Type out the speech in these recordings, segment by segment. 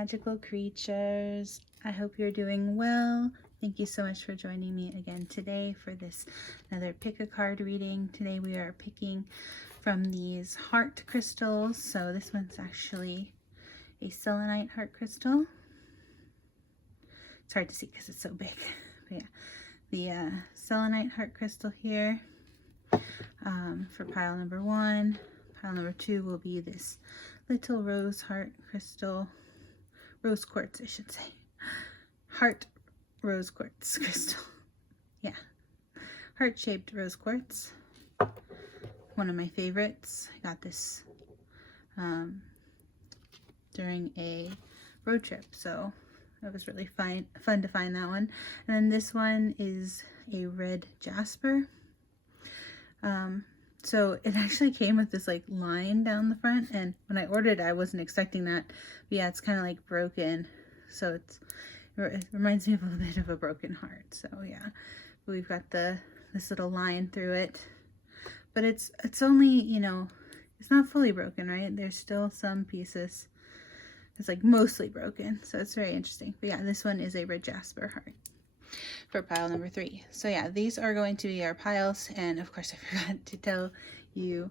magical creatures. I hope you're doing well. Thank you so much for joining me again today for this another pick a card reading. Today we are picking from these heart crystals. So this one's actually a selenite heart crystal. It's hard to see because it's so big. But yeah, the selenite heart crystal here for pile number 1. Pile number 2 will be this little rose heart crystal, rose quartz I should say, heart rose quartz crystal. Yeah, heart-shaped rose quartz. One of my favorites. I got this during a road trip, so it was really fun to find that one. And then this one is a red jasper. So it actually came with this like line down the front, and when I ordered it, I wasn't expecting that. But yeah, it's kind of like broken, so it reminds me of a bit of a broken heart. So yeah, but we've got this little line through it, but it's only, you know, it's not fully broken, right? There's still some pieces. It's like mostly broken, so it's very interesting. But yeah, this one is a red jasper heart for pile number 3. So yeah, these are going to be our piles, and of course I forgot to tell you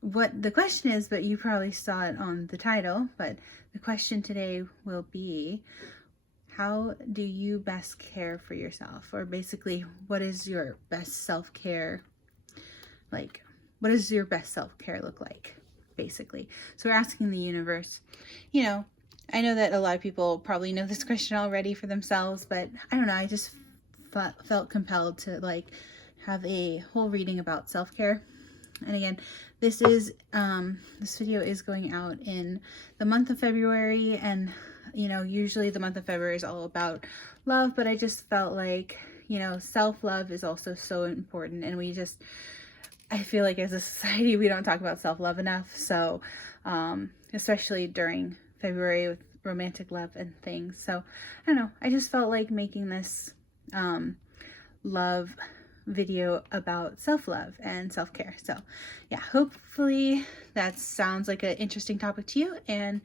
what the question is, but you probably saw it on the title. But the question today will be, how do you best care for yourself? Or basically, what is your best self-care, like what does your best self-care look like, basically? So we're asking the universe, you know, I know that a lot of people probably know this question already for themselves, but I don't know, I just felt compelled to like have a whole reading about self-care. And again, this video is going out in the month of February, and you know, usually the month of February is all about love, but I just felt like, you know, self-love is also so important, and I feel like as a society we don't talk about self-love enough. So especially during February with romantic love and things. So I don't know, I just felt like making this love video about self-love and self-care. So yeah, hopefully that sounds like an interesting topic to you. And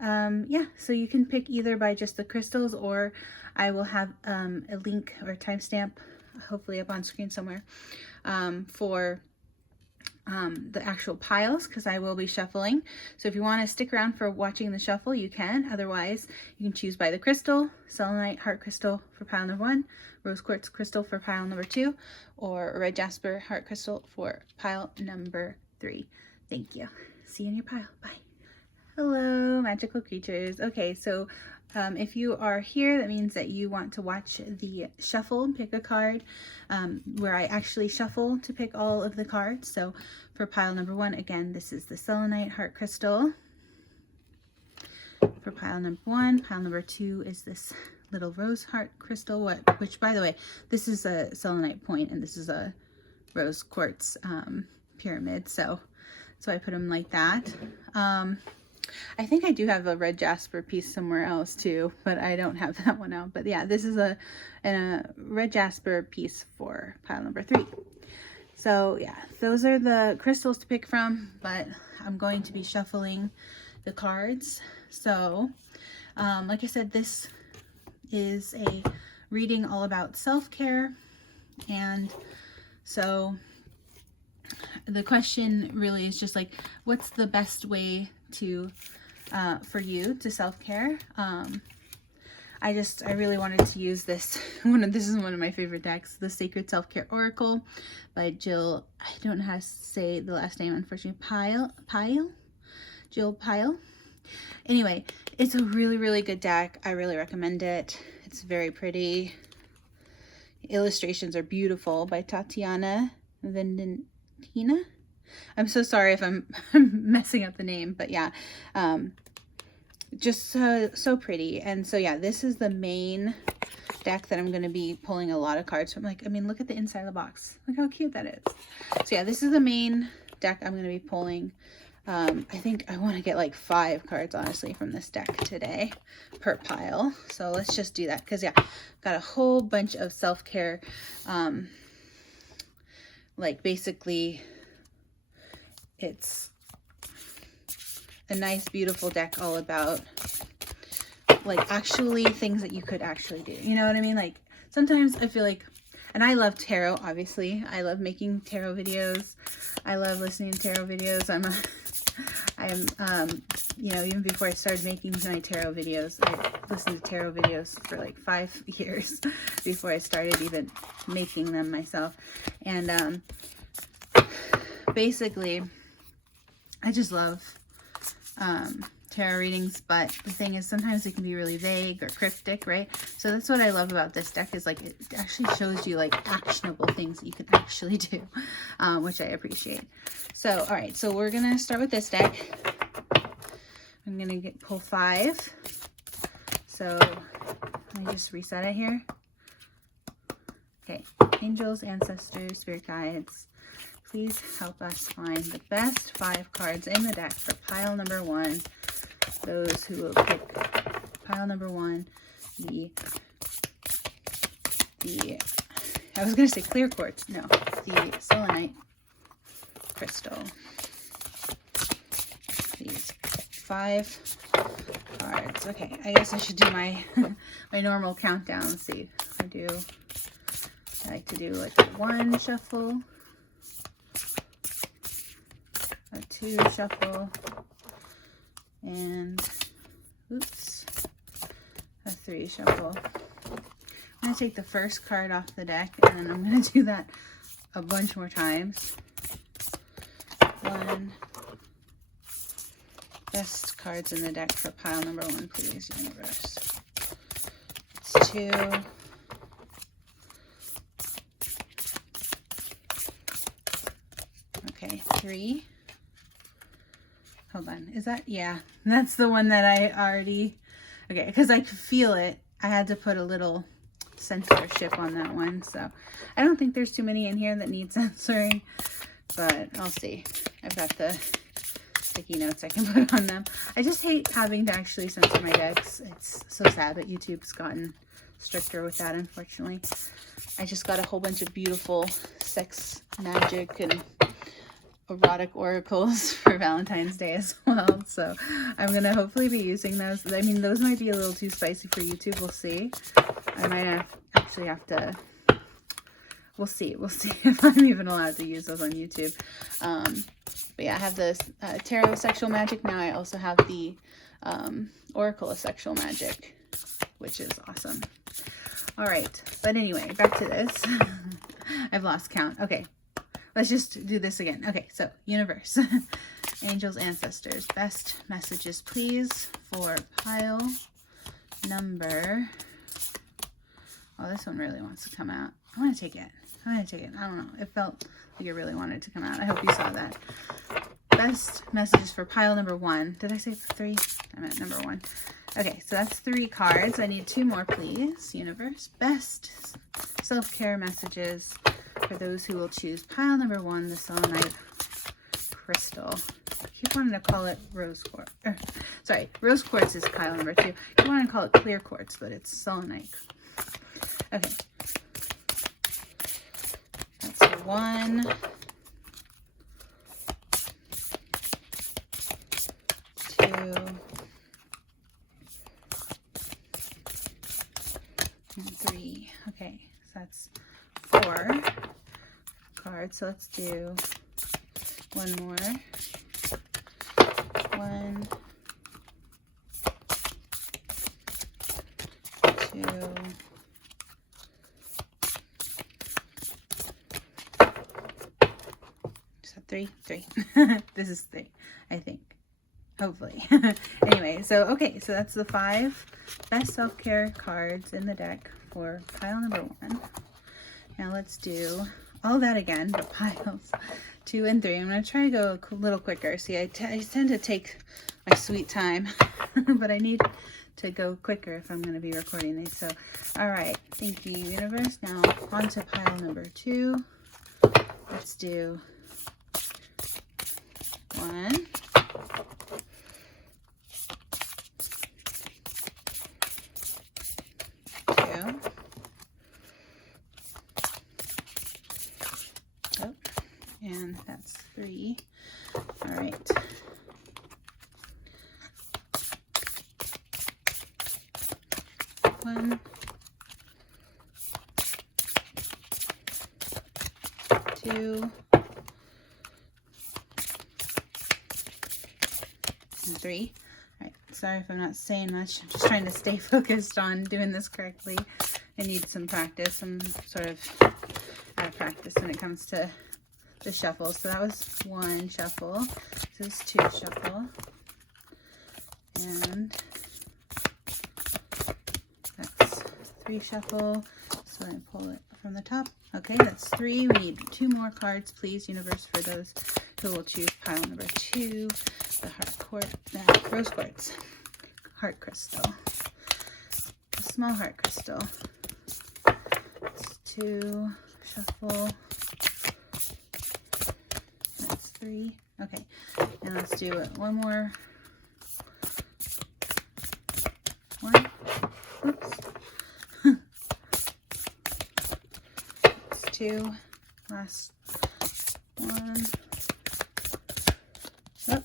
yeah, so you can pick either by just the crystals, or I will have a link or timestamp hopefully up on screen somewhere for the actual piles, because I will be shuffling. So if you want to stick around for watching the shuffle, you can. Otherwise, you can choose by the crystal: selenite heart crystal for pile number 1, rose quartz crystal for pile number 2, or a red jasper heart crystal for pile number 3. Thank you. See you in your pile. Bye. Hello, magical creatures. Okay, so if you are here, that means that you want to watch the shuffle, pick a card, where I actually shuffle to pick all of the cards. So for pile number 1, again, this is the selenite heart crystal. For pile number 1, pile number 2 is this little rose heart crystal, which by the way, this is a selenite point and this is a rose quartz pyramid. So that's why I put them like that. I think I do have a red jasper piece somewhere else too, but I don't have that one out. But yeah, this is a red jasper piece for pile number 3. So yeah, those are the crystals to pick from, but I'm going to be shuffling the cards. So like I said, this is a reading all about self-care, and so the question really is just like, what's the best way to for you to self-care? I really wanted to use this this is one of my favorite decks, the Sacred Self-Care Oracle by Jill, I don't know how to say the last name, unfortunately, Jill Pyle. Anyway, it's a really good deck. I really recommend it. It's very pretty. Illustrations are beautiful by Tatiana Vendentina. I'm so sorry if I'm messing up the name, but yeah, just so pretty. And so yeah, this is the main deck that I'm going to be pulling a lot of cards from. Like, I mean, look at the inside of the box. Look how cute that is. So yeah, this is the main deck I'm going to be pulling. I think I want to get like 5 cards, honestly, from this deck today per pile. So let's just do that, because yeah, got a whole bunch of self-care, like basically it's a nice, beautiful deck all about like actually things that you could actually do. You know what I mean? Like sometimes I feel like, and I love tarot, obviously. I love making tarot videos. I love listening to tarot videos. You know, even before I started making my tarot videos, I listened to tarot videos for like 5 years before I started even making them myself. And basically, I just love tarot readings, but the thing is sometimes it can be really vague or cryptic, right? So that's what I love about this deck, is like it actually shows you like actionable things that you can actually do, which I appreciate. So all right, so we're gonna start with this deck. I'm gonna pull 5. So let me just reset it here. Okay, angels, ancestors, spirit guides, please help us find the best 5 cards in the deck for pile number 1. Those who will pick pile number 1, the I was going to say clear quartz. No, the selenite crystal. These 5 cards. Okay, I guess I should do my my normal countdown. Let's see. I like to do like a 1 shuffle, a 2 shuffle, and oops, a 3 shuffle. I'm going to take the first card off the deck, and then I'm going to do that a bunch more times. 1. Best cards in the deck for pile number 1, please, universe. It's 2. Okay, 3. Hold on, is that, yeah, that's the one that I already, okay, because I could feel it. I had to put a little censorship on that one, so I don't think there's too many in here that need censoring, but I'll see. I've got the sticky notes I can put on them. I just hate having to actually censor my decks. It's so sad that YouTube's gotten stricter with that, unfortunately. I just got a whole bunch of beautiful sex magic and erotic oracles for Valentine's Day as well, so I'm gonna hopefully be using those. I mean, those might be a little too spicy for YouTube. We'll see. I might actually have to, we'll see if I'm even allowed to use those on YouTube. But yeah, I have the tarot of sexual magic. Now I also have the oracle of sexual magic, which is awesome. All right, but anyway, back to this. I've lost count. Okay, let's just do this again. Okay, so universe, angels, ancestors, best messages, please, for pile number, oh, this one really wants to come out. I'm going to take it. I don't know. It felt like it really wanted to come out. I hope you saw that. Best messages for pile number 1. Did I say 3? I'm at number 1. Okay, so that's 3 cards. I need 2 more, please, universe. Best self-care messages for those who will choose pile number 1, the selenite crystal. I keep wanting to call it rose quartz. Sorry, rose quartz is pile number 2. I want to call it clear quartz, but it's selenite. Okay. That's 1. 2. And 3. Okay, so that's 4 cards. So let's do 1 more. 1, 2. So 3. This is 3, I think. Hopefully. Anyway, so okay, so that's the 5 best self-care cards in the deck for pile number 1. Now let's do all that again, but piles 2 and 3. I'm going to try to go a little quicker. See, I tend to take my sweet time, but I need to go quicker if I'm going to be recording these. So, all right. Thank you, universe. Now on to pile number 2. Let's do 1. 2. Oh, and that's 3. All right. and 3. All right, sorry if I'm not saying much. I'm just trying to stay focused on doing this correctly. I need some practice. I'm sort of out of practice when it comes to the shuffle. So that was 1 shuffle. This is 2 shuffle. And that's 3 shuffle. So I pull it from the top. Okay, that's 3. We need 2 more cards, please, universe, for those who will choose pile number 2, the rose quartz, heart crystal, a small heart crystal. That's 2 shuffle. That's 3. Okay, and let's do it one more. 1. Oops. It's 2. Last 1. Oh,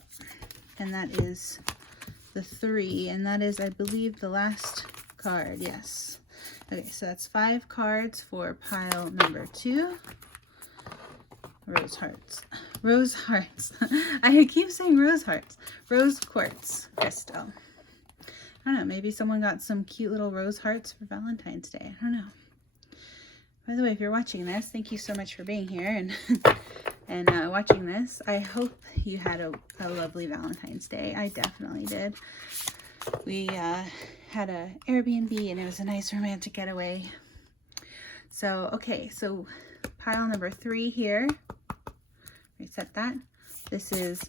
and that is the 3, and that is, I believe, the last card. Yes. Okay, so that's 5 cards for pile number 2. Rose hearts. Rose hearts. I keep saying rose hearts. Rose quartz crystal. I don't know, maybe someone got some cute little rose hearts for Valentine's Day. I don't know. By the way, if you're watching this, thank you so much for being here and watching this. I hope you had a lovely Valentine's Day. I definitely did. We had a Airbnb and it was a nice romantic getaway. So, okay, so pile number 3 here. Reset that. This is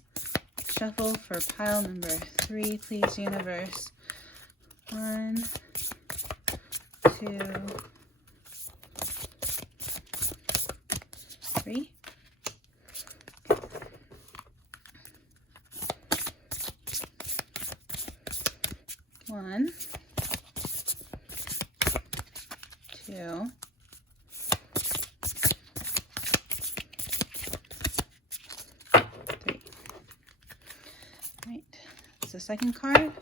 shuffle for pile number 3, please, universe. 1, 2, 3. 1, 2, 3. Right, that's the second card.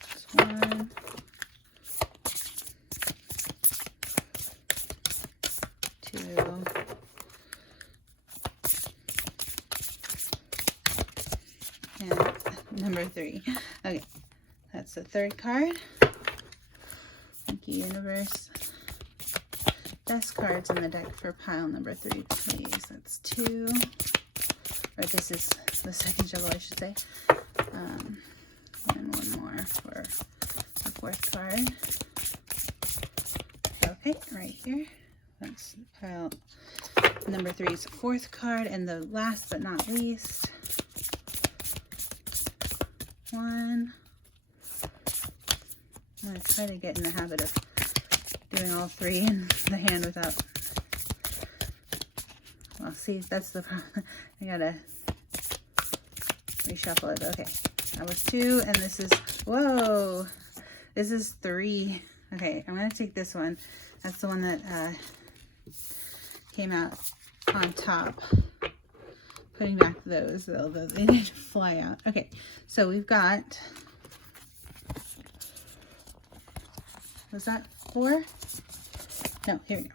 That's 1, 2, and number 3. Okay, that's the third card. Thank you, universe. Best cards in the deck for pile number 3, please. That's 2. Or this is the second shuffle, I should say. And 1 more for the 4th card. Okay, right here. That's pile number 3's 4th card. And the last but not least, 1. I'm going to try to get in the habit of doing all 3 in the hand without, well, see, that's the problem. I gotta reshuffle it. Okay, that was 2, and this is, whoa, this is 3. Okay, I'm gonna take this one. That's the one that came out on top. Putting back those, although they need to fly out. Okay, so we've got, was that 4? No, here we go,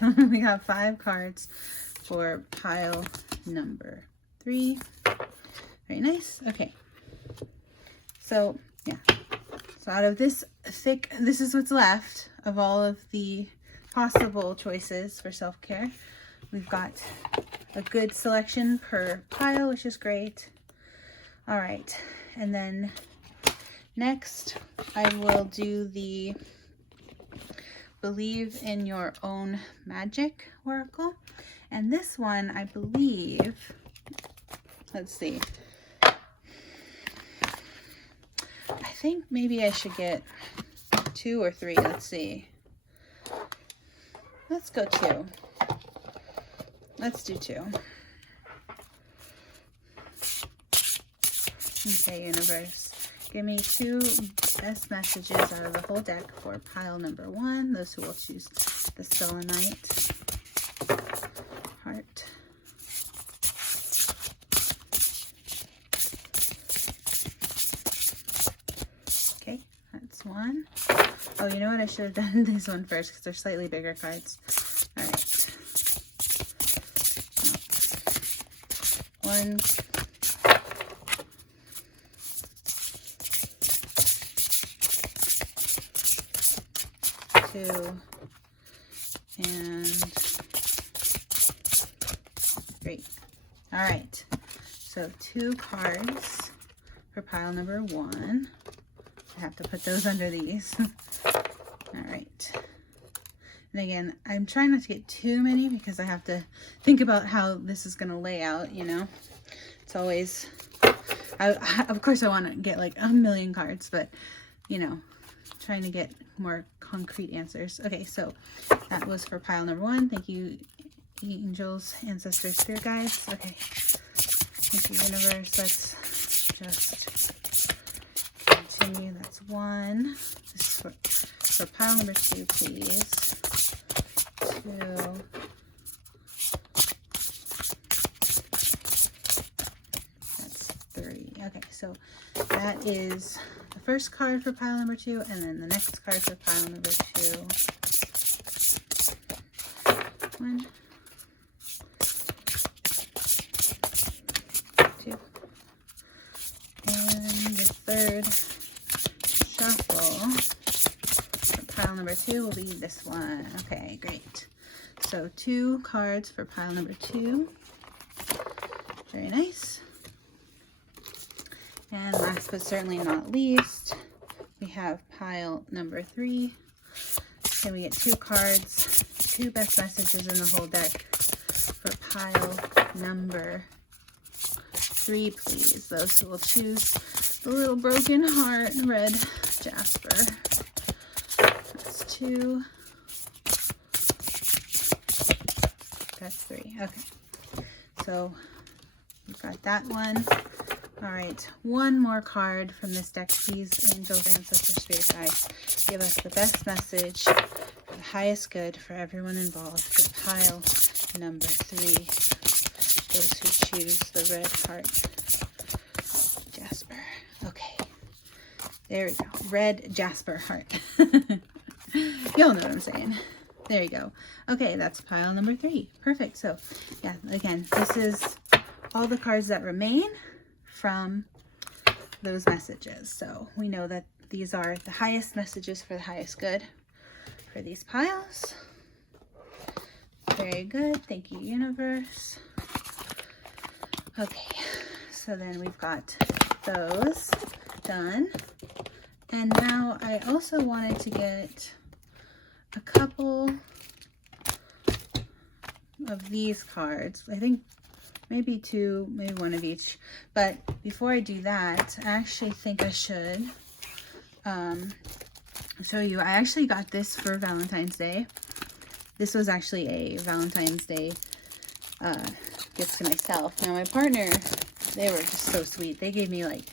5. We got 5 cards for pile number 3. Very nice. Okay. So, yeah. So out of this thick, this is what's left of all of the possible choices for self-care. We've got a good selection per pile, which is great. All right. And then next, I will do the Believe in Your Own Magic Oracle. And this one, I believe, let's see. I think maybe I should get 2 or 3. Let's see. Let's go 2. Let's do 2. Okay, universe. Give me 2 best messages out of the whole deck for pile number 1. Those who will choose the selenite. Heart. Okay, that's 1. Oh, you know what? I should have done this one first because they're slightly bigger cards. All right. 1, 2, and 3. All right, so 2 cards for pile number 1. I have to put those under these. All right. And again, I'm trying not to get too many because I have to think about how this is going to lay out, you know. It's always, of course I want to get like 1,000,000 cards, but, you know, trying to get more concrete answers. Okay, so that was for pile number 1. Thank you, angels, ancestors, spirit guides. Okay, thank you, universe. Let's just continue. That's 1. This is for pile number 2, please. 2. That's 3. Okay, so that is the first card for pile number 2, and then the next card for pile number 2. 1, 2, and the third shuffle for pile number 2 will be this one. Okay, great. So 2 cards for pile number 2. Very nice. And last but certainly not least, we have pile number 3. Can we get 2 cards, 2 best messages in the whole deck for pile number 3, please? Those who will choose the little broken heart red jasper. That's 2. That's 3. Okay. So we've got that one. All right, one more card from this deck, please, angels, ancestors, spirit guides. Give us the best message for the highest good for everyone involved for pile number 3. Those who choose the red heart jasper. Okay, there we go. Red jasper heart. Y'all know what I'm saying. There you go. Okay, that's pile number 3. Perfect. So, yeah, again, this is all the cards that remain from those messages. So we know that these are the highest messages for the highest good for these piles. Very good. Thank you, universe. Okay, so then we've got those done. And now I also wanted to get a couple of these cards. I think maybe 2, maybe 1 of each. But before I do that, I actually think I should show you. I actually got this for Valentine's Day. This was actually a Valentine's Day gift to myself. Now my partner, they were just so sweet. They gave me like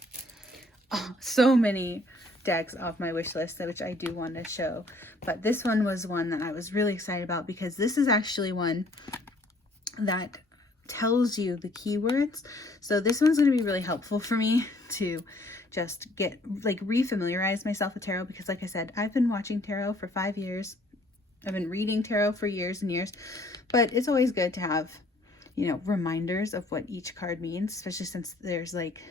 so many decks off my wish list, which I do want to show. But this one was one that I was really excited about because this is actually one that tells you the keywords. So this one's going to be really helpful for me to just get like refamiliarize myself with tarot, because like I said, I've been watching tarot for 5 years. I've been reading tarot for years and years, but it's always good to have, you know, reminders of what each card means, especially since there's like,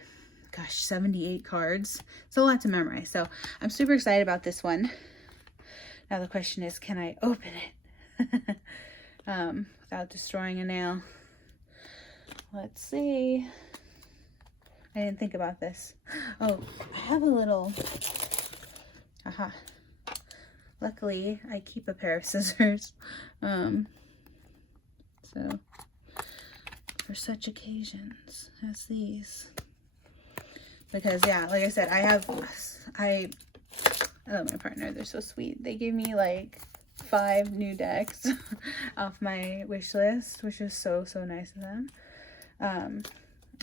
gosh, 78 cards. It's a lot to memorize. So I'm super excited about this one. Now the question is, can I open it without destroying a nail? Let's see. I didn't think about this. Oh, I have a little, luckily I keep a pair of scissors. So for such occasions as these, because yeah, like I said, I love my partner. They're so sweet. They gave me like 5 new decks off my wish list, which is so nice of them.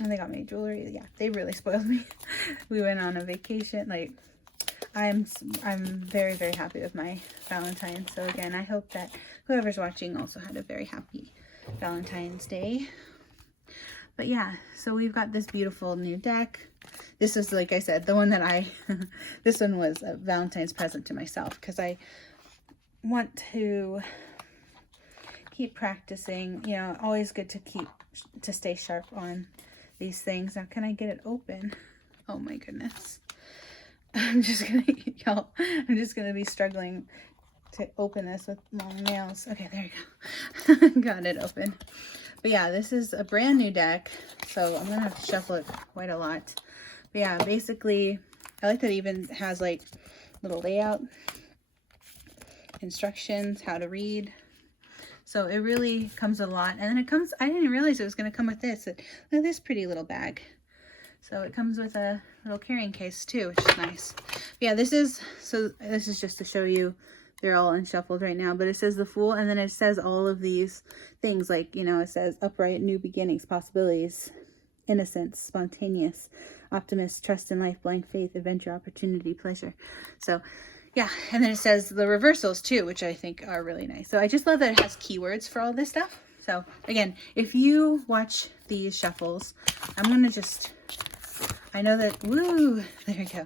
And they got me jewelry. Yeah, they really spoiled me. We went on a vacation. Like, I'm very happy with my Valentine's. So again, I hope that whoever's watching also had a very happy Valentine's Day. But yeah, so we've got this beautiful new deck. This is, like I said, the one that this one was a Valentine's present to myself, because I want to keep practicing. You know, always good to stay sharp on these things. Now, can I get it open? Oh my goodness. I'm just gonna, y'all, I'm just gonna be struggling to open this with long nails. Okay, there you go. Got it open. But yeah, this is a brand new deck, so I'm gonna have to shuffle it quite a lot. But yeah, basically, I like that it even has like little layout, instructions, how to read. So it really comes a lot. And then it comes, I didn't realize it was gonna come with this. Look at this pretty little bag. So it comes with a little carrying case too, which is nice. But yeah, this is just to show you, they're all unshuffled right now, but it says the Fool, and then it says all of these things, like, you know, it says upright, new beginnings, possibilities, innocence, spontaneous, optimist, trust in life, blank faith, adventure, opportunity, pleasure. So yeah, and then it says the reversals too, which I think are really nice. So I just love that it has keywords for all this stuff. So again, if you watch these shuffles, I'm gonna just, I know that, woo, there we go.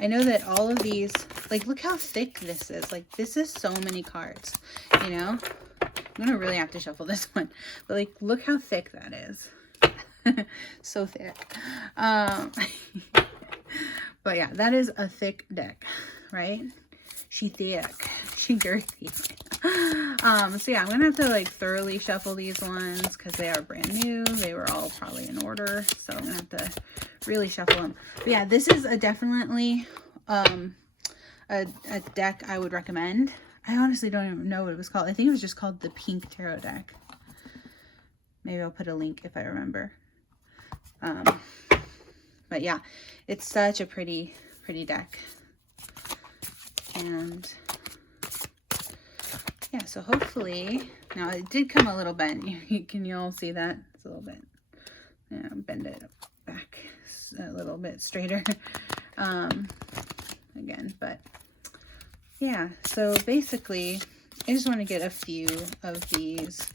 I know that all of these, like, look how thick this is. Like, this is so many cards, you know? I'm gonna really have to shuffle this one. But, like, look how thick that is. So thick. But, yeah, that is a thick deck, right? She thick. She girthy. So, yeah, I'm gonna have to, like, thoroughly shuffle these ones because they are brand new. They were all probably in order. So, I'm gonna have to really shuffle them. But yeah, this is definitely a deck I would recommend. I honestly don't even know what it was called. I think it was just called the Pink Tarot deck. Maybe I'll put a link if I remember. But yeah, it's such a pretty deck. And yeah, so hopefully, now it did come a little bent. Can you all see that? It's a little bit, yeah, bend it back a little bit straighter again. But yeah, so basically I just want to get a few of these,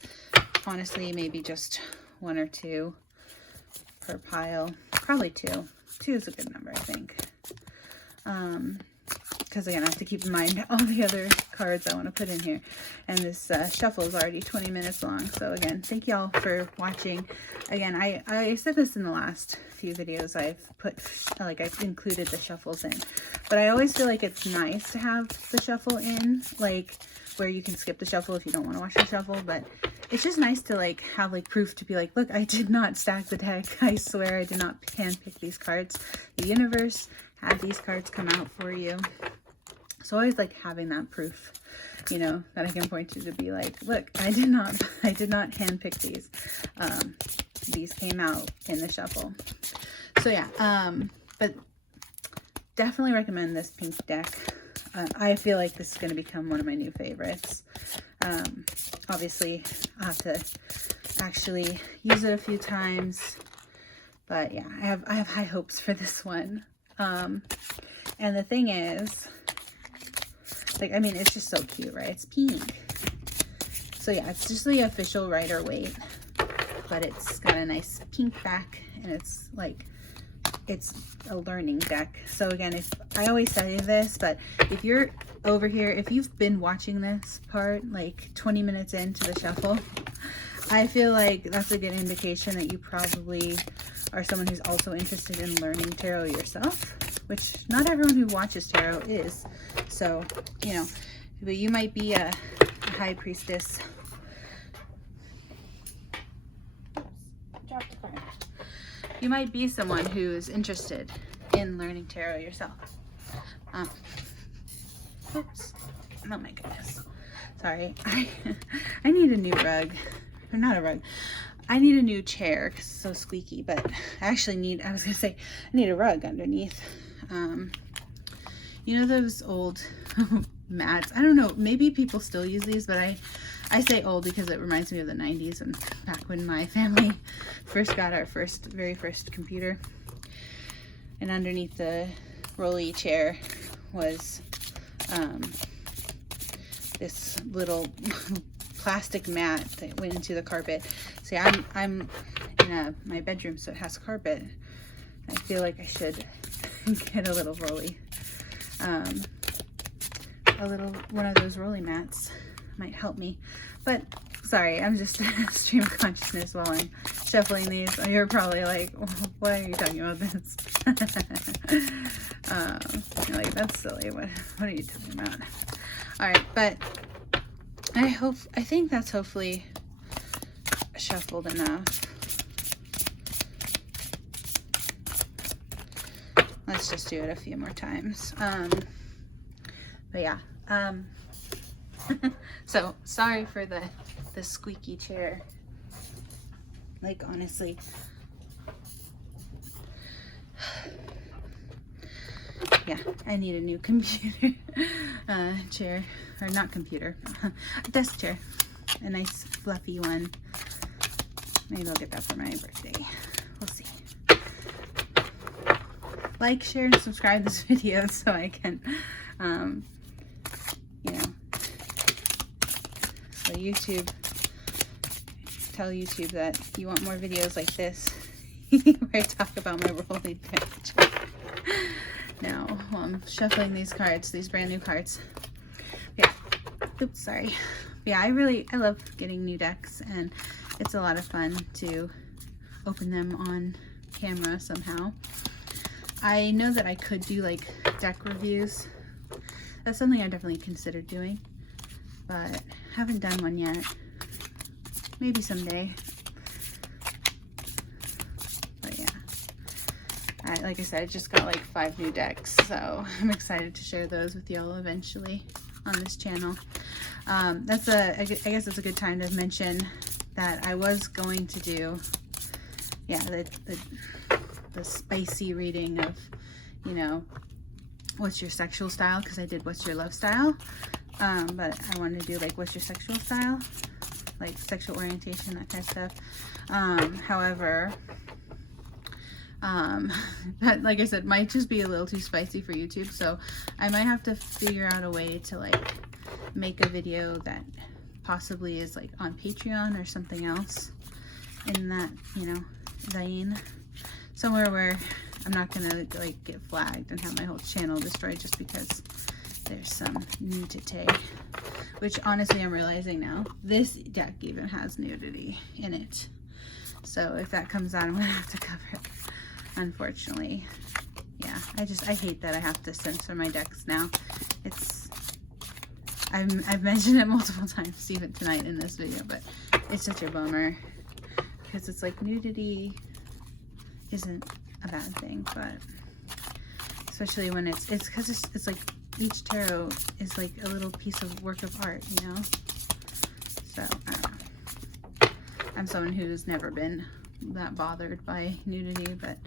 honestly, maybe just 1 or 2 per pile, probably 2 is a good number, I think, because again, I have to keep in mind all the other cards I want to put in here. And this shuffle is already 20 minutes long. So again, thank y'all for watching. Again, I said this in the last few videos I've put, like, I've included the shuffles in. But I always feel like it's nice to have the shuffle in, like, where you can skip the shuffle if you don't want to watch the shuffle. But it's just nice to, like, have, like, proof to be like, look, I did not stack the deck. I swear I did not handpick these cards. The universe had these cards come out for you. So I always like having that proof, you know, that I can point to be like, look, I did not handpick these. These came out in the shuffle. So yeah, but definitely recommend this pink deck. I feel like this is going to become one of my new favorites. Obviously, I'll have to actually use it a few times. But yeah, I have high hopes for this one. And the thing is, like, I mean, it's just so cute, right? It's pink. So yeah, it's just the official Rider-Waite, but it's got a nice pink back, and it's like, it's a learning deck. So again, if I always say this, but if you're over here, if you've been watching this part like 20 minutes into the shuffle, I feel like that's a good indication that you probably are someone who's also interested in learning tarot yourself, which not everyone who watches tarot is. So, you know, but you might be a high priestess. Drop the card. You might be someone who is interested in learning tarot yourself. Oops. Oh my goodness. Sorry. I need a new rug. Or not a rug. I need a new chair because it's so squeaky, but I actually need, I was going to say, I need a rug underneath. You know those old mats? I don't know, maybe people still use these, but I say old because it reminds me of the 90s and back when my family first got our very first computer. And underneath the rolly chair was this little plastic mat that went into the carpet. See, I'm in my bedroom, so it has carpet. I feel like I should get a little rolly, one of those rolly mats. might help me. But sorry, I'm just stream of consciousness while I'm shuffling these. You're probably like, why are you talking about this? You're like, that's silly. What are you talking about? All right, but I think that's hopefully shuffled enough. Let's just do it a few more times. But yeah. So sorry for the squeaky chair. Like, honestly, yeah, I need a new computer chair, or not computer, a desk chair, a nice fluffy one. Maybe I'll get that for my birthday. We'll see. Like, share, and subscribe this video so I can, you know, so YouTube, tell YouTube that you want more videos like this where I talk about my rolling picture. Now, while I'm shuffling these cards, these brand new cards. Yeah. Oops, sorry. Yeah, I love getting new decks, and it's a lot of fun to open them on camera somehow. I know that I could do like deck reviews. That's something I definitely considered doing, but haven't done one yet. Maybe someday. But yeah, like I said, I just got like 5 new decks, so I'm excited to share those with y'all eventually on this channel. I guess it's a good time to mention that I was going to do, yeah, the spicy reading of, you know, what's your sexual style, because I did what's your love style, but I wanted to do like what's your sexual style, like sexual orientation, that kind of stuff. However, that, like I said, might just be a little too spicy for YouTube, so I might have to figure out a way to like make a video that possibly is like on Patreon or something else in that, you know, vein. Somewhere where I'm not gonna like get flagged and have my whole channel destroyed just because there's some nudity, which honestly I'm realizing now this deck even has nudity in it. So if that comes out, I'm gonna have to cover it, unfortunately. Yeah, I hate that I have to censor my decks now. I've mentioned it multiple times even tonight in this video, but it's such a bummer because it's like nudity isn't a bad thing, but especially when it's because it's like each tarot is like a little piece of work of art, you know. So I don't know. I'm someone who's never been that bothered by nudity, but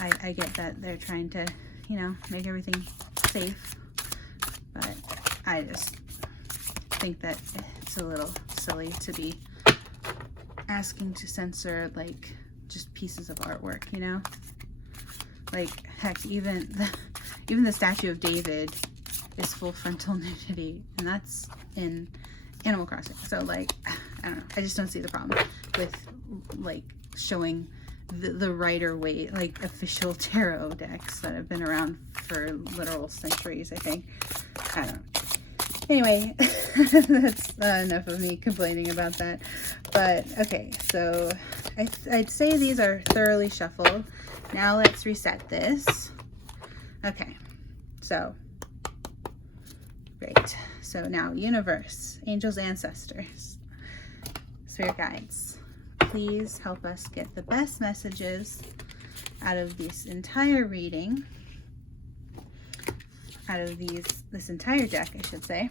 I get that they're trying to, you know, make everything safe, but I just think that it's a little silly to be asking to censor like just pieces of artwork, you know. Like, heck, even the statue of David is full frontal nudity, and that's in Animal Crossing. So like, I don't know, I just don't see the problem with like showing the Rider Waite, like official tarot decks that have been around for literal centuries, I think. I don't know. Anyway, that's enough of me complaining about that. But okay, so I'd say these are thoroughly shuffled. Now let's reset this. Okay, so great. So now universe, angels, ancestors, spirit guides, please help us get the best messages out of this entire reading, out of this entire deck, I should say.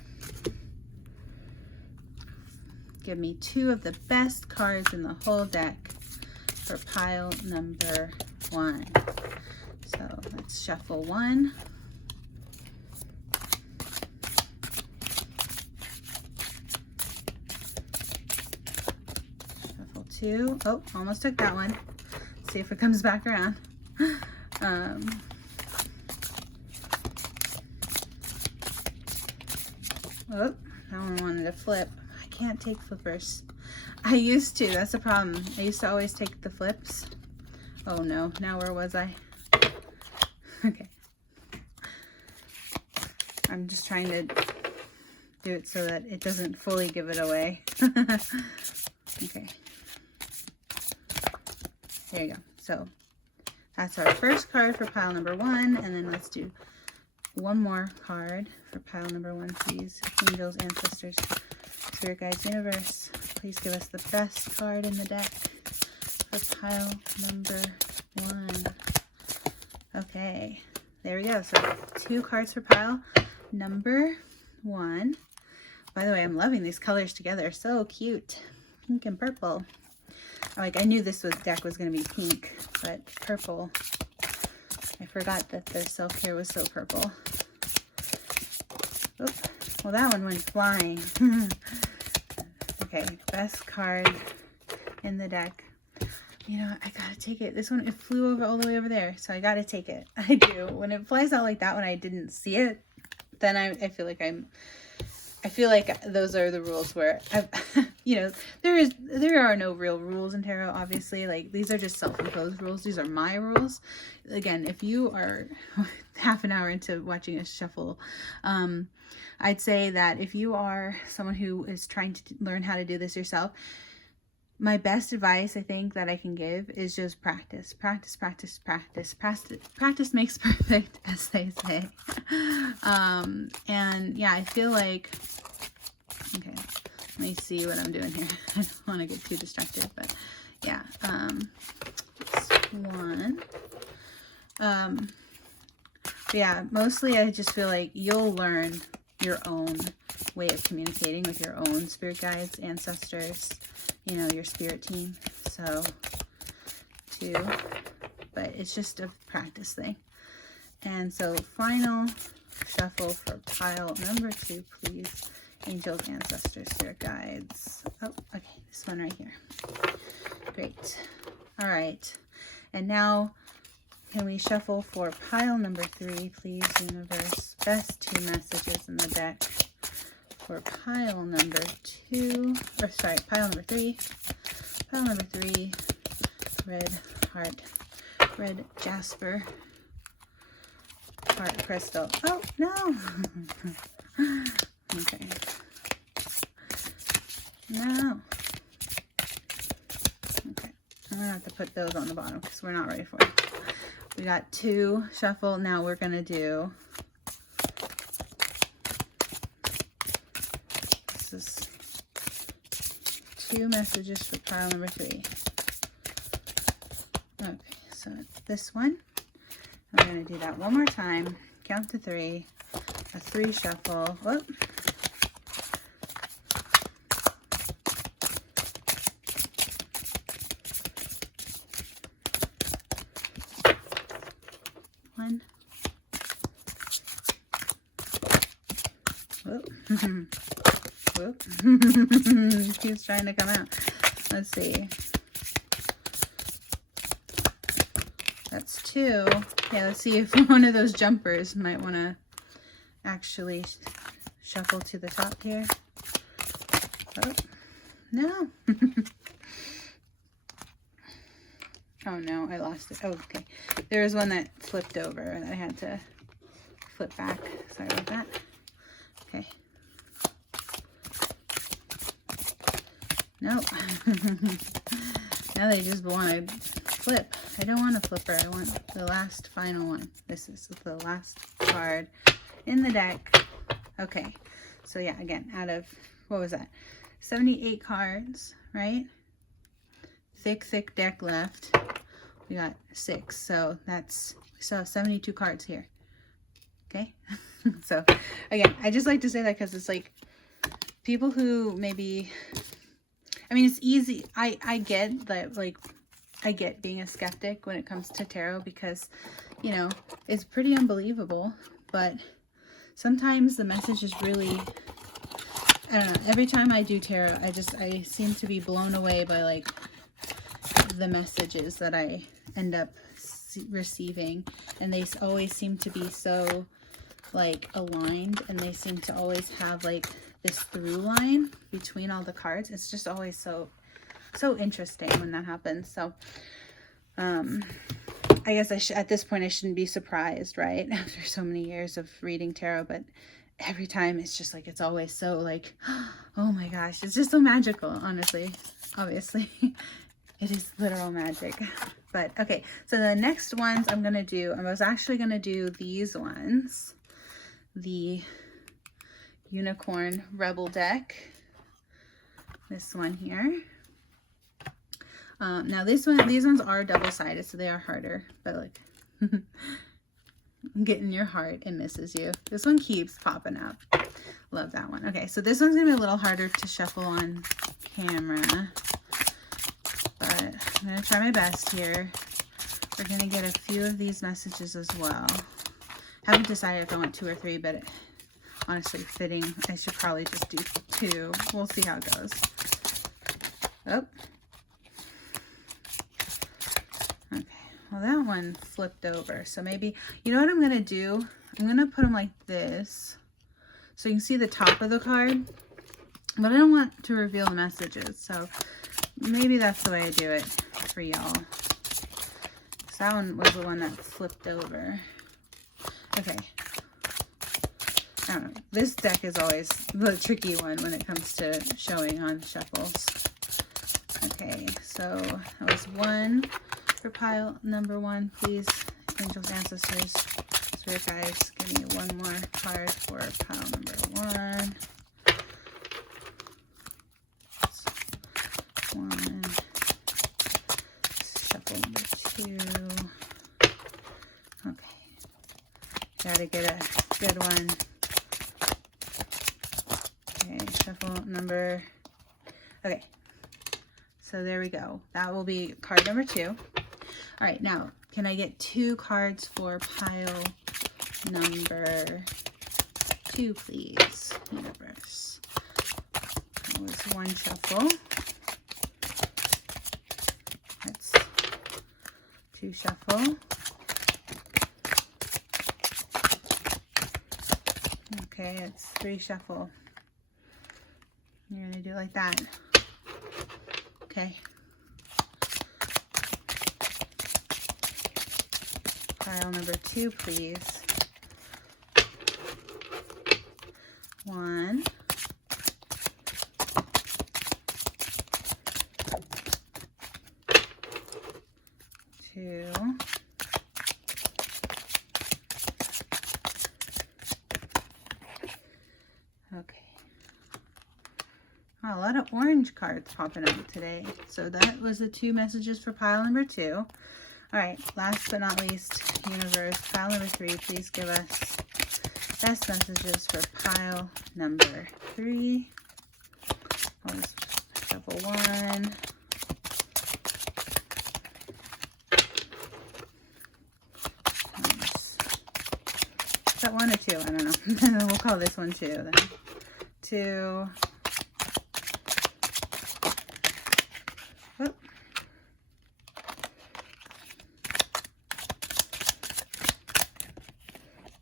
Give me 2 of the best cards in the whole deck for pile number 1. So let's shuffle 1. Shuffle 2. Oh, almost took that one. See if it comes back around. Oh, that one wanted to flip. I can't take flippers. I used to. That's the problem. I used to always take the flips. Oh no. Now where was I? Okay. I'm just trying to do it so that it doesn't fully give it away. Okay. There you go. So that's our first card for pile number 1, and then let's do one more card for pile number 1, please. Angels, ancestors, spirit guides, universe, please give us the best card in the deck for pile number 1. Okay, there we go. So 2 cards for pile number 1. By the way, I'm loving these colors together. So cute. Pink and purple. Like, I knew this deck was going to be pink, but purple. I forgot that their self-care was so purple. Oop. Well, that one went flying. Okay, best card in the deck. You know, I gotta take it. This one, it flew over all the way over there, so I gotta take it. I do. When it flies out like that, when I didn't see it, then I feel like I feel like those are the rules where you know, there are no real rules in tarot, obviously. Like, these are just self-imposed rules. These are my rules. Again, if you are half an hour into watching a shuffle, I'd say that if you are someone who is trying to learn how to do this yourself, my best advice, I think, that I can give is just practice. Practice, practice, practice. Practice makes perfect, as they say. And yeah, I feel like, okay, let me see what I'm doing here. I don't want to get too distracted, but yeah, one. Yeah, mostly I just feel like you'll learn your own way of communicating with your own spirit guides, ancestors, you know, your spirit team. So 2, but it's just a practice thing. And so final shuffle for pile number 2, please. Angels, ancestors, spirit guides. Oh, okay, this one right here. Great. All right, and now can we shuffle for pile number 3, please, universe? Best 2 messages in the deck for pile number 2, or sorry, pile number 3. Pile number 3, red heart, red jasper, heart crystal. Oh, no. Okay. No. Okay. I'm gonna have to put those on the bottom because we're not ready for it. We got 2 shuffle. Now we're gonna do, this is 2 messages for pile number 3. Okay, so this one, I'm gonna do that one more time. Count to 3, a 3 shuffle. Whoop. Whoop. He's trying to come out. Let's see. That's 2. Yeah, let's see if one of those jumpers might want to actually shuffle to the top here. Oh, no. Oh no, I lost it. Oh, okay. There was one that flipped over and I had to flip back. Sorry about that. Okay. Nope. Now they just want to flip. I don't want a flipper. I want the last final one. This is the last card in the deck. Okay. So yeah, again, out of, what was that? 78 cards, right? Thick deck left. We got 6. So that's, we still have 72 cards here. Okay. So again, I just like to say that because it's like people who maybe, I mean, it's easy. I get that, like, I get being a skeptic when it comes to tarot because, you know, it's pretty unbelievable, but sometimes the message is really, I don't know, every time I do tarot, I seem to be blown away by, like, the messages that I end up receiving, and they always seem to be so, like, aligned, and they seem to always have, like, this through line between all the cards. It's just always so interesting when that happens. So I guess at this point I shouldn't be surprised, right? After so many years of reading tarot, but every time it's just like, it's always so like, oh my gosh, it's just so magical, honestly. Obviously, it is literal magic. But okay, so the next ones I'm gonna do, I was actually gonna do these ones, the Unicorn Rebel deck, this one here. Now these ones are double-sided, so they are harder, but like get in your heart, it misses you. This one keeps popping up. Love that one. Okay, so this one's gonna be a little harder to shuffle on camera, but I'm gonna try my best here. We're gonna get a few of these messages as well. Haven't decided if I want 2 or 3, but honestly, fitting, I should probably just do 2. We'll see how it goes. Oh. Okay, well that one flipped over. So maybe, you know what I'm gonna do? I'm gonna put them like this, so you can see the top of the card, but I don't want to reveal the messages. So maybe that's the way I do it for y'all. So that one was the one that flipped over. Okay. I don't know. This deck is always the tricky one when it comes to showing on shuffles. Okay, so that was 1 for pile number 1. Please, angels, ancestors, spirit guides, give me 1 more card for pile number 1. 1. Shuffle number 2. Okay. Gotta get a good one. Okay, shuffle number. Okay. So there we go. That will be card number 2. All right, now, can I get 2 cards for pile number 2, please, universe? That was 1 shuffle. That's 2 shuffle. Okay, it's 3 shuffle. You're gonna do it like that. Okay. Pile number 2, please. 1. 2. Okay. Oh, a lot of orange cards popping up today. So that was the 2 messages for pile number 2. All right, last but not least, universe, pile number 3, please give us best messages for pile number 3. I'll just shuffle 1. Is that 1 or 2? I don't know. We'll call this one 2 then. 2. Whoop.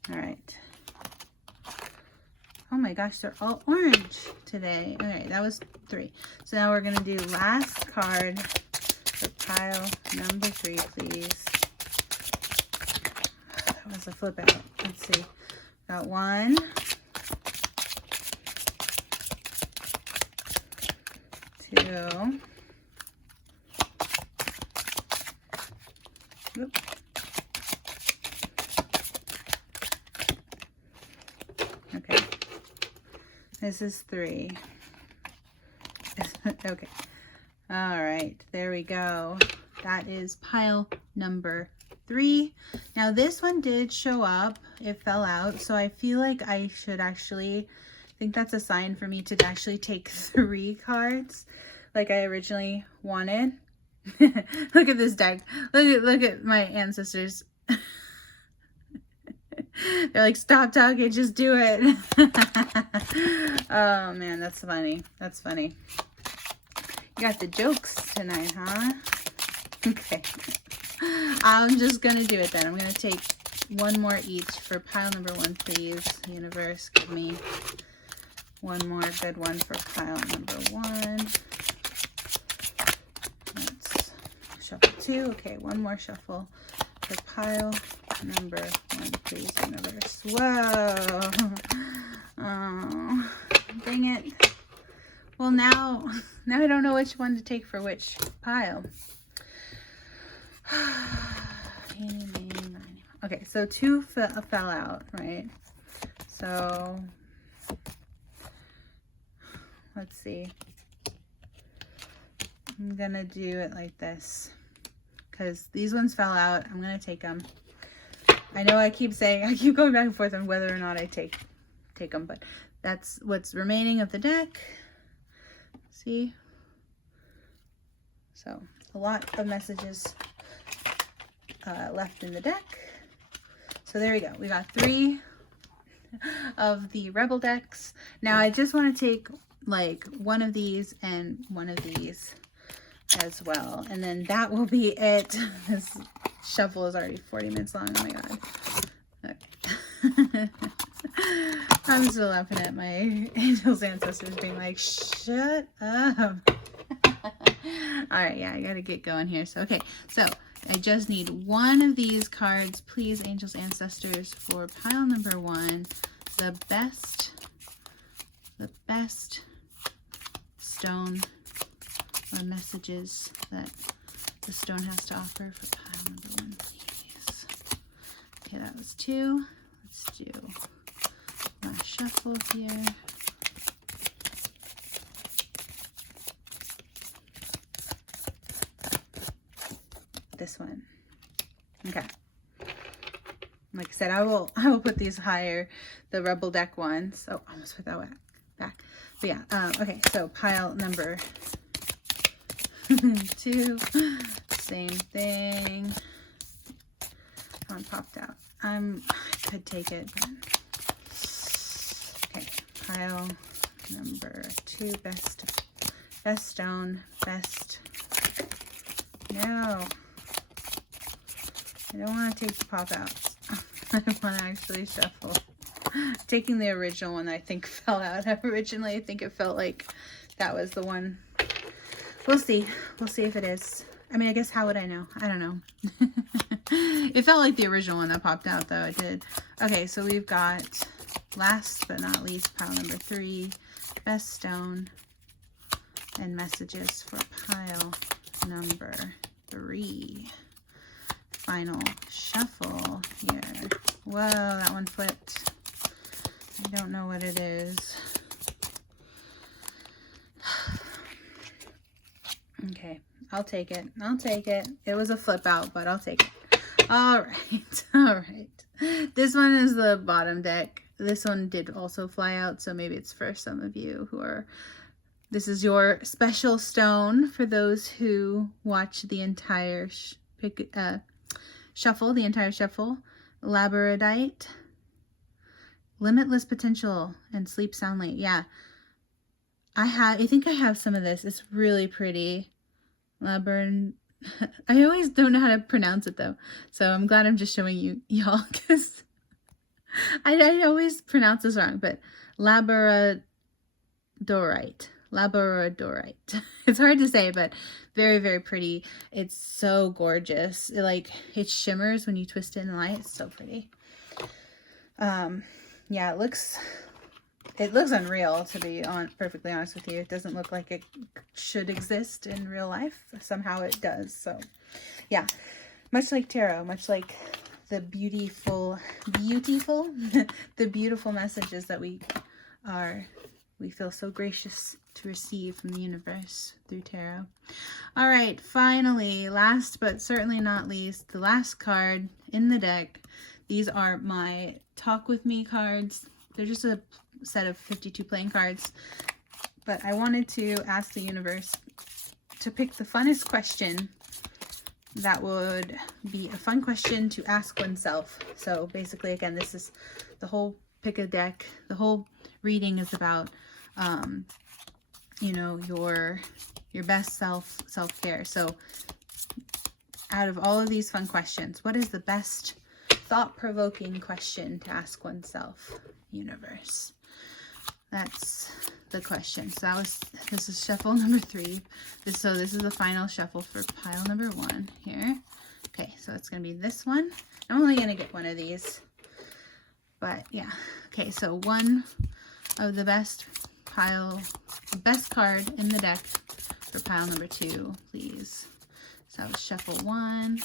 All right. Oh my gosh, they're all orange today. All right, that was 3. So now we're gonna do last card for pile number 3, please. That was a flip out. Let's see. Got 1. 2. Oop. Okay. This is 3. Okay. All right. There we go. That is pile number 3. Now this one did show up. It fell out. So I feel like I should actually, I think that's a sign for me to actually take 3 cards like I originally wanted. Look at this deck. Look at my ancestors. They're like, stop talking, just do it. Oh man, that's funny. That's funny. You got the jokes tonight, huh? Okay. I'm just gonna do it then. I'm gonna take 1 more each for pile number 1, please. Universe, give me 1 more good one for pile number 1. Let's shuffle 2. Okay, 1 more shuffle for pile number 1, please, universe. Whoa. Oh, dang it. Well, now I don't know which one to take for which pile. Okay, so 2 fell out, right? So let's see. I'm gonna do it like this because these ones fell out. I'm gonna take them. I know I keep going back and forth on whether or not I take them, but that's what's remaining of the deck. See? So a lot of messages left in the deck. So there we go. We got 3 of the Rebel decks. Now I just want to take like one of these and one of these as well, and then that will be it. This shuffle is already 40 minutes long. Oh my god. Okay. I'm still laughing at my angels ancestors being like, shut up. Alright, yeah, I gotta get going here. So okay, so I just need one of these cards, please, angels ancestors, for pile number 1. The best stone or messages that the stone has to offer for pile number 1, please. Okay, that was 2. Let's do last shuffle here. This one. Okay. Like I said, I will put these higher, the Rebel deck ones. Oh, almost put that back. But yeah, okay, so pile number 2, same thing. One popped out. I could take it, but okay. Pile number 2, best stone, best. No, I don't want to take the pop outs. I want to actually shuffle. Taking the original one that I think fell out. Originally, I think it felt like that was the one. We'll see. We'll see if it is. I mean, I guess how would I know? I don't know. It felt like the original one that popped out, though. It did. Okay, so we've got, last but not least, pile number 3, best stone, and messages for pile number 3. Final shuffle here. Whoa, that one flipped. I don't know what it is. Okay, I'll take it. I'll take it. It was a flip out, but I'll take it. All right. All right. This one is the bottom deck. This one did also fly out, so maybe it's for some of you who are... This is your special stone for those who watch the entire shuffle, the entire shuffle. Labradorite. Limitless potential and sleep soundly. Yeah. I think I have some of this. It's really pretty. I always don't know how to pronounce it though. So I'm glad I'm just showing y'all because I always pronounce this wrong, but Labradorite. It's hard to say, but very, very pretty. It's so gorgeous. It shimmers when you twist it in the light. It's so pretty. Yeah, it looks unreal, to be perfectly honest with you. It doesn't look like it should exist in real life. Somehow it does. So yeah, much like tarot, much like the beautiful the beautiful messages that we feel so gracious to receive from the universe through tarot. All right, finally, last but certainly not least, the last card in the deck. These are my Talk With Me cards. They're just a set of 52 playing cards, but I wanted to ask the universe to pick the funnest question that would be a fun question to ask oneself. So basically, again, this is the whole pick a deck. The whole reading is about you know, your best self-care. So out of all of these fun questions, what is the best thought-provoking question to ask oneself, universe? That's the question. So this is shuffle number 3. This is the final shuffle for pile number 1 here. Okay, so it's gonna be this one. I'm only gonna get one of these, but yeah. Okay, so one of the best card in the deck for pile number 2, please. So I would shuffle 1,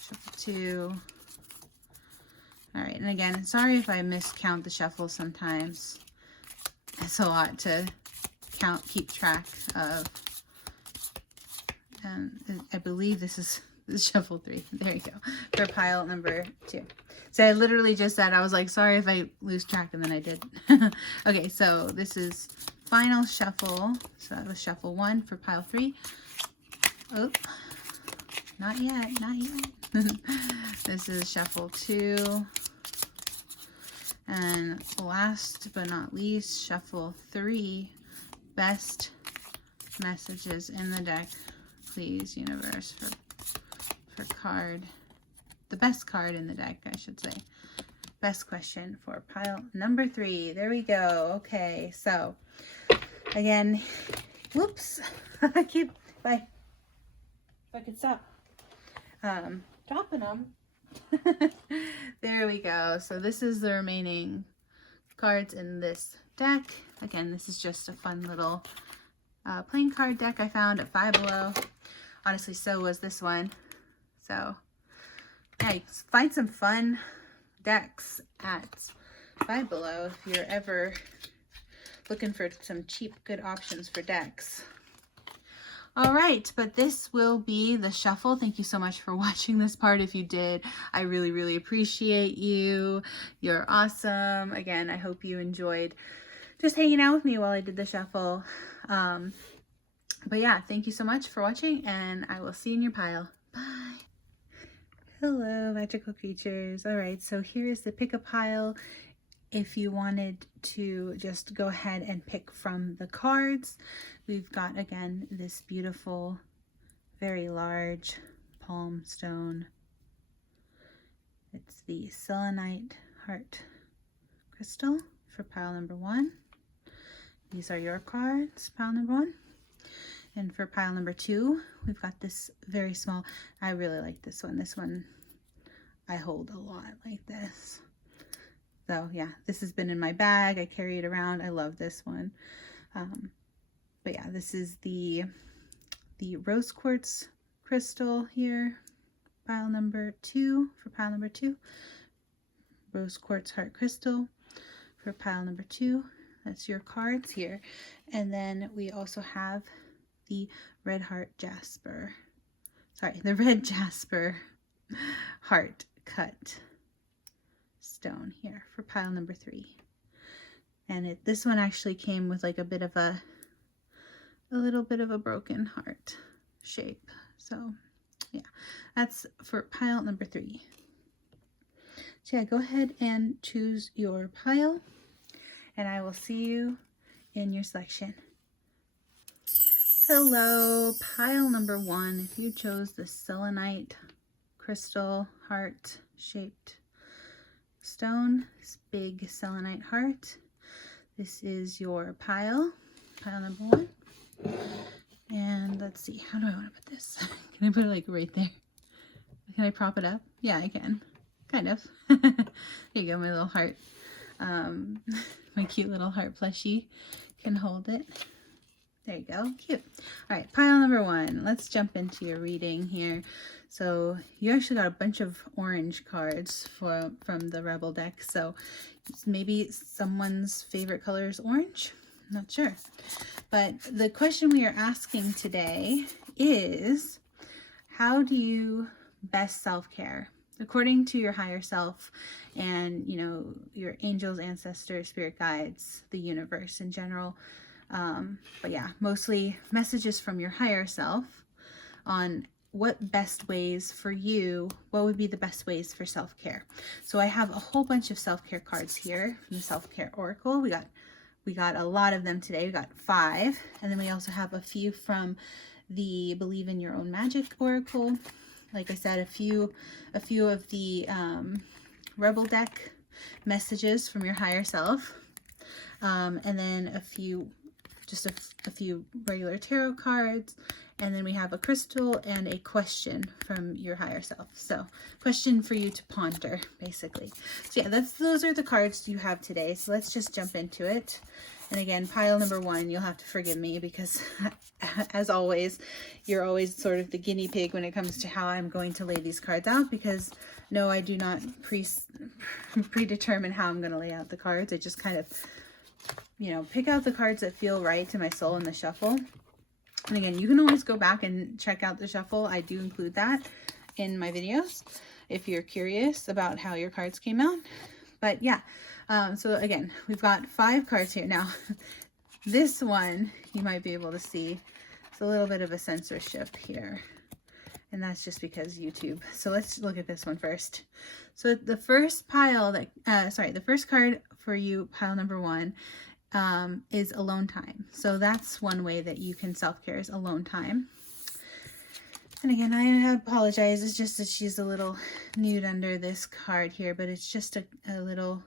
shuffle 2. All right, and again, sorry if I miscount the shuffle sometimes. It's a lot to keep track of. And I believe this is shuffle 3. There you go, for pile number 2. So I literally just said, I was like, sorry if I lose track, and then I did. Okay, so this is final shuffle. So that was shuffle 1 for pile 3. Oh, not yet, not yet. This is shuffle 2. And last but not least, shuffle 3. Best messages in the deck, please, universe, for card. The best card in the deck, I should say. Best question for pile number 3. There we go. Okay, so again, whoops. I keep, if I could stop dropping them. There we go. So this is the remaining cards in this deck. Again, this is just a fun little playing card deck I found at Five Below. Honestly, so was this one. So yeah, you can find some fun decks at Five Below if you're ever looking for some cheap, good options for decks. All right, but this will be the shuffle. Thank you so much for watching this part. If you did, I really, really appreciate you. You're awesome. Again, I hope you enjoyed just hanging out with me while I did the shuffle. But yeah, thank you so much for watching, and I will see you in your pile. Bye. Hello, magical creatures. All right, so here's the pick a pile. If you wanted to just go ahead and pick from the cards, we've got, again, this beautiful, very large palm stone. It's the selenite heart crystal for pile number 1. These are your cards, pile number 1. And for pile number 2, we've got this very small, I really like this one. This one I hold a lot like this. So yeah, this has been in my bag. I carry it around. I love this one. But yeah, this is the rose quartz crystal here. Pile number 2 for pile number 2. Rose quartz heart crystal for pile number 2. That's your cards here. And then we also have the red heart jasper. Sorry, the red jasper heart cut stone here for pile number 3. And this one actually came with like a little bit of a broken heart shape. So yeah, that's for pile number 3. So yeah, go ahead and choose your pile, and I will see you in your selection. Hello, pile number 1. If you chose the selenite crystal heart shaped stone, this big selenite heart, this is your pile number 1. And let's see, how do I want to put this? Can I put it like right there? Can I prop it up? Yeah, I can, kind of. There you go, my little heart. My cute little heart plushie can hold it. There you go, cute. All right, pile number 1. Let's jump into your reading here. So you actually got a bunch of orange cards from the Rebel deck. So maybe someone's favorite color is orange. I'm not sure. But the question we are asking today is, how do you best self-care? According to your higher self and, you know, your angels, ancestors, spirit guides, the universe in general. But yeah, mostly messages from your higher self on what best ways for you, what would be the best ways for self-care. So I have a whole bunch of self-care cards here from the Self-Care Oracle. We got a lot of them today. We got 5, and then we also have a few from the Believe in Your Own Magic Oracle. Like I said, a few of the Rebel deck messages from your higher self, and then a few just a few regular tarot cards, and then we have a crystal and a question from your higher self. So question for you to ponder, basically. So yeah, those are the cards you have today. So let's just jump into it. And again, pile number 1, you'll have to forgive me because as always, you're always sort of the guinea pig when it comes to how I'm going to lay these cards out, because no, I do not predetermine how I'm going to lay out the cards. I just kind of, you know, pick out the cards that feel right to my soul in the shuffle. And again, you can always go back and check out the shuffle. I do include that in my videos if you're curious about how your cards came out. But yeah, so again, we've got 5 cards here. Now, this one, you might be able to see, it's a little bit of a censorship here. And that's just because YouTube. So let's look at this one first. So the first pile that, the first card for you, pile number 1, is alone time. So that's one way that you can self-care, is alone time. And again, I apologize. It's just that she's a little nude under this card here, but it's just a little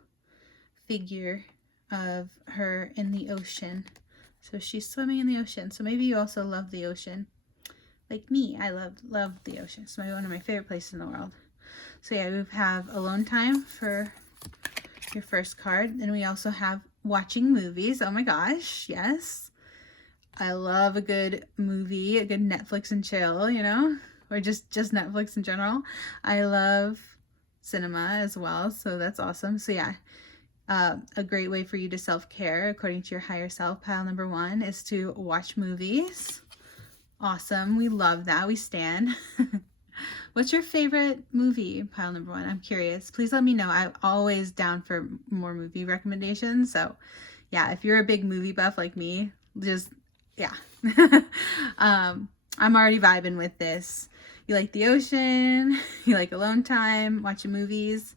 figure of her in the ocean. So she's swimming in the ocean. So maybe you also love the ocean. Like me, I love the ocean. It's one of my favorite places in the world. So yeah, we have alone time for your first card. And we also have watching movies. Oh my gosh, yes. I love a good movie, a good Netflix and chill, you know, or just Netflix in general. I love cinema as well, so that's awesome. So yeah, a great way for you to self-care, according to your higher self, pile number 1, is to watch movies. Awesome, we love that, we stan. What's your favorite movie, pile number 1? I'm curious. Please let me know. I'm always down for more movie recommendations. So yeah, if you're a big movie buff like me, just, yeah. I'm already vibing with this. You like the ocean, you like alone time, watching movies.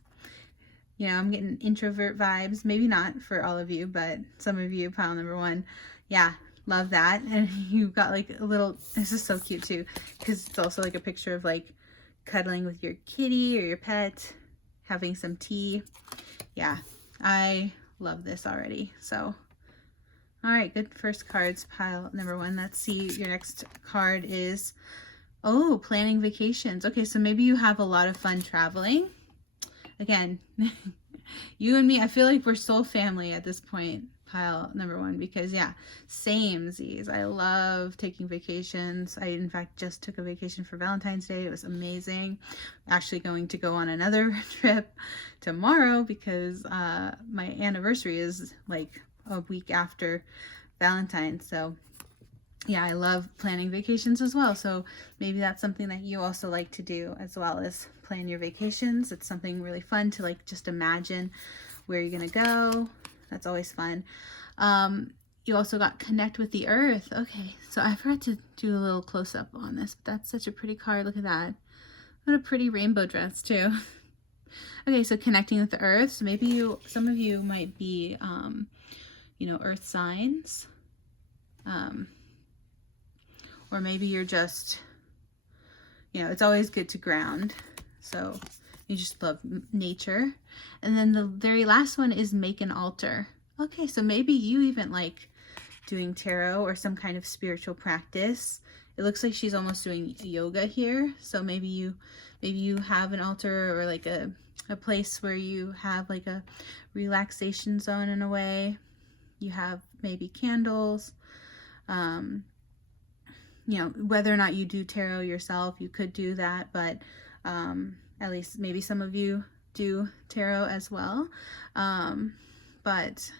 You know, I'm getting introvert vibes. Maybe not for all of you, but some of you, pile number 1. Yeah, love that. And you've got like a little, this is so cute too, because it's also like a picture of like cuddling with your kitty or your pet, having some tea. Yeah, I love this already. So, all right, good first cards, pile number 1. Let's see, your next card is, oh, planning vacations. Okay, so maybe you have a lot of fun traveling. Again, you and me, I feel like we're soul family at this point, pile number 1, because yeah, samesies. I love taking vacations. I in fact just took a vacation for Valentine's Day. It was amazing. Actually going to go on another trip tomorrow because my anniversary is like a week after Valentine's. So yeah, I love planning vacations as well. So maybe that's something that you also like to do, as well as plan your vacations. It's something really fun to like just imagine where you're gonna go. That's always fun. You also got connect with the earth. Okay, so I forgot to do a little close-up on this, but that's such a pretty card. Look at that. What a pretty rainbow dress too. Okay, so connecting with the earth. So maybe some of you might be you know, earth signs. Or maybe you're just, you know, it's always good to ground. So you just love nature. And then the very last one is make an altar. Okay, so maybe you even like doing tarot or some kind of spiritual practice. It looks like she's almost doing yoga here. So maybe you have an altar, or like a place where you have like a relaxation zone in a way. You have maybe candles. You know, whether or not you do tarot yourself, you could do that, but at least maybe some of you do tarot as well. But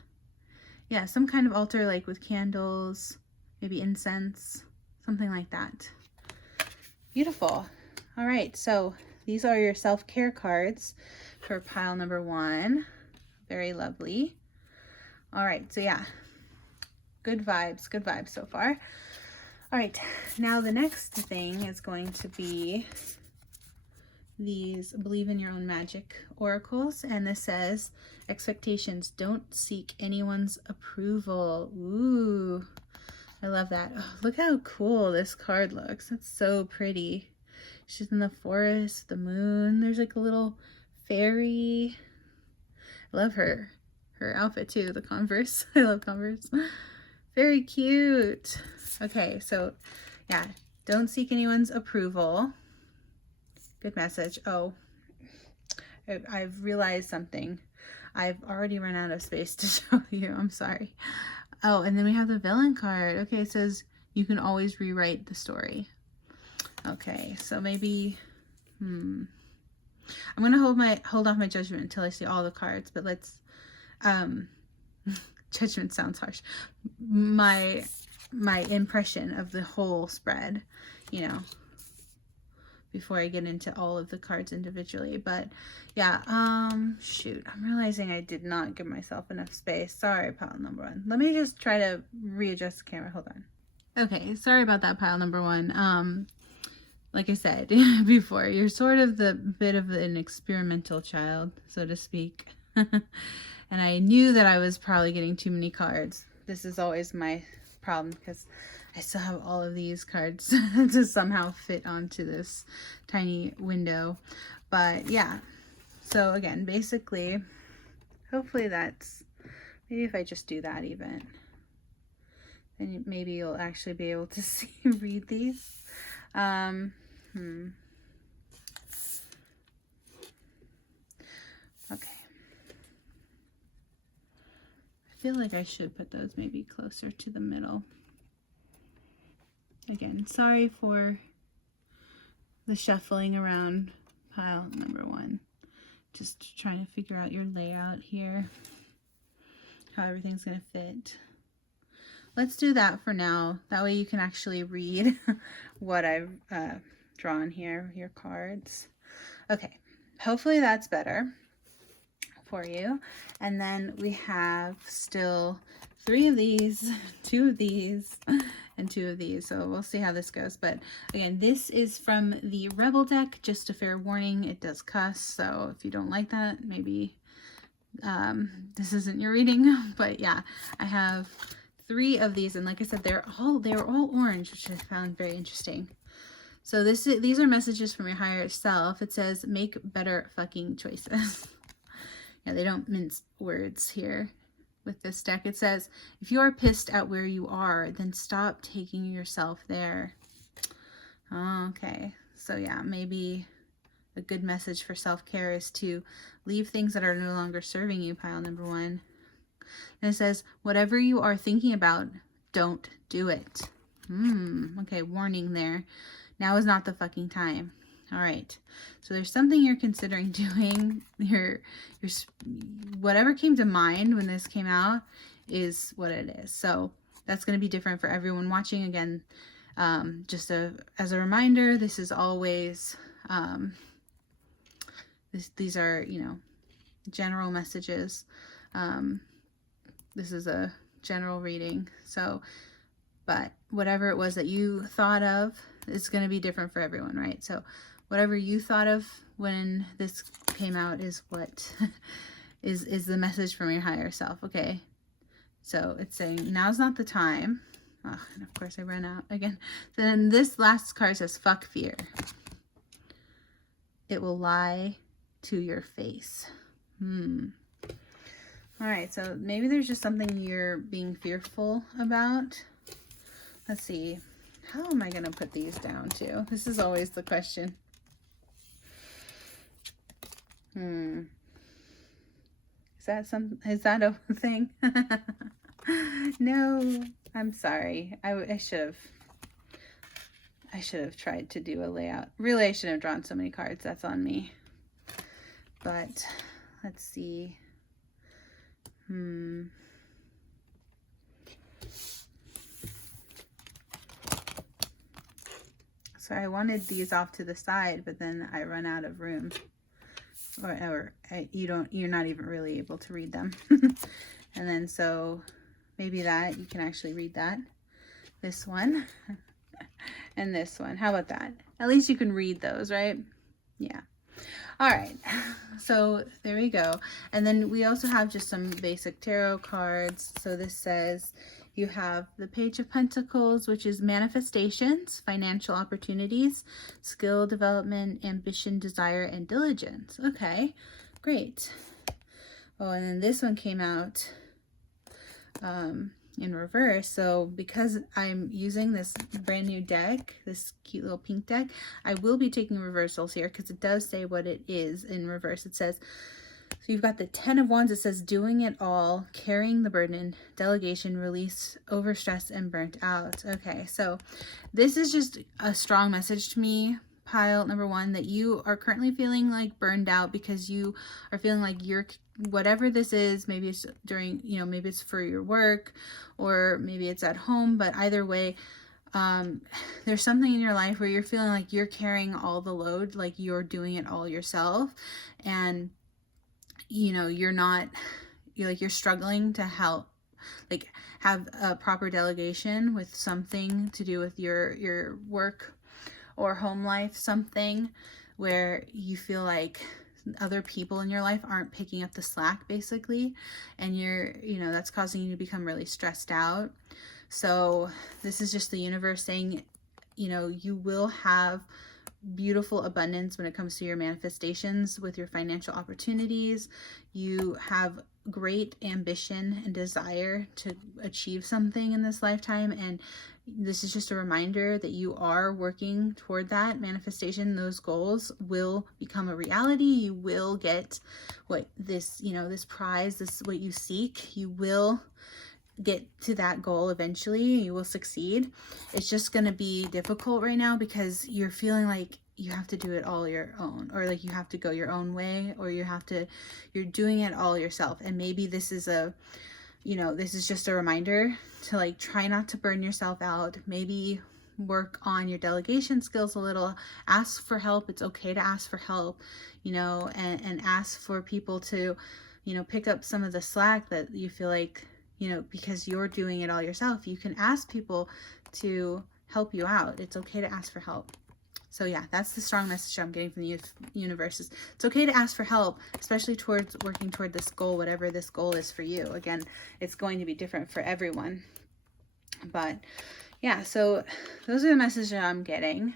yeah, some kind of altar like with candles, maybe incense, something like that. Beautiful. All right, so these are your self-care cards for pile number 1. Very lovely. All right, so yeah, good vibes so far. All right, now the next thing is going to be these Believe in Your Own Magic oracles, and this says, expectations, don't seek anyone's approval. Ooh, I love that. Oh, look how cool this card looks. That's so pretty. She's in the forest, the moon, there's like a little fairy. I love her outfit too, the Converse. I love Converse. Very cute. Okay, so yeah, don't seek anyone's approval. Good message. Oh, I've realized something. I've already run out of space to show you. I'm sorry. Oh, and then we have the villain card. Okay, it says you can always rewrite the story. Okay, so maybe, I'm gonna hold off my judgment until I see all the cards, but let's, judgment sounds harsh. My impression of the whole spread, you know, before I get into all of the cards individually. But yeah, shoot, I'm realizing I did not give myself enough space. Sorry, pile number one. Let me just try to readjust the camera. Hold on. Okay, sorry about that, pile number one. Like I said before, you're sort of the bit of an experimental child, so to speak. And I knew that I was probably getting too many cards. This is always my problem because I still have all of these cards to somehow fit onto this tiny window. But yeah, so again, basically, hopefully that's, maybe if I just do that even, then maybe you'll actually be able to see, read these. Okay. I feel like I should put those maybe closer to the middle. Again, sorry for the shuffling around, pile number one. Just trying to figure out your layout here, how everything's gonna fit. Let's do that for now. That way you can actually read what I've drawn here, your cards. Okay, hopefully that's better for you. And then we have still 3 of these, 2 of these, and 2 of these. So we'll see how this goes. But again, this is from the Rebel deck. Just a fair warning, it does cuss. So if you don't like that, maybe this isn't your reading. But yeah, I have 3 of these, and like I said, they were all orange, which I found very interesting. So these are messages from your higher self. It says, make better fucking choices. Yeah, they don't mince words here with this deck. It says, if you are pissed at where you are, then stop taking yourself there. Okay, so yeah, maybe a good message for self-care is to leave things that are no longer serving you, pile number one. And it says, whatever you are thinking about, don't do it. Okay, warning there. Now is not the fucking time. All right. So there's something you're considering doing. Your whatever came to mind when this came out is what it is. So that's going to be different for everyone watching. Again, just as a reminder, this is always, these are, you know, general messages. This is a general reading. So, but whatever it was that you thought of, it's going to be different for everyone, right? So whatever you thought of when this came out is what is the message from your higher self. Okay. So it's saying now's not the time. Oh, and of course I ran out again. Then this last card says, fuck fear. It will lie to your face. All right, so maybe there's just something you're being fearful about. Let's see. How am I going to put these down too? This is always the question. Is that a thing? No, I'm sorry. I should have tried to do a layout. Really, I shouldn't have drawn so many cards. That's on me. But let's see. So I wanted these off to the side, but then I run out of room. You're not even really able to read them. And then so maybe that you can actually read that. This one and this one. How about that? At least you can read those, right? Yeah. All right. So there we go. And then we also have just some basic tarot cards. So this says you have the Page of Pentacles, which is manifestations, financial opportunities, skill development, ambition, desire, and diligence. Okay, great. Oh, and then this one came out. in reverse. So because I'm using this brand new deck, this cute little pink deck, I will be taking reversals here because it does say what it is in reverse. It says, so you've got the 10 of Wands. It says doing it all, carrying the burden, delegation, release, overstressed, and burnt out. Okay, so this is just a strong message to me, pile number one, that you are currently feeling like burned out because you are feeling like you're, whatever this is, maybe it's during, you know, maybe it's for your work or maybe it's at home, but either way, there's something in your life where you're feeling like you're carrying all the load, like you're doing it all yourself, and you know, you're struggling to help, like have a proper delegation with something to do with your work or home life, something where you feel like other people in your life aren't picking up the slack basically, and you know, that's causing you to become really stressed out. So this is just the universe saying, you know, you will have beautiful abundance when it comes to your manifestations with your financial opportunities. You have great ambition and desire to achieve something in this lifetime, and this is just a reminder that you are working toward that manifestation. Those goals will become a reality. You will get what this, you know, this prize, this what you seek. You will get to that goal eventually. You will succeed. It's just going to be difficult right now because you're feeling like you have to do it all your own, or like you have to go your own way, or you're doing it all yourself. And maybe this is a, you know, this is just a reminder to like try not to burn yourself out. Maybe work on your delegation skills a little. Ask for help. It's okay to ask for help, you know, and ask for people to, you know, pick up some of the slack that you feel like, you know, because you're doing it all yourself. You can ask people to help you out. It's okay to ask for help. So yeah, that's the strong message I'm getting from the universe. It's okay to ask for help, especially towards working toward this goal, whatever this goal is for you. Again, it's going to be different for everyone. But yeah, so those are the messages I'm getting.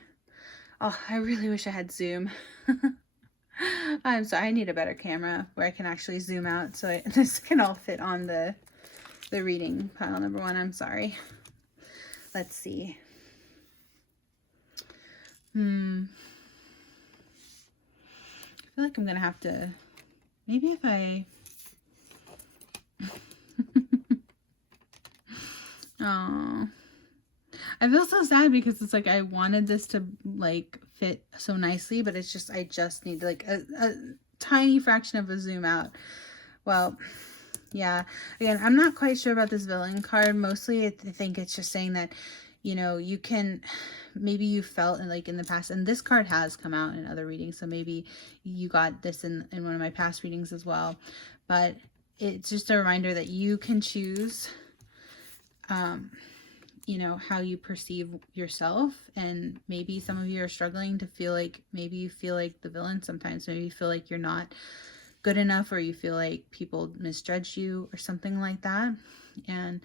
Oh, I really wish I had Zoom. I'm sorry, I need a better camera where I can actually zoom out so this can all fit on the reading pile number one. I'm sorry. Let's see. I feel like I'm gonna have to, maybe if I oh, I feel so sad because it's like I wanted this to like fit so nicely, but it's just, I just need like a tiny fraction of a zoom out. Well, yeah, again, I'm not quite sure about this villain card. Mostly I think it's just saying that, you know, you can, maybe you felt like in the past, and this card has come out in other readings, so maybe you got this in one of my past readings as well, but it's just a reminder that you can choose, you know, how you perceive yourself. And maybe some of you are struggling to feel like, maybe you feel like the villain sometimes, maybe you feel like you're not good enough, or you feel like people misjudge you or something like that. And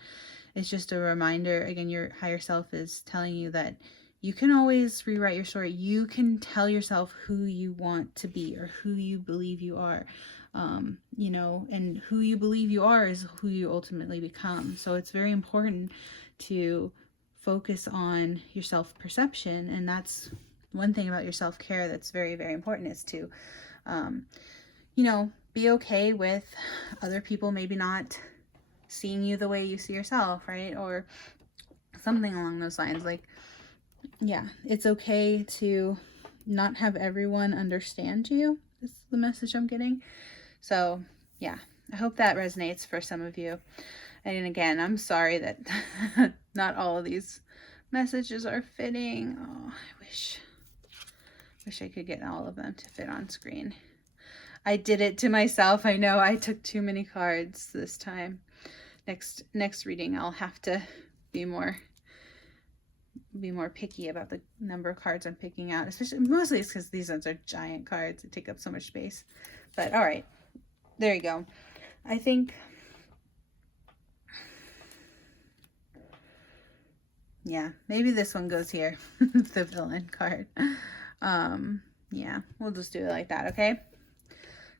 it's just a reminder, again, your higher self is telling you that you can always rewrite your story. You can tell yourself who you want to be or who you believe you are, you know, and who you believe you are is who you ultimately become. So it's very important to focus on your self-perception. And that's one thing about your self-care that's very, very important, is to, you know, be okay with other people maybe not seeing you the way you see yourself, right? Or something along those lines. Like, yeah, it's okay to not have everyone understand you, is the message I'm getting. So yeah, I hope that resonates for some of you. And again, I'm sorry that not all of these messages are fitting. Oh, I wish I could get all of them to fit on screen. I did it to myself. I know I took too many cards this time. Next reading, I'll have to be more picky about the number of cards I'm picking out. Especially, mostly it's because these ones are giant cards. They take up so much space. But all right, there you go. I think, yeah, maybe this one goes here. The villain card. Yeah, we'll just do it like that, okay?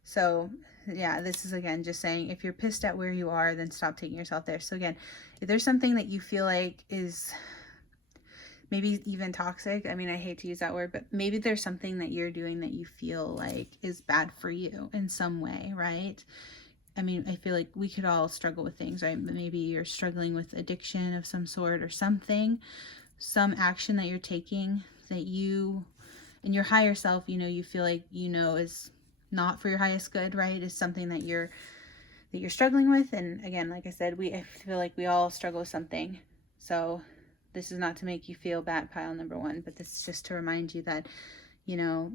So yeah, this is again just saying, if you're pissed at where you are, then stop taking yourself there. So again, if there's something that you feel like is maybe even toxic, I mean, I hate to use that word, but maybe there's something that you're doing that you feel like is bad for you in some way, right? I mean, I feel like we could all struggle with things, right? Maybe you're struggling with addiction of some sort or something, some action that you're taking that you, in your higher self, you know, you feel like, you know, is not for your highest good, right? Is something that you're struggling with. And again, like I said, I feel like we all struggle with something. So this is not to make you feel bad, pile number one, but this is just to remind you that, you know,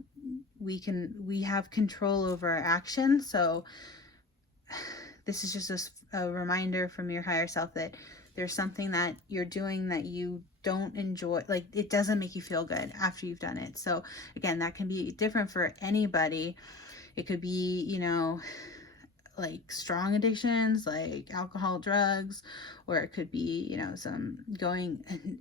we have control over our actions. So this is just a reminder from your higher self that there's something that you're doing that you don't enjoy, like it doesn't make you feel good after you've done it. So again, that can be different for anybody. It could be, you know, like strong addictions like alcohol, drugs, or it could be, you know,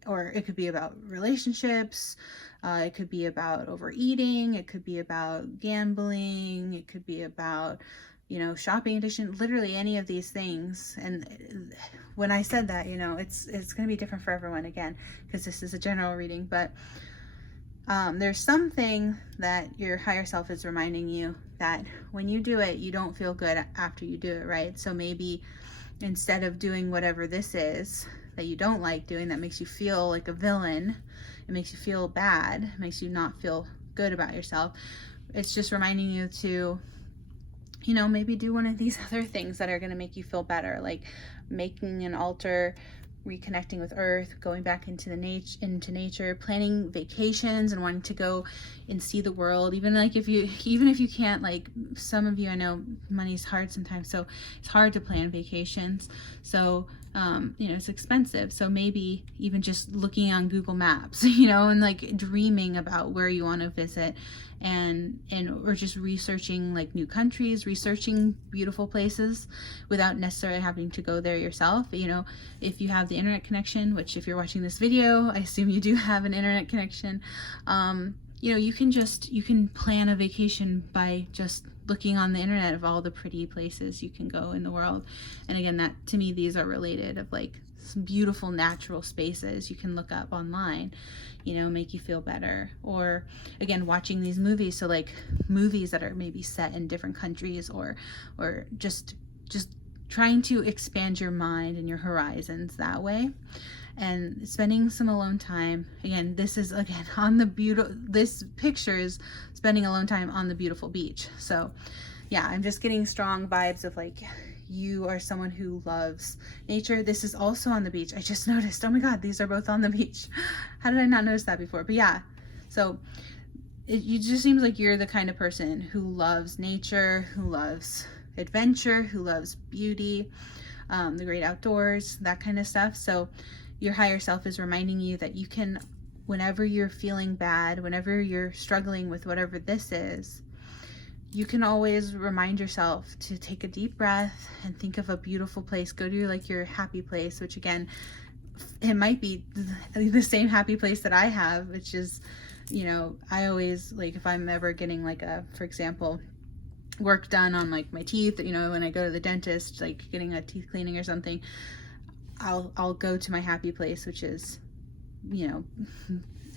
or it could be about relationships, it could be about overeating, it could be about gambling, it could be about, you know, shopping addiction, literally any of these things. And when I said that, you know, it's going to be different for everyone, again, because this is a general reading, but there's something that your higher self is reminding you that when you do it, you don't feel good after you do it, right? So maybe instead of doing whatever this is that you don't like doing, that makes you feel like a villain, it makes you feel bad, it makes you not feel good about yourself, it's just reminding you to, you know, maybe do one of these other things that are going to make you feel better, like making an altar, reconnecting with earth, going back into nature, planning vacations and wanting to go and see the world. Even if you can't, like some of you, I know money's hard sometimes, so it's hard to plan vacations. So you know, it's expensive. So maybe even just looking on Google Maps, you know, and like dreaming about where you want to visit, or just researching like new countries, researching beautiful places without necessarily having to go there yourself. You know, if you have the internet connection, which if you're watching this video, I assume you do have an internet connection, you know, you can plan a vacation by just looking on the internet of all the pretty places you can go in the world. And again, that to me, these are related, of like some beautiful natural spaces you can look up online, you know, make you feel better. Or again, watching these movies, so like movies that are maybe set in different countries, or just trying to expand your mind and your horizons that way. And spending some alone time. Again, this is again on the this picture is spending alone time on the beautiful beach. So yeah, I'm just getting strong vibes of like, you are someone who loves nature. This is also on the beach. I just noticed, oh my God, these are both on the beach. How did I not notice that before? But yeah, so it just seems like you're the kind of person who loves nature, who loves adventure, who loves beauty, the great outdoors, that kind of stuff. So your higher self is reminding you that you can, whenever you're feeling bad, whenever you're struggling with whatever this is, you can always remind yourself to take a deep breath and think of a beautiful place. Go to like your happy place, which again, it might be the same happy place that I have, which is, you know, I always, like if I'm ever getting like for example, work done on like my teeth, you know, when I go to the dentist, like getting a teeth cleaning or something, I'll go to my happy place, which is, you know,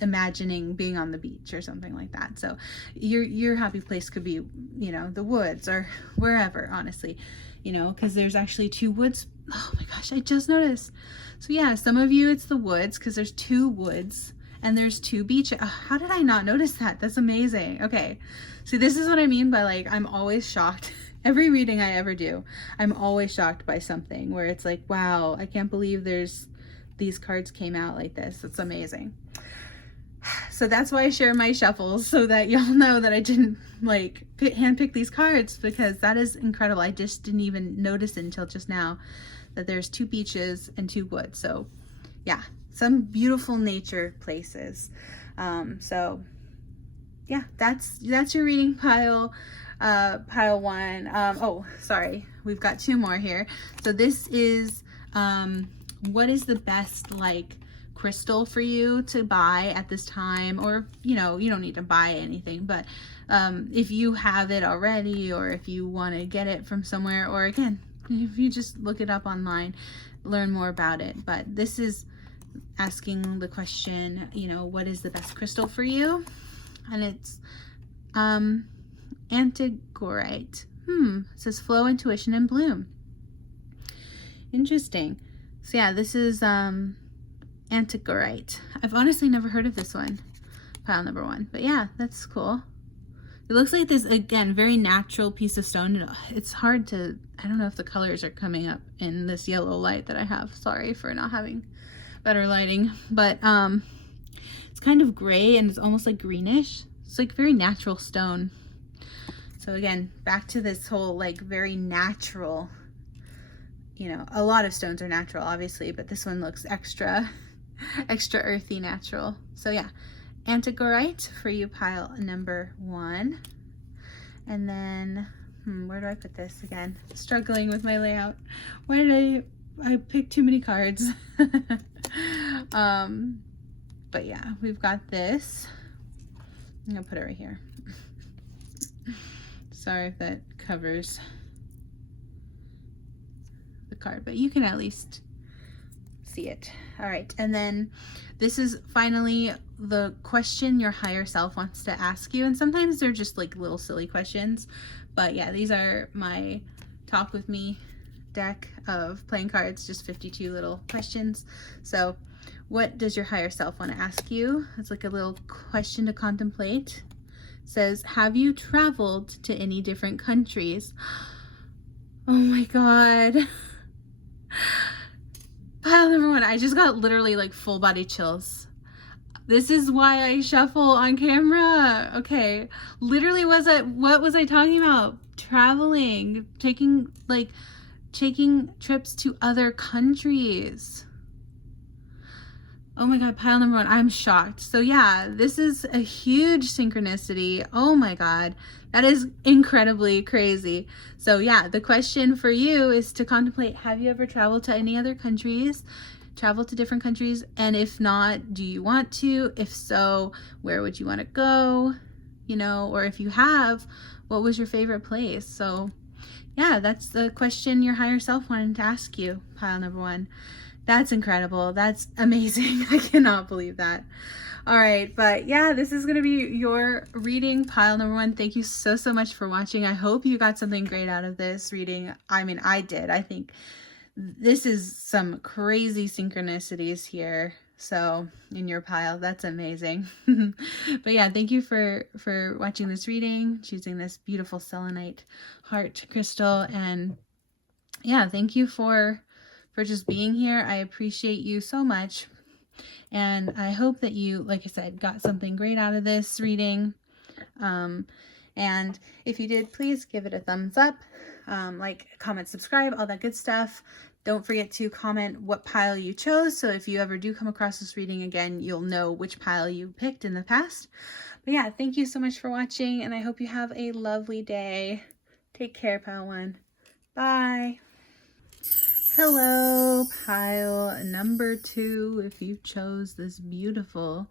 imagining being on the beach or something like that. So your happy place could be, you know, the woods or wherever, honestly, you know, because there's actually 2 woods. Oh my gosh, I just noticed. So yeah, some of you it's the woods because there's 2 woods and there's 2 beaches. How did I not notice that? That's amazing. Okay, so this is what I mean by like, I'm always shocked. Every reading I ever do, I'm always shocked by something where it's like, wow, I can't believe these cards came out like this. It's amazing. So that's why I share my shuffles, so that y'all know that I didn't like handpick these cards, because that is incredible. I just didn't even notice it until just now that there's 2 beaches and 2 woods. So yeah, some beautiful nature places. So yeah, that's your reading pile 1. Oh, sorry, we've got 2 more here. So this is what is the best like crystal for you to buy at this time, or you know, you don't need to buy anything, but if you have it already, or if you want to get it from somewhere, or again, if you just look it up online, learn more about it. But this is asking the question, you know, what is the best crystal for you? And it's antigorite. It says flow, intuition, and bloom. Interesting. So yeah, this is antigorite. I've honestly never heard of this one, pile number 1, but yeah, that's cool. It looks like this, again, very natural piece of stone. It's hard to, I don't know if the colors are coming up in this yellow light that I have. Sorry for not having better lighting, but it's kind of gray and it's almost like greenish. It's like very natural stone. So again, back to this whole like very natural, you know, a lot of stones are natural obviously, but this one looks extra earthy natural. So yeah, antigorite for you, pile number 1. And then where do I put this again? Struggling with my layout. Why did I picked too many cards. But yeah, we've got this. I'm gonna put it right here. Sorry if that covers the card, but you can at least see it. All right, and then this is finally the question your higher self wants to ask you, and sometimes they're just like little silly questions, but yeah, these are my Talk With Me deck of playing cards, just 52 little questions. So what does your higher self want to ask you? It's like a little question to contemplate. It says, have you traveled to any different countries? Oh my god. Pile number 1, I just got literally like full body chills. This is why I shuffle on camera. Okay, literally what was I talking about? Traveling, taking trips to other countries. Oh my god, pile number 1, I'm shocked. So yeah, this is a huge synchronicity. Oh my god, that is incredibly crazy. So yeah, the question for you is to contemplate, have you ever traveled to any other countries? Travel to different countries, and if not, do you want to? If so, where would you want to go? You know, or if you have, what was your favorite place? So yeah, that's the question your higher self wanted to ask you, pile number 1. That's incredible. That's amazing. I cannot believe that. All right, but yeah, this is going to be your reading, pile number 1. Thank you so much for watching. I hope you got something great out of this reading. I mean, I did. I think this is some crazy synchronicities here. So in your pile, that's amazing. But yeah, thank you for watching this reading, choosing this beautiful selenite heart crystal, and yeah, thank you for just being here. I appreciate you so much, and I hope that you, like I said, got something great out of this reading. And if you did, please give it a thumbs up, like, comment, subscribe, all that good stuff. Don't forget to comment what pile you chose, so if you ever do come across this reading again, you'll know which pile you picked in the past. But yeah, thank you so much for watching, and I hope you have a lovely day. Take care, pile 1. Bye. Hello, pile number 2, if you chose this beautiful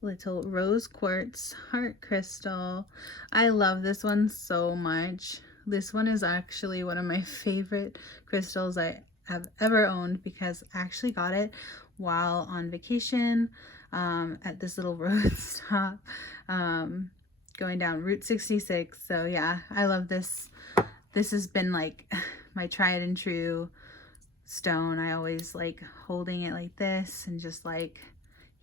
little rose quartz heart crystal. I love this one so much. This one is actually one of my favorite crystals I have ever owned, because I actually got it while on vacation at this little road stop going down Route 66. So yeah, I love this. This has been like my tried and true stone. I always like holding it like this, and just like,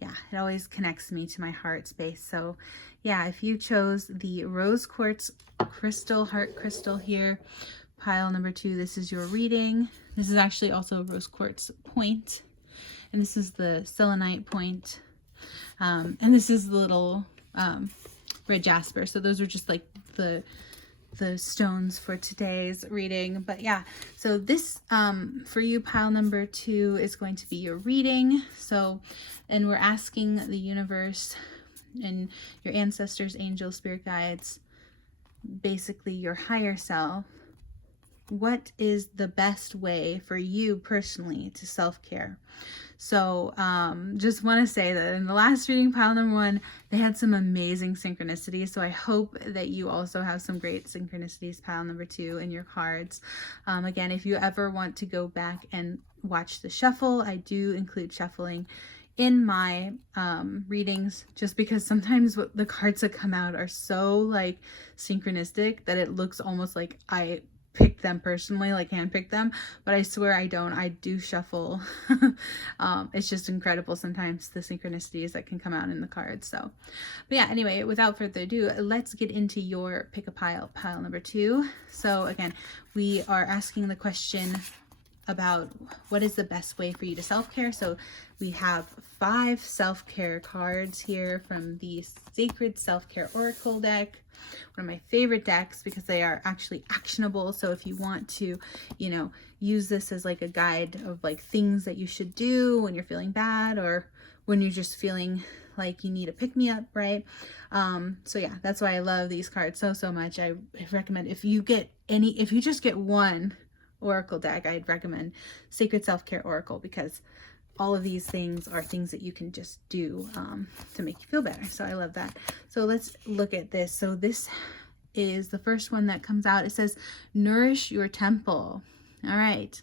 yeah, it always connects me to my heart space. So yeah, if you chose the rose quartz crystal, heart crystal here, pile number 2, this is your reading. This is actually also a rose quartz point, and this is the selenite point, and this is the little red jasper. So those are just like the stones for today's reading. But yeah, so this for you, pile number 2, is going to be your reading. So, and we're asking the universe and your ancestors, angels, spirit guides, basically your higher self, what is the best way for you personally to self-care? So just want to say that in the last reading, pile number 1, they had some amazing synchronicities. So I hope that you also have some great synchronicities, pile number 2, in your cards. Again, if you ever want to go back and watch the shuffle, I do include shuffling in my readings, just because sometimes what the cards that come out are so like synchronistic that it looks almost like I picked them personally, like handpicked them, but I swear I don't. I do shuffle. It's just incredible sometimes the synchronicities that can come out in the cards. So, but yeah, anyway, without further ado, let's get into your pick a pile number 2. So again, we are asking the question about what is the best way for you to self-care. So we have 5 self-care cards here from the Sacred Self-Care Oracle deck, one of my favorite decks because they are actually actionable. So if you want to, you know, use this as like a guide of like things that you should do when you're feeling bad or when you're just feeling like you need a pick-me-up, right? So yeah, that's why I love these cards so much. I recommend if you just get one Oracle deck, I'd recommend Sacred Self-Care Oracle, because all of these things are things that you can just do to make you feel better. So I love that. So let's look at this. So this is the first one that comes out. It says, nourish your temple. All right.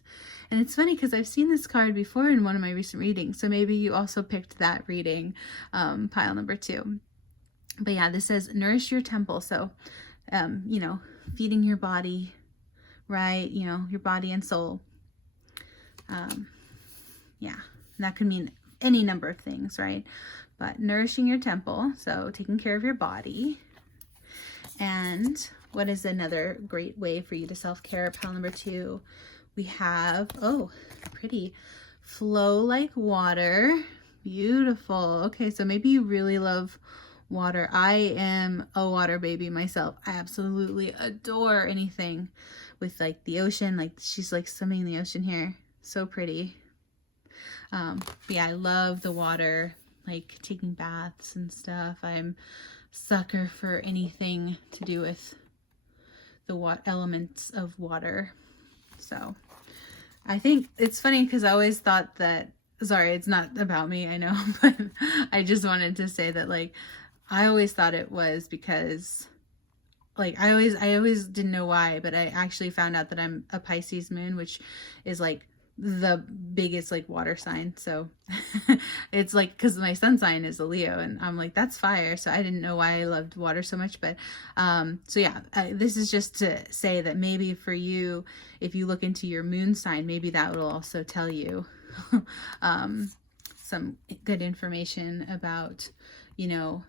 And it's funny because I've seen this card before in one of my recent readings. So maybe you also picked that reading, pile number 2. But yeah, this says, nourish your temple. So, you know, feeding your body, right? You know, your body and soul. Yeah, and that could mean any number of things, right? But nourishing your temple, so taking care of your body. And what is another great way for you to self-care? Pile number 2, we have, oh, pretty, flow like water. Beautiful. Okay, so maybe you really love water. I am a water baby myself. I absolutely adore anything with like the ocean. Like she's like swimming in the ocean here. So pretty. But yeah, I love the water, like taking baths and stuff. I'm sucker for anything to do with the elements of water. So I think it's funny because I always thought that, sorry, it's not about me, I know, but I just wanted to say that like I always thought it was because like I always didn't know why, but I actually found out that I'm a Pisces moon, which is like the biggest like water sign. So it's like, because my sun sign is a Leo and I'm like, that's fire. So I didn't know why I loved water so much. But so yeah, this is just to say that maybe for you, if you look into your moon sign, maybe that will also tell you some good information about, you know,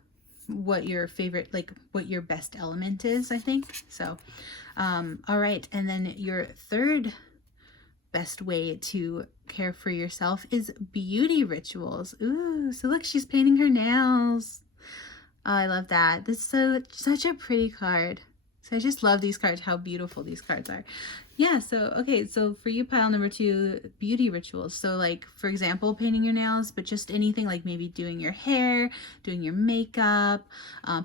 what your favorite, like what your best element is, I think. So all right, and then your third best way to care for yourself is beauty rituals. Ooh, so look, she's painting her nails. Oh, I love that. This is such a pretty card. So I just love these cards, how beautiful these cards are. Yeah, so okay, so for you, pile number 2, beauty rituals. So like, for example, painting your nails, but just anything like maybe doing your hair, doing your makeup,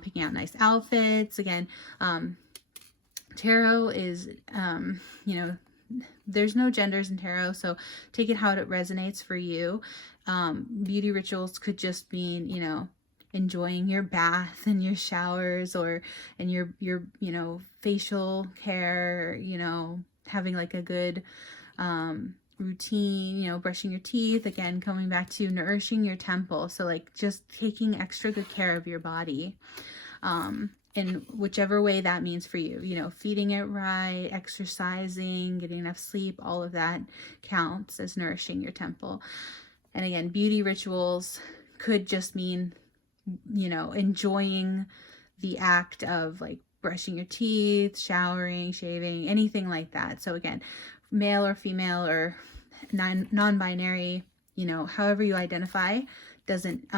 picking out nice outfits. Again, tarot is, you know, there's no genders in tarot, so take it how it resonates for you. Beauty rituals could just mean, you know, enjoying your bath and your showers, or and your you know, facial care, you know, having like a good routine, you know, brushing your teeth, again coming back to nourishing your temple. So like just taking extra good care of your body, in whichever way that means for you, you know, feeding it right, exercising, getting enough sleep, all of that counts as nourishing your temple. And again, beauty rituals could just mean, you know, enjoying the act of like brushing your teeth, showering, shaving, anything like that. So again, male or female or non-binary, you know, however you identify, doesn't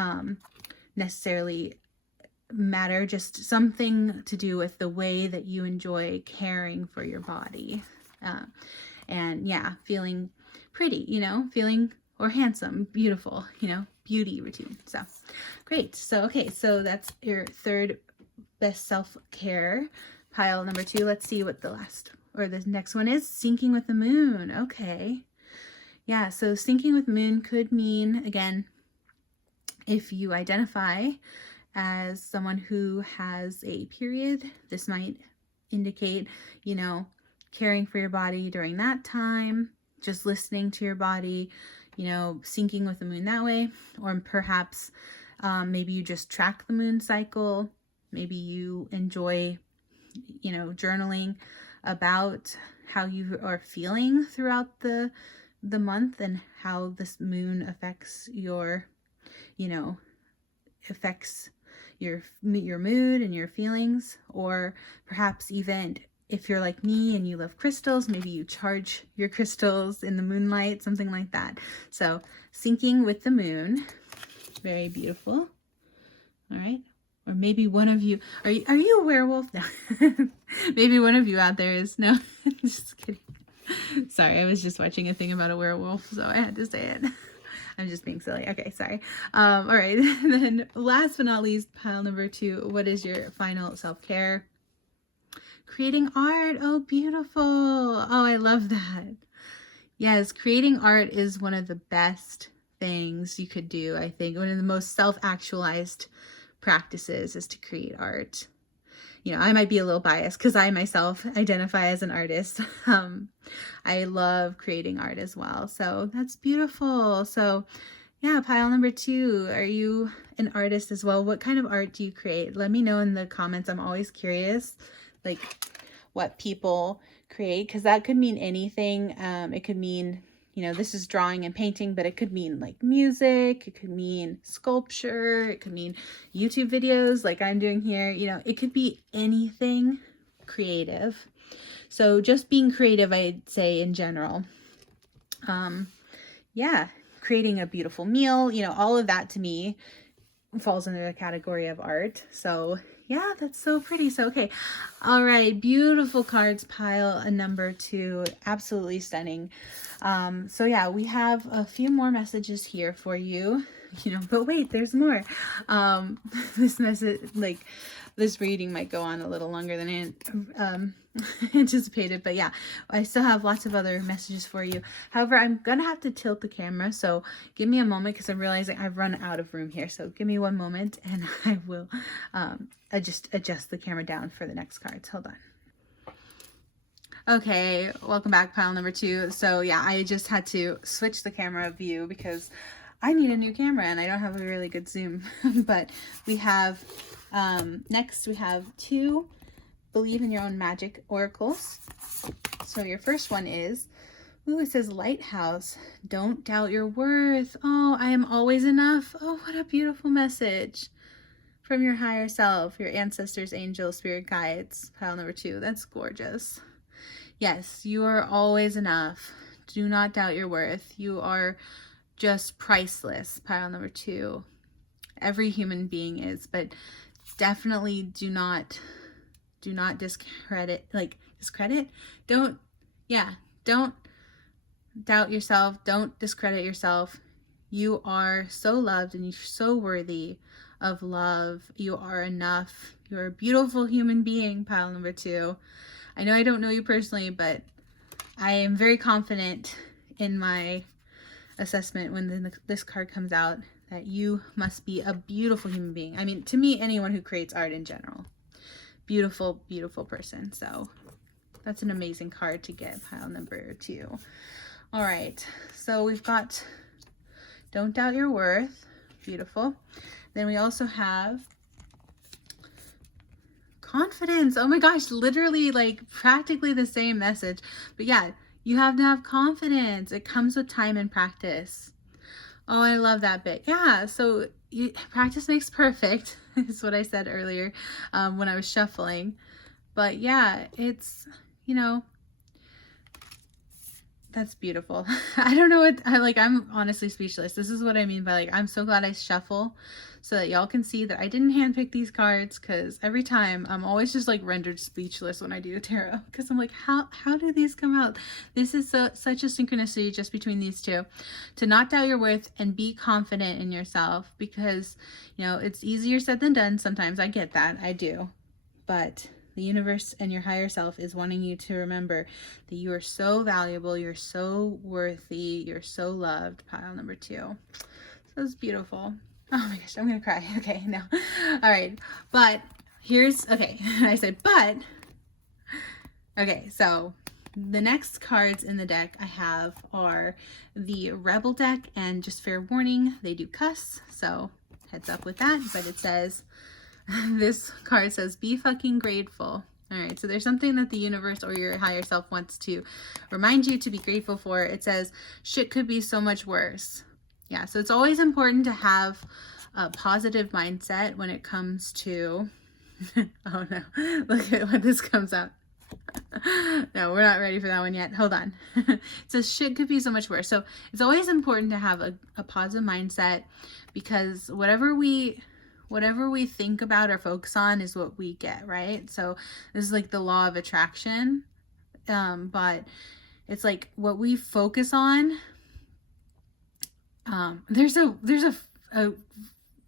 necessarily matter, just something to do with the way that you enjoy caring for your body. And yeah, feeling pretty, you know, feeling, or handsome, beautiful, you know, beauty routine. So great. So, okay, so that's your third best self-care. Pile number 2. Let's see what the last, or the next one is. Syncing with the moon. Okay. Yeah, so syncing with moon could mean, again, if you identify as someone who has a period, this might indicate, you know, caring for your body during that time, just listening to your body, you know, syncing with the moon that way. Or perhaps maybe you just track the moon cycle. Maybe you enjoy, you know, journaling about how you are feeling throughout the month and how this moon affects your, you know, affects your mood and your feelings. Or perhaps even if you're like me and you love crystals, maybe you charge your crystals in the moonlight, something like that. So syncing with the moon, very beautiful. All right. Or maybe one of you, are you a werewolf? No. Maybe one of you out there is. No, just kidding. Sorry, I was just watching a thing about a werewolf, so I had to say it. I'm just being silly. Okay, sorry. All right. Then last but not least, pile number 2, what is your final self-care? Creating art. Oh, beautiful. Oh, I love that. Yes, creating art is one of the best things you could do, I think. One of the most self-actualized practices is to create art. You know, I might be a little biased because I myself identify as an artist. I love creating art as well. So that's beautiful. So yeah, pile number 2, are you an artist as well? What kind of art do you create? Let me know in the comments. I'm always curious, like what people create, because that could mean anything. It could mean, you know, this is drawing and painting, but it could mean like music, it could mean sculpture, it could mean YouTube videos like I'm doing here. You know, it could be anything creative. So just being creative, I'd say in general. Yeah, creating a beautiful meal, you know, all of that to me falls under the category of art. So yeah, that's so pretty. So, okay. All right. Beautiful cards, pile number 2. Absolutely stunning. So yeah, we have a few more messages here for you, you know, but wait, there's more. This message, like this reading might go on a little longer than anticipated, but yeah, I still have lots of other messages for you. However, I'm gonna have to tilt the camera, so give me a moment because I'm realizing I've run out of room here. So give me one moment and I will adjust the camera down for the next cards. Hold on. Okay, welcome back, pile number 2. So yeah, I just had to switch the camera view because I need a new camera and I don't have a really good zoom. But we have next we have 2 believe in your own magic oracles. So your first one is, ooh, it says lighthouse. Don't doubt your worth. Oh, I am always enough. Oh, what a beautiful message from your higher self, your ancestors, angels, spirit guides. Pile number 2. That's gorgeous. Yes, you are always enough. Do not doubt your worth. You are just priceless. Pile number 2. Every human being is, but definitely do not discredit, don't doubt yourself. Don't discredit yourself. You are so loved and you're so worthy of love. You are enough. You're a beautiful human being. Pile number 2. I know I don't know you personally, but I am very confident in my assessment when this card comes out that you must be a beautiful human being. I mean, to me, anyone who creates art in general, beautiful, beautiful person. So that's an amazing card to get, pile number 2. All right, so we've got don't doubt your worth. Beautiful. Then we also have confidence. Oh my gosh, literally like practically the same message. But yeah, you have to have confidence. It comes with time and practice. Oh, I love that bit. Yeah, so practice makes perfect is what I said earlier when I was shuffling. But yeah, it's, you know, that's beautiful. I don't know what I'm honestly speechless. This is what I mean by like, I'm so glad I shuffle so that y'all can see that I didn't handpick these cards, because every time I'm always just like rendered speechless when I do a tarot, because I'm like, how did these come out? This is such a synchronicity just between these two. To not doubt your worth and be confident in yourself, because, you know, it's easier said than done sometimes. I get that. I do. But The universe and your higher self is wanting you to remember that you are so valuable, you're so worthy, you're so loved. Pile number 2. So it's beautiful. Oh my gosh, I'm gonna cry. Okay, no. All right, but here's, okay, I said, but, okay, so the next cards in the deck I have are the Rebel deck, and just fair warning, they do cuss, so heads up with that. But it says, this card says, be fucking grateful. All right, so there's something that the universe or your higher self wants to remind you to be grateful for. It says, shit could be so much worse. Yeah, so it's always important to have a positive mindset when it comes to, oh no, look at what this comes out. No, we're not ready for that one yet. Hold on. It says shit could be so much worse. So it's always important to have a positive mindset, because whatever we think about or focus on is what we get, right? So this is like the law of attraction. But it's like what we focus on. There's a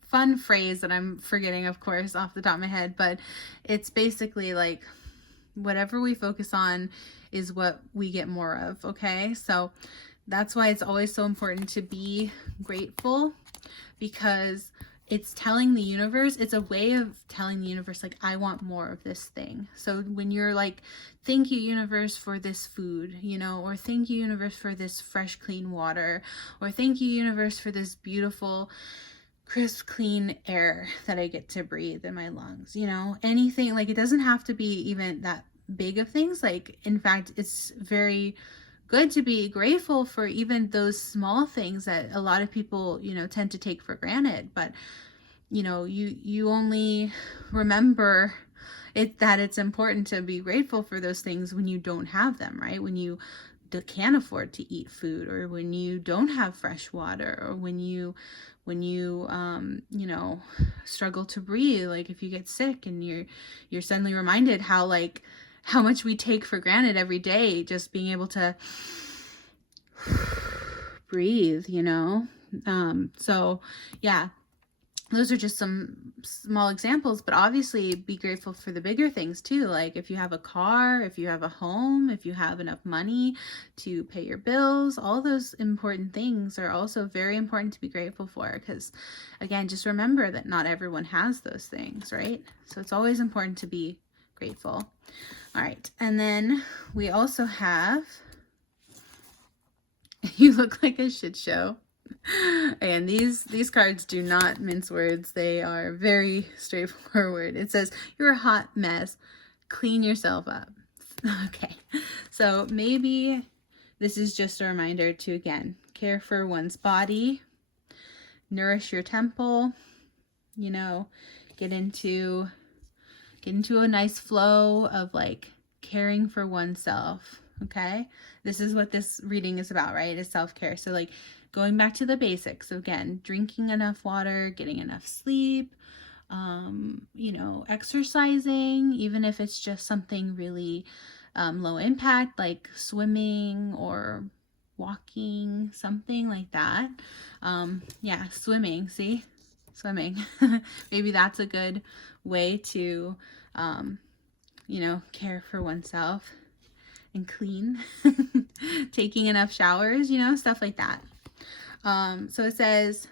fun phrase that I'm forgetting, of course, off the top of my head, but it's basically like, whatever we focus on is what we get more of, okay? So that's why it's always so important to be grateful, because it's telling the universe, it's a way of telling the universe, like, I want more of this thing. So when you're like, thank you, universe, for this food, you know, or thank you, universe, for this fresh, clean water, or thank you, universe, for this beautiful, crisp, clean air that I get to breathe in my lungs, you know, anything. Like, it doesn't have to be even that big of things. Like, in fact, it's very good to be grateful for even those small things that a lot of people, you know, tend to take for granted. But, you know, you only remember it, that it's important to be grateful for those things when you don't have them, right? When you can't afford to eat food, or when you don't have fresh water, or when you you know, struggle to breathe. Like, if you get sick and you're suddenly reminded how much we take for granted every day, just being able to breathe, you know? So yeah, those are just some small examples, but obviously be grateful for the bigger things too. Like, if you have a car, if you have a home, if you have enough money to pay your bills, all those important things are also very important to be grateful for, because again, just remember that not everyone has those things, right? So it's always important to be grateful. All right, and then we also have, you look like a shit show. And these cards do not mince words. They are very straightforward. It says, you're a hot mess. Clean yourself up. Okay, so maybe this is just a reminder to, again, care for one's body, nourish your temple, you know, get into a nice flow of like caring for oneself. Okay, this is what this reading is about, right? It's self-care. So like, going back to the basics. So again, drinking enough water, getting enough sleep, you know, exercising, even if it's just something really low impact, like swimming or walking, something like that. Yeah, swimming, see? Swimming. Maybe that's a good way to, you know, care for oneself and clean. Taking enough showers, you know, stuff like that. So it says,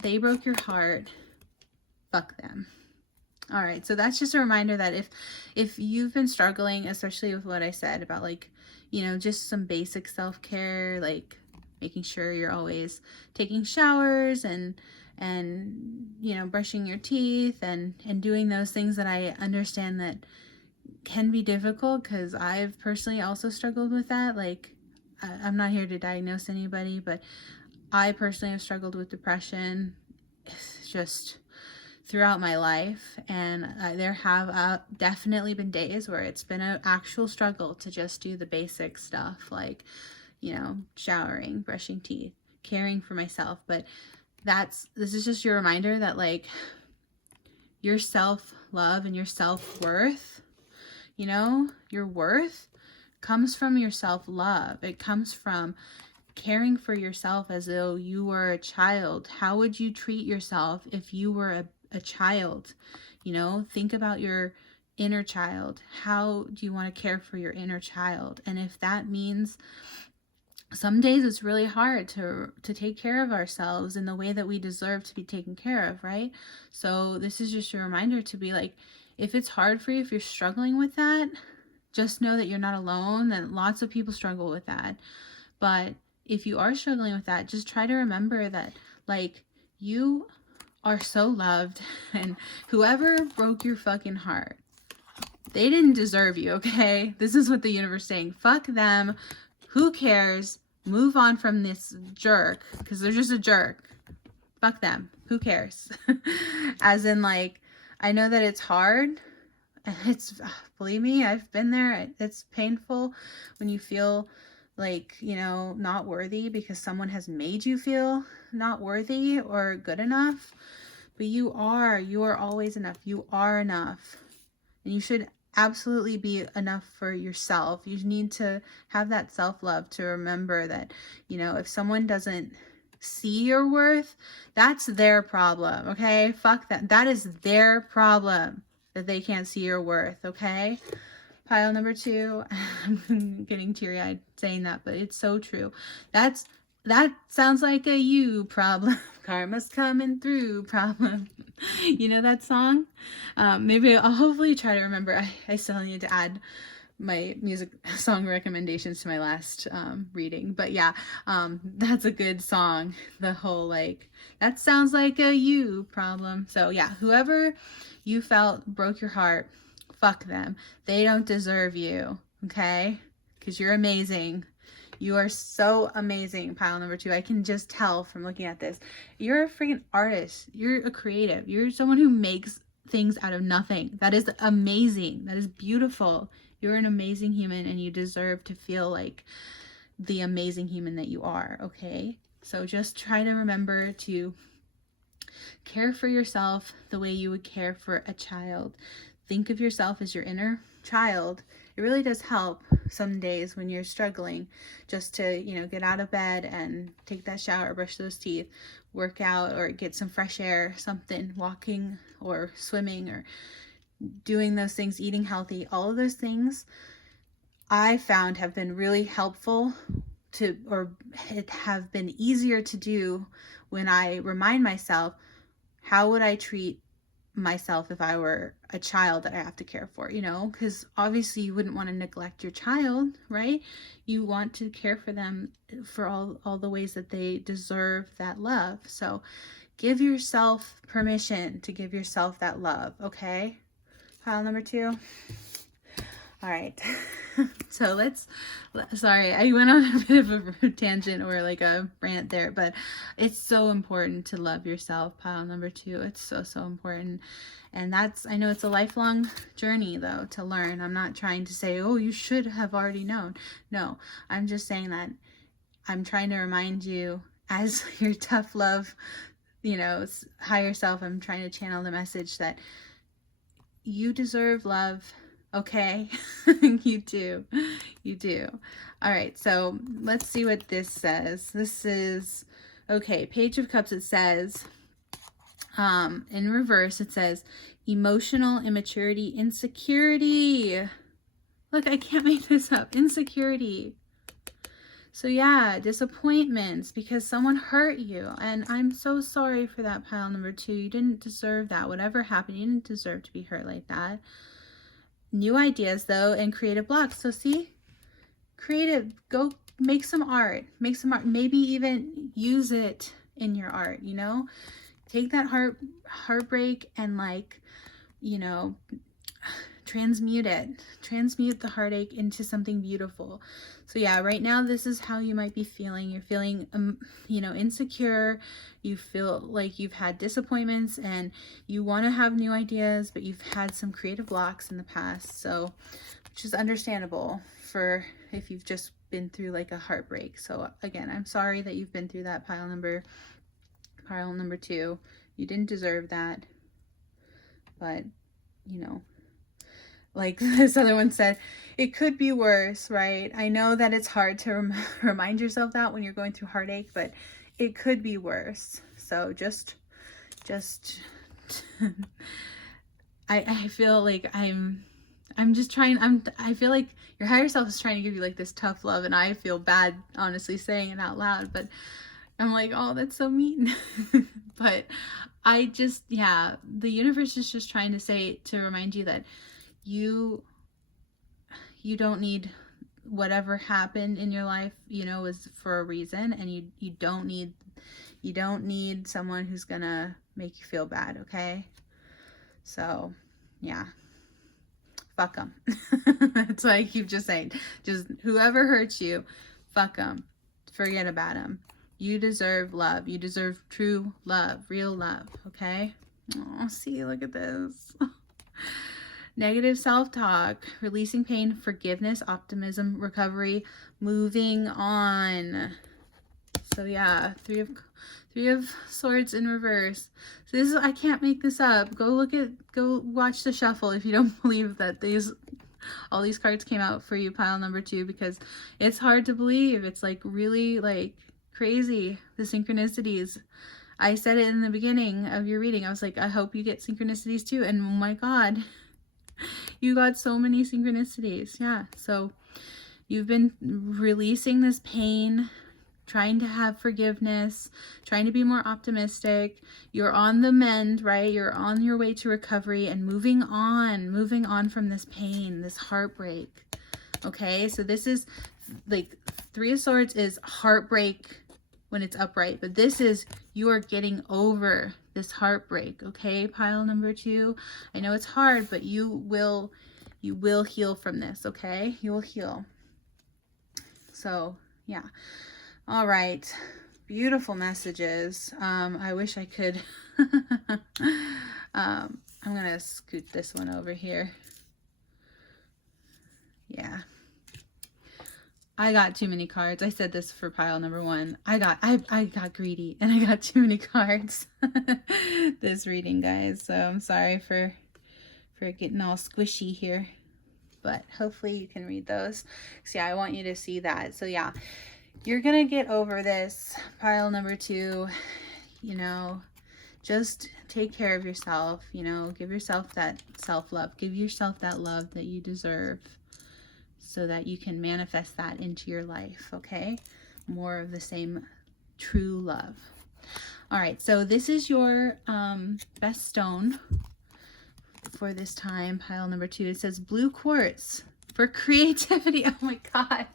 they broke your heart, fuck them. All right, so that's just a reminder that if you've been struggling, especially with what I said about, like, you know, just some basic self-care, like making sure you're always taking showers and you know, brushing your teeth and doing those things that I understand that can be difficult, because I've personally also struggled with that. Like, I'm not here to diagnose anybody, but I personally have struggled with depression just throughout my life, and there have definitely been days where it's been an actual struggle to just do the basic stuff, like, you know, showering, brushing teeth, caring for myself. But this is just your reminder that, like, your self-love and your self-worth, you know, your worth comes from your self-love. It comes from caring for yourself as though you were a child. How would you treat yourself if you were a child. You know, think about your inner child. How do you want to care for your inner child? And if that means some days it's really hard to take care of ourselves in the way that we deserve to be taken care of, right? So this is just a reminder to be like, if it's hard for you, if you're struggling with that, just know that you're not alone, and lots of people struggle with that. But if you are struggling with that, just try to remember that, like, you are so loved, and whoever broke your fucking heart, they didn't deserve you, okay? This is what the universe is saying. Fuck them. Who cares? Move on from this jerk, because they're just a jerk. Fuck them. Who cares? As in, like, I know that it's hard. It's, believe me, I've been there. It's painful when you feel like, you know, not worthy because someone has made you feel not worthy or good enough. But you are always enough. You are enough. And you should absolutely be enough for yourself. You need to have that self-love to remember that, you know, if someone doesn't see your worth, that's their problem, okay? Fuck that. That is their problem, that they can't see your worth, okay? Pile number 2. I'm getting teary-eyed saying that, but it's so true. That sounds like a you problem. Karma's coming through problem. You know that song? Maybe I'll hopefully try to remember. I still need to add my music song recommendations to my last reading, but yeah, that's a good song. The whole, like, that sounds like a you problem. So yeah, whoever you felt broke your heart, fuck them. They don't deserve you, okay? Because you're amazing. You are so amazing, pile number 2. I can just tell from looking at this. You're a freaking artist. You're a creative. You're someone who makes things out of nothing. That is amazing. That is beautiful. You're an amazing human, and you deserve to feel like the amazing human that you are, okay? So just try to remember to care for yourself the way you would care for a child. Think of yourself as your inner child. It really does help some days when you're struggling, just to, you know, get out of bed and take that shower, brush those teeth, work out, or get some fresh air, something, walking or swimming or doing those things, eating healthy. All of those things I found have been really helpful to, or it have been easier to do when I remind myself, how would I treat myself if I were a child that I have to care for, you know? Because obviously you wouldn't want to neglect your child, right? You want to care for them for all the ways that they deserve that love. So give yourself permission to give yourself that love, okay? Pile number 2. All right. So sorry, I went on a bit of a tangent or like a rant there, but it's so important to love yourself, pile number 2. It's so, so important. And I know it's a lifelong journey though, to learn. I'm not trying to say, oh, you should have already known. No, I'm just saying that I'm trying to remind you, as your tough love, you know, higher self, I'm trying to channel the message that you deserve love. Okay. You do. All right, so let's see what this says. This is, okay, Page of Cups. It says, in reverse, it says emotional immaturity, insecurity. Look, I can't make this up. Insecurity. So yeah, disappointments because someone hurt you, and I'm so sorry for that, pile number 2. You didn't deserve that. Whatever happened, you didn't deserve to be hurt like that. New ideas though, and creative blocks. So see, creative, go make some art, maybe even use it in your art, you know? Take that heartbreak and, like, you know, transmute the heartache into something beautiful. So yeah, right now this is how you might be feeling. You're feeling you know, insecure. You feel like you've had disappointments and you want to have new ideas, but you've had some creative blocks in the past. So, which is understandable for if you've just been through like a heartbreak. So again, I'm sorry that you've been through that, pile number 2. You didn't deserve that, but you know, like this other one said, it could be worse, right? I know that it's hard to remind yourself that when you're going through heartache, but it could be worse. So just I feel like I'm just trying, I feel like your higher self is trying to give you like this tough love, and I feel bad honestly saying it out loud, but I'm like, oh, that's so mean. But I just, yeah, the universe is just trying to say, to remind you that you don't need whatever happened in your life, you know, is for a reason, and you don't need someone who's gonna make you feel bad, okay? So, yeah. Fuck them. That's what I keep just saying. Just whoever hurts you, fuck them. Forget about them. You deserve love. You deserve true love, real love, okay? Oh, see, look at this. Negative self-talk, releasing pain, forgiveness, optimism, recovery, moving on. So yeah, three of swords in reverse. So this is, I can't make this up. Go watch the shuffle if you don't believe that all these cards came out for you, pile number 2, because it's hard to believe. It's like really like crazy, the synchronicities. I said it in the beginning of your reading. I was like, I hope you get synchronicities too. And oh my God, you got so many synchronicities. Yeah. So you've been releasing this pain, trying to have forgiveness, trying to be more optimistic. You're on the mend, right? You're on your way to recovery and moving on from this pain, this heartbreak. Okay, so this is like 3 of Swords is heartbreak when it's upright, but this is you are getting over this heartbreak. Okay, pile number 2. I know it's hard, but you will heal from this. Okay, you will heal. So yeah. All right, beautiful messages. I wish I could. I'm gonna scoot this one over here. Yeah, I got too many cards. I said this for pile number 1. I got greedy and I got too many cards this reading, guys. So I'm sorry for getting all squishy here, but hopefully you can read those. So yeah, I want you to see that. So yeah. You're going to get over this, pile number 2, you know, just take care of yourself, you know, give yourself that self-love, give yourself that love that you deserve so that you can manifest that into your life, okay? More of the same true love. All right, so this is your best stone for this time, pile number 2. It says blue quartz for creativity. Oh my God.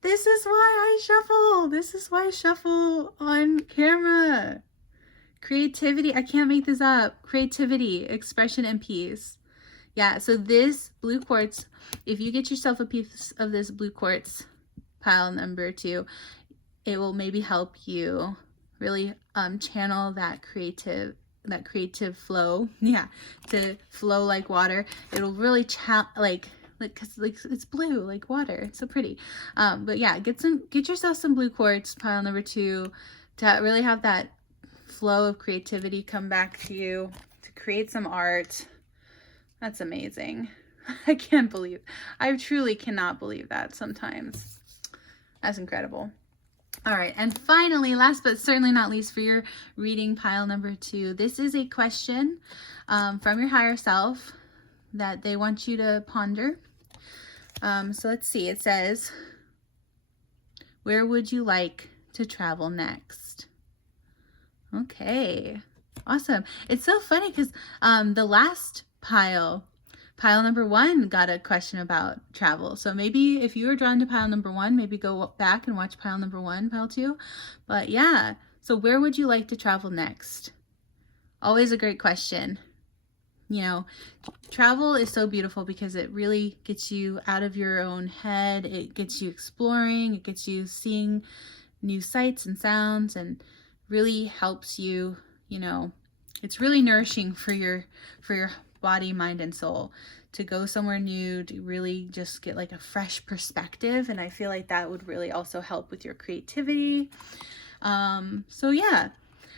This is why I shuffle. This is why I shuffle on camera. Creativity. I can't make this up. Creativity, expression, and peace. Yeah, so this blue quartz, if you get yourself a piece of this blue quartz, pile number 2, it will maybe help you really channel that creative flow. Yeah, to flow like water. It'll really because like it's blue like water. It's so pretty. But yeah, get yourself some blue quartz, pile number 2, to really have that flow of creativity come back to you, to create some art. That's amazing. I truly cannot believe that sometimes. That's incredible. All right, and finally, last but certainly not least for your reading, pile number 2, this is a question from your higher self that they want you to ponder. So let's see. It says, where would you like to travel next? Okay, awesome. It's so funny because the last pile number 1 got a question about travel. So maybe if you were drawn to pile number 1, maybe go back and watch pile number 1, pile 2. But yeah, so where would you like to travel next? Always a great question. You know, travel is so beautiful because it really gets you out of your own head. It gets you exploring. It gets you seeing new sights and sounds, and really helps you, you know, it's really nourishing for your body, mind, and soul to go somewhere new, to really just get like a fresh perspective. And I feel like that would really also help with your creativity. So yeah,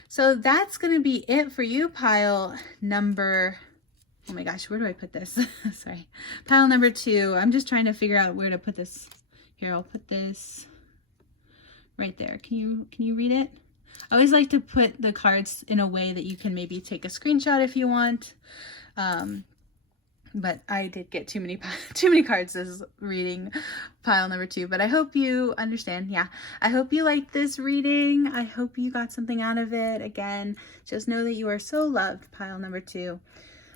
so that's going to be it for you, pile number, oh my gosh, where do I put this? Sorry. Pile number 2. I'm just trying to figure out where to put this. Here, I'll put this right there. Can you read it? I always like to put the cards in a way that you can maybe take a screenshot if you want. But I did get too many cards as reading pile number 2. But I hope you understand. Yeah, I hope you liked this reading. I hope you got something out of it. Again, just know that you are so loved, pile number 2.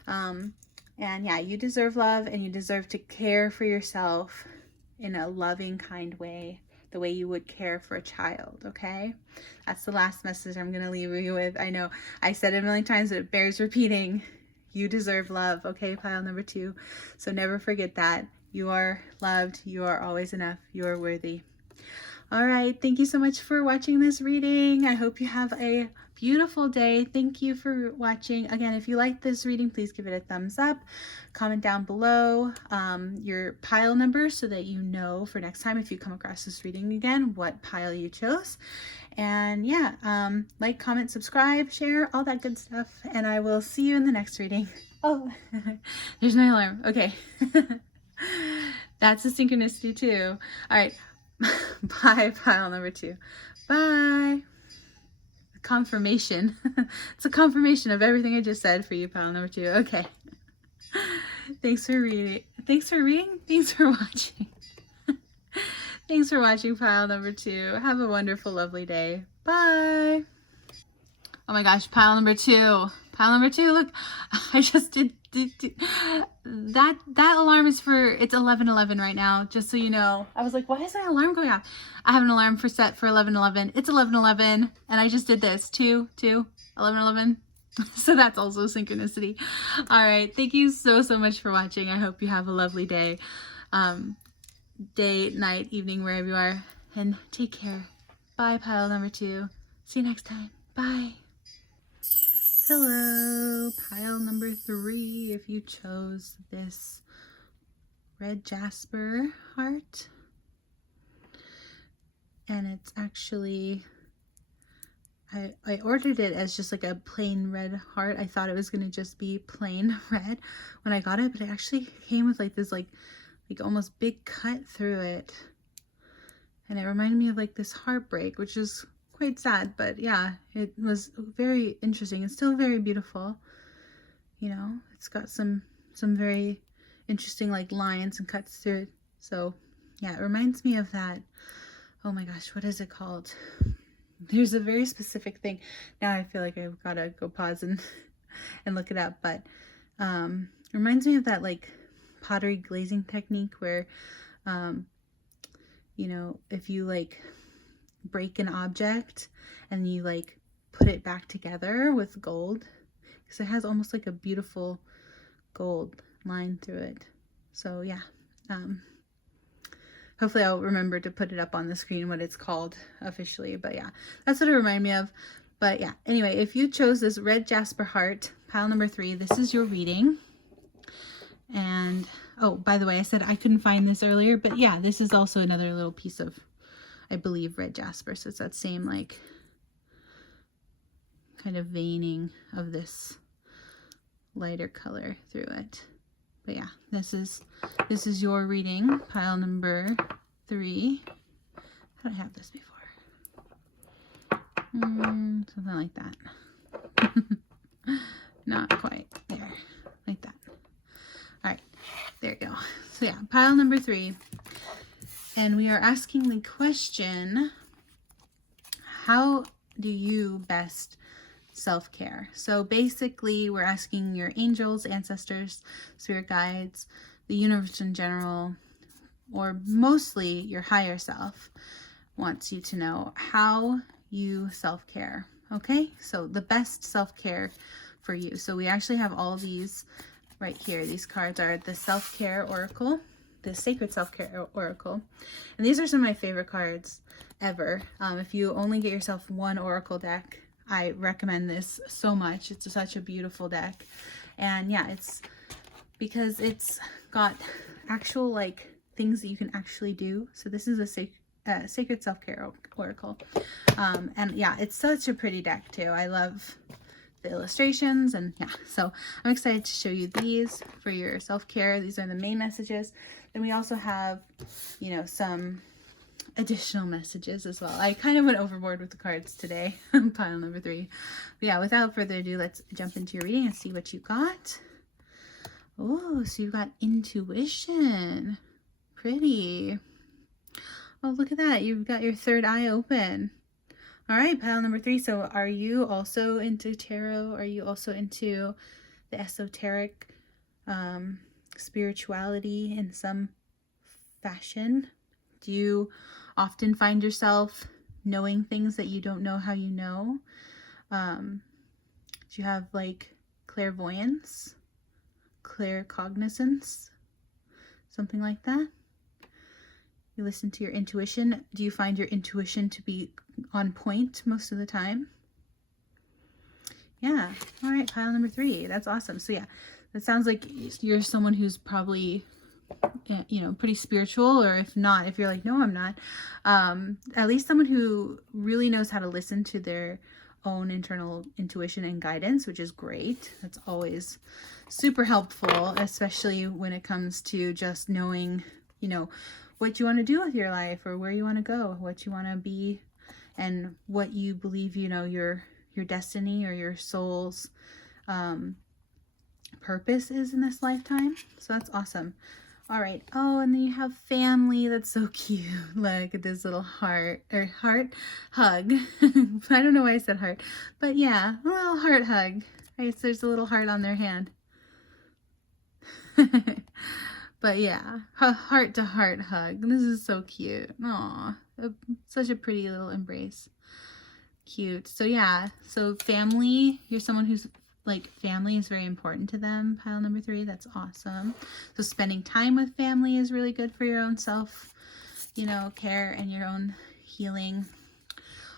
And yeah, you deserve love, and you deserve to care for yourself in a loving, kind way, the way you would care for a child, okay? That's the last message I'm going to leave you with. I know I said it a million times, but it bears repeating. You deserve love, okay, pile number 2. So never forget that. You are loved. You are always enough. You are worthy. All right. Thank you so much for watching this reading. I hope you have a beautiful day. Thank you for watching. Again, if you like this reading, please give it a thumbs up. Comment down below your pile number so that you know for next time if you come across this reading again what pile you chose. And yeah, like, comment, subscribe, share, all that good stuff. And I will see you in the next reading. Oh, there's my alarm. Okay. That's a synchronicity too. All right. Bye, pile number 2. Bye. Confirmation. It's a confirmation of everything I just said for you, pile number 2. Okay. Thanks for reading. Thanks for reading. Thanks for watching. Thanks for watching, pile number 2. Have a wonderful, lovely day. Bye. Oh my gosh, pile number 2. Pile number 2, look, I just did that alarm is for, it's 11:11 right now, just so you know. I was like, why is my alarm going off? I have an alarm set for 11:11. It's 11:11, and I just did this, 11:11. So that's also synchronicity. All right, thank you so much for watching. I hope you have a lovely day. Day, night, evening, wherever you are, and take care. Bye, pile number 2. See you next time. Bye. Hello, pile number 3, if you chose this red jasper heart. And it's actually, I ordered it as just like a plain red heart. I thought it was going to just be plain red when I got it, but it actually came with like this like almost big cut through it. And it reminded me of like this heartbreak, which is quite sad, but yeah, it was very interesting. It's still very beautiful. You know, it's got some very interesting like lines and cuts through it. So yeah, it reminds me of that. Oh my gosh, what is it called? There's a very specific thing. Now I feel like I've got to go pause and look it up, but it reminds me of that like pottery glazing technique where you know, if you like break an object and you like put it back together with gold, because it has almost like a beautiful gold line through it. So yeah, hopefully I'll remember to put it up on the screen what it's called officially, but yeah, that's what it reminded me of. But yeah, anyway, if you chose this red jasper heart, pile number 3, this is your reading. And oh, by the way, I said I couldn't find this earlier, but yeah, this is also another little piece of, I believe, red jasper. So it's that same like kind of veining of this lighter color through it. But yeah, this is your reading, pile number 3. How did I have this before? Something like that. Not quite there, like that. All right, there you go. So yeah, pile number 3. And we are asking the question, how do you best self-care? So basically, we're asking your angels, ancestors, spirit guides, the universe in general, or mostly your higher self wants you to know how you self-care. Okay, so the best self-care for you. So we actually have all these right here. These cards are the self-care oracle, the sacred self-care oracle, and these are some of my favorite cards ever. If you only get yourself one oracle deck, I recommend this so much. It's such a beautiful deck, and yeah, it's because it's got actual like things that you can actually do. So this is a sacred self-care oracle, and yeah, it's such a pretty deck too. I love the illustrations, and yeah, so I'm excited to show you these for your self-care. These are the main messages. Then we also have, you know, some additional messages as well. I kind of went overboard with the cards today. Pile number 3. But yeah, without further ado, let's jump into your reading and see what you got. Oh, so you got intuition. Pretty. Oh, look at that. You've got your third eye open. All right, pile number 3. So are you also into tarot? Are you also into the esoteric spirituality in some fashion? Do you often find yourself knowing things that you don't know how you know? Do you have like clairvoyance, claircognizance, something like that? You listen to your intuition. Do you find your intuition to be on point most of the time? Yeah. All right, pile number 3. That's awesome. So yeah, that sounds like you're someone who's probably, you know, pretty spiritual, or if not, if you're like, no, I'm not, at least someone who really knows how to listen to their own internal intuition and guidance, which is great. That's always super helpful, especially when it comes to just knowing, you know, what you want to do with your life, or where you want to go, what you want to be, and what you believe, you know, your destiny or your soul's purpose is in this lifetime. So that's awesome. All right. Oh, and then you have family. That's so cute. Look at this little heart, or heart hug. I don't know why I said heart, but yeah, a little heart hug. Right, so there's a little heart on their hand. But yeah, heart to heart hug. This is so cute. Aw, such a pretty little embrace. Cute. So yeah, so family, you're someone who's like, family is very important to them, pile number 3. That's awesome. So spending time with family is really good for your own self, you know, care and your own healing.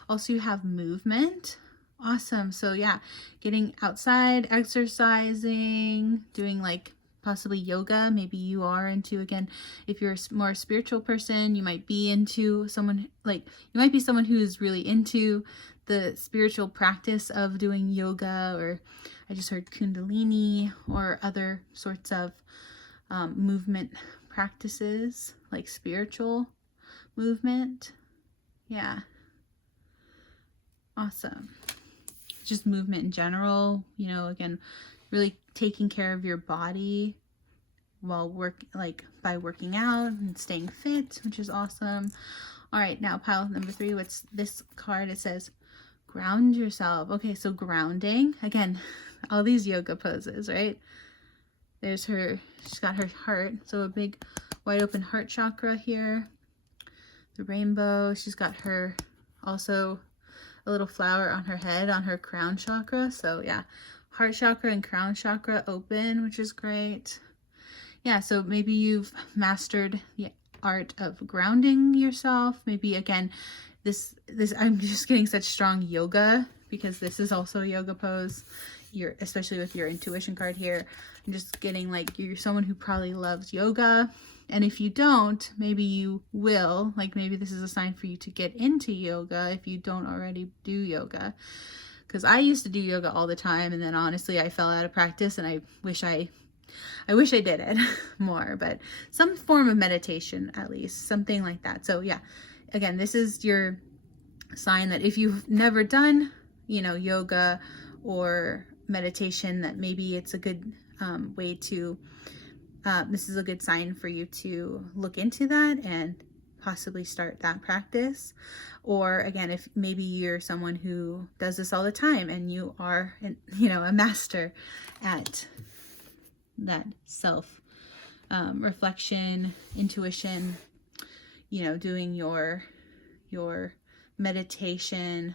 Also, you have movement. Awesome. So yeah, getting outside, exercising, doing like possibly yoga. Maybe you are into, again, if you're a more spiritual person, you might be into someone like, you might be someone who's really into the spiritual practice of doing yoga, or I just heard Kundalini, or other sorts of movement practices, like spiritual movement. Yeah. Awesome. Just movement in general, you know, again, really taking care of your body while by working out and staying fit, which is awesome. All right, now pile number 3, what's this card? It says ground yourself. Okay, so grounding, again, all these yoga poses, right? There's her, she's got her heart, so a big wide open heart chakra here, the rainbow. She's got her, also a little flower on her head, on her crown chakra. So yeah, heart chakra and crown chakra open, which is great. Yeah, so maybe you've mastered the art of grounding yourself. Maybe, again, this I'm just getting such strong yoga, because this is also a yoga pose. You're, especially with your intuition card here, I'm just getting like you're someone who probably loves yoga. And if you don't, maybe you will. Like, maybe this is a sign for you to get into yoga if you don't already do yoga. Because I used to do yoga all the time, and then honestly I fell out of practice, and I wish I did it more, but some form of meditation, at least something like that. So yeah, again, this is your sign that if you've never done, you know, yoga or meditation, that maybe it's a good way to, this is a good sign for you to look into that and possibly start that practice. Or again, if maybe you're someone who does this all the time and you are, you know, a master at that self reflection, intuition, you know, doing your meditation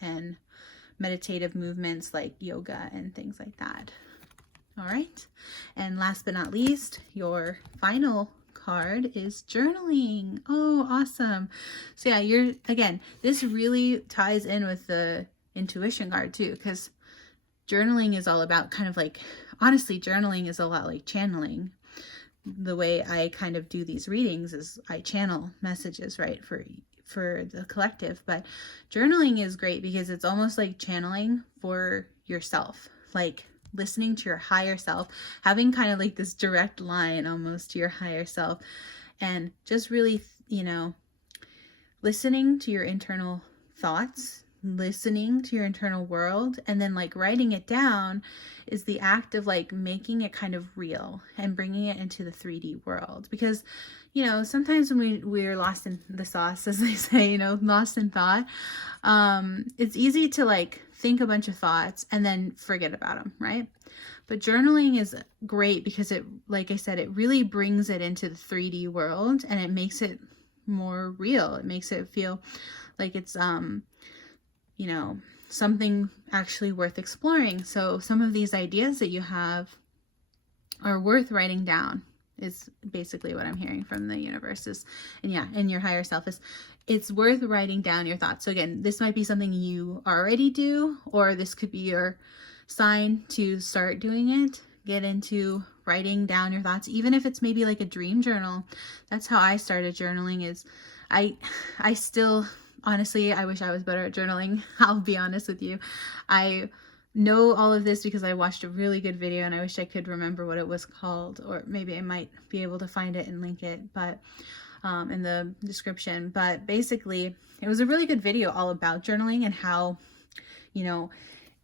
and meditative movements like yoga and things like that. All right, and last but not least, your final card is journaling. Oh, awesome. So yeah, again, this really ties in with the intuition card too, because journaling is all about kind of like, honestly, journaling is a lot like channeling. The way I kind of do these readings is I channel messages, right, for the collective. But journaling is great because it's almost like channeling for yourself, like listening to your higher self, having kind of like this direct line almost to your higher self, and just really, you know, listening to your internal thoughts, listening to your internal world, and then like writing it down is the act of like making it kind of real and bringing it into the 3D world. Because, you know, sometimes when we're lost in the sauce, as they say, you know, lost in thought, it's easy to like think a bunch of thoughts and then forget about them, right? But journaling is great because it, like I said, it really brings it into the 3D world and it makes it more real. It makes it feel like it's, you know, something actually worth exploring. So some of these ideas that you have are worth writing down, is basically what I'm hearing from the universe is, and yeah, and your higher self is, it's worth writing down your thoughts. So again, this might be something you already do, or this could be your sign to start doing it. Get into writing down your thoughts, even if it's maybe like a dream journal. That's how I started journaling. Is I still, honestly, I wish I was better at journaling. I'll be honest with you. I know all of this because I watched a really good video and I wish I could remember what it was called, or maybe I might be able to find it and link it, but in the description. But basically, it was a really good video all about journaling and how, you know,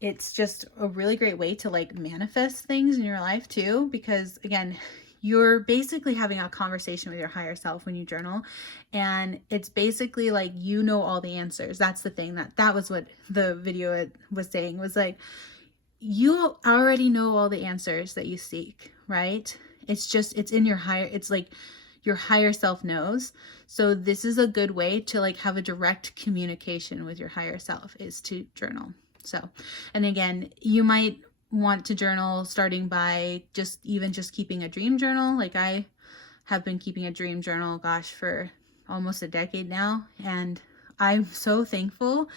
it's just a really great way to like manifest things in your life too, because again, you're basically having a conversation with your higher self when you journal, and it's basically like, you know, all the answers. That's the thing, that was what the video was saying, was like, you already know all the answers that you seek, right? It's just, it's in your higher, it's like your higher self knows. So this is a good way to like have a direct communication with your higher self, is to journal. So, and again, you might want to journal starting by just keeping a dream journal. Like I have been keeping a dream journal, gosh, for almost a decade now. And I'm so thankful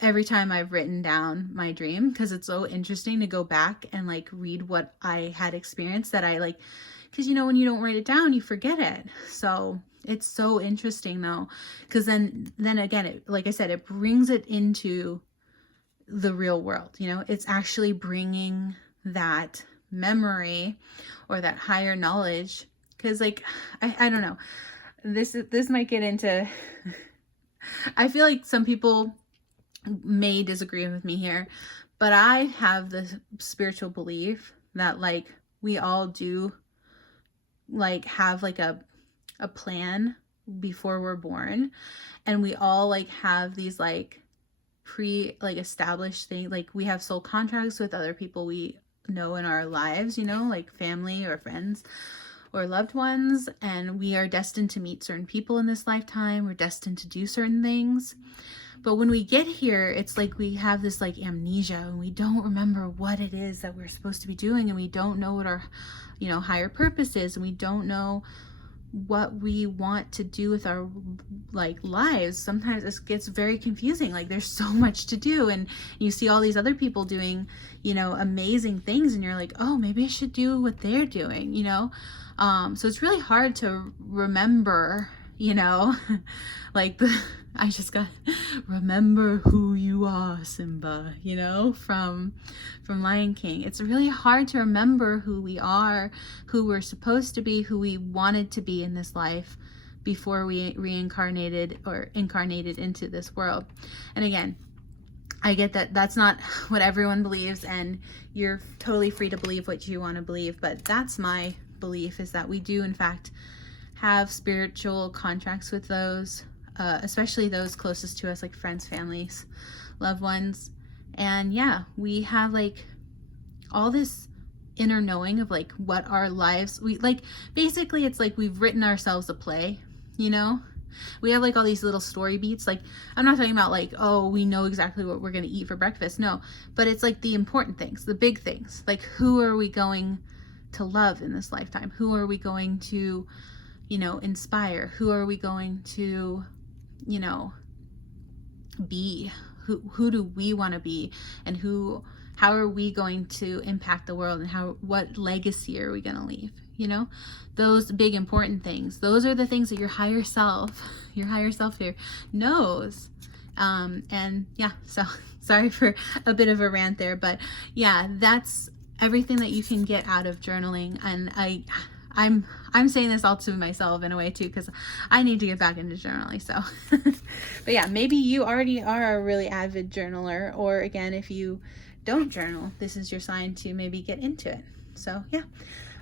every time I've written down my dream, because it's so interesting to go back and like read what I had experienced, that I like, because you know, when you don't write it down, you forget it. So it's so interesting though, because then again, it, like I said, it brings it into the real world. You know, it's actually bringing that memory or that higher knowledge, because like I don't know, this might get into I feel like some people may disagree with me here, but I have the spiritual belief that like we all do like have like a plan before we're born, and we all like have these like established thing, like we have soul contracts with other people we know in our lives, you know, like family or friends or loved ones, and we are destined to meet certain people in this lifetime. We're destined to do certain things, but when we get here, it's like we have this like amnesia, and we don't remember what it is that we're supposed to be doing, and we don't know what our, you know, higher purpose is, and we don't know what we want to do with our like lives. Sometimes it gets very confusing. Like there's so much to do, and you see all these other people doing, you know, amazing things, and you're like, oh, maybe I should do what they're doing, you know. So it's really hard to remember, you know, like I just got remember who you are, Simba, you know, from Lion King. It's really hard to remember who we are, who we're supposed to be, who we wanted to be in this life before we reincarnated or incarnated into this world. And again, I get that that's not what everyone believes, and you're totally free to believe what you want to believe, but that's my belief, is that we do in fact have spiritual contracts with those, especially those closest to us, like friends, families, loved ones. And yeah, we have like all this inner knowing of like what our lives, we like, basically it's like we've written ourselves a play, you know. We have like all these little story beats. Like I'm not talking about like, oh, we know exactly what we're going to eat for breakfast. No, but it's like the important things, the big things, like who are we going to love in this lifetime? Who are we going to, you know, inspire? Who are we going to, you know, be? Who do we want to be? And how are we going to impact the world? And what legacy are we going to leave? You know, those big important things, those are the things that your higher self here knows. And yeah, so sorry for a bit of a rant there, but yeah, that's everything that you can get out of journaling. And I I'm saying this all to myself in a way too, because I need to get back into journaling. So, but yeah, maybe you already are a really avid journaler, or again, if you don't journal, this is your sign to maybe get into it. So yeah,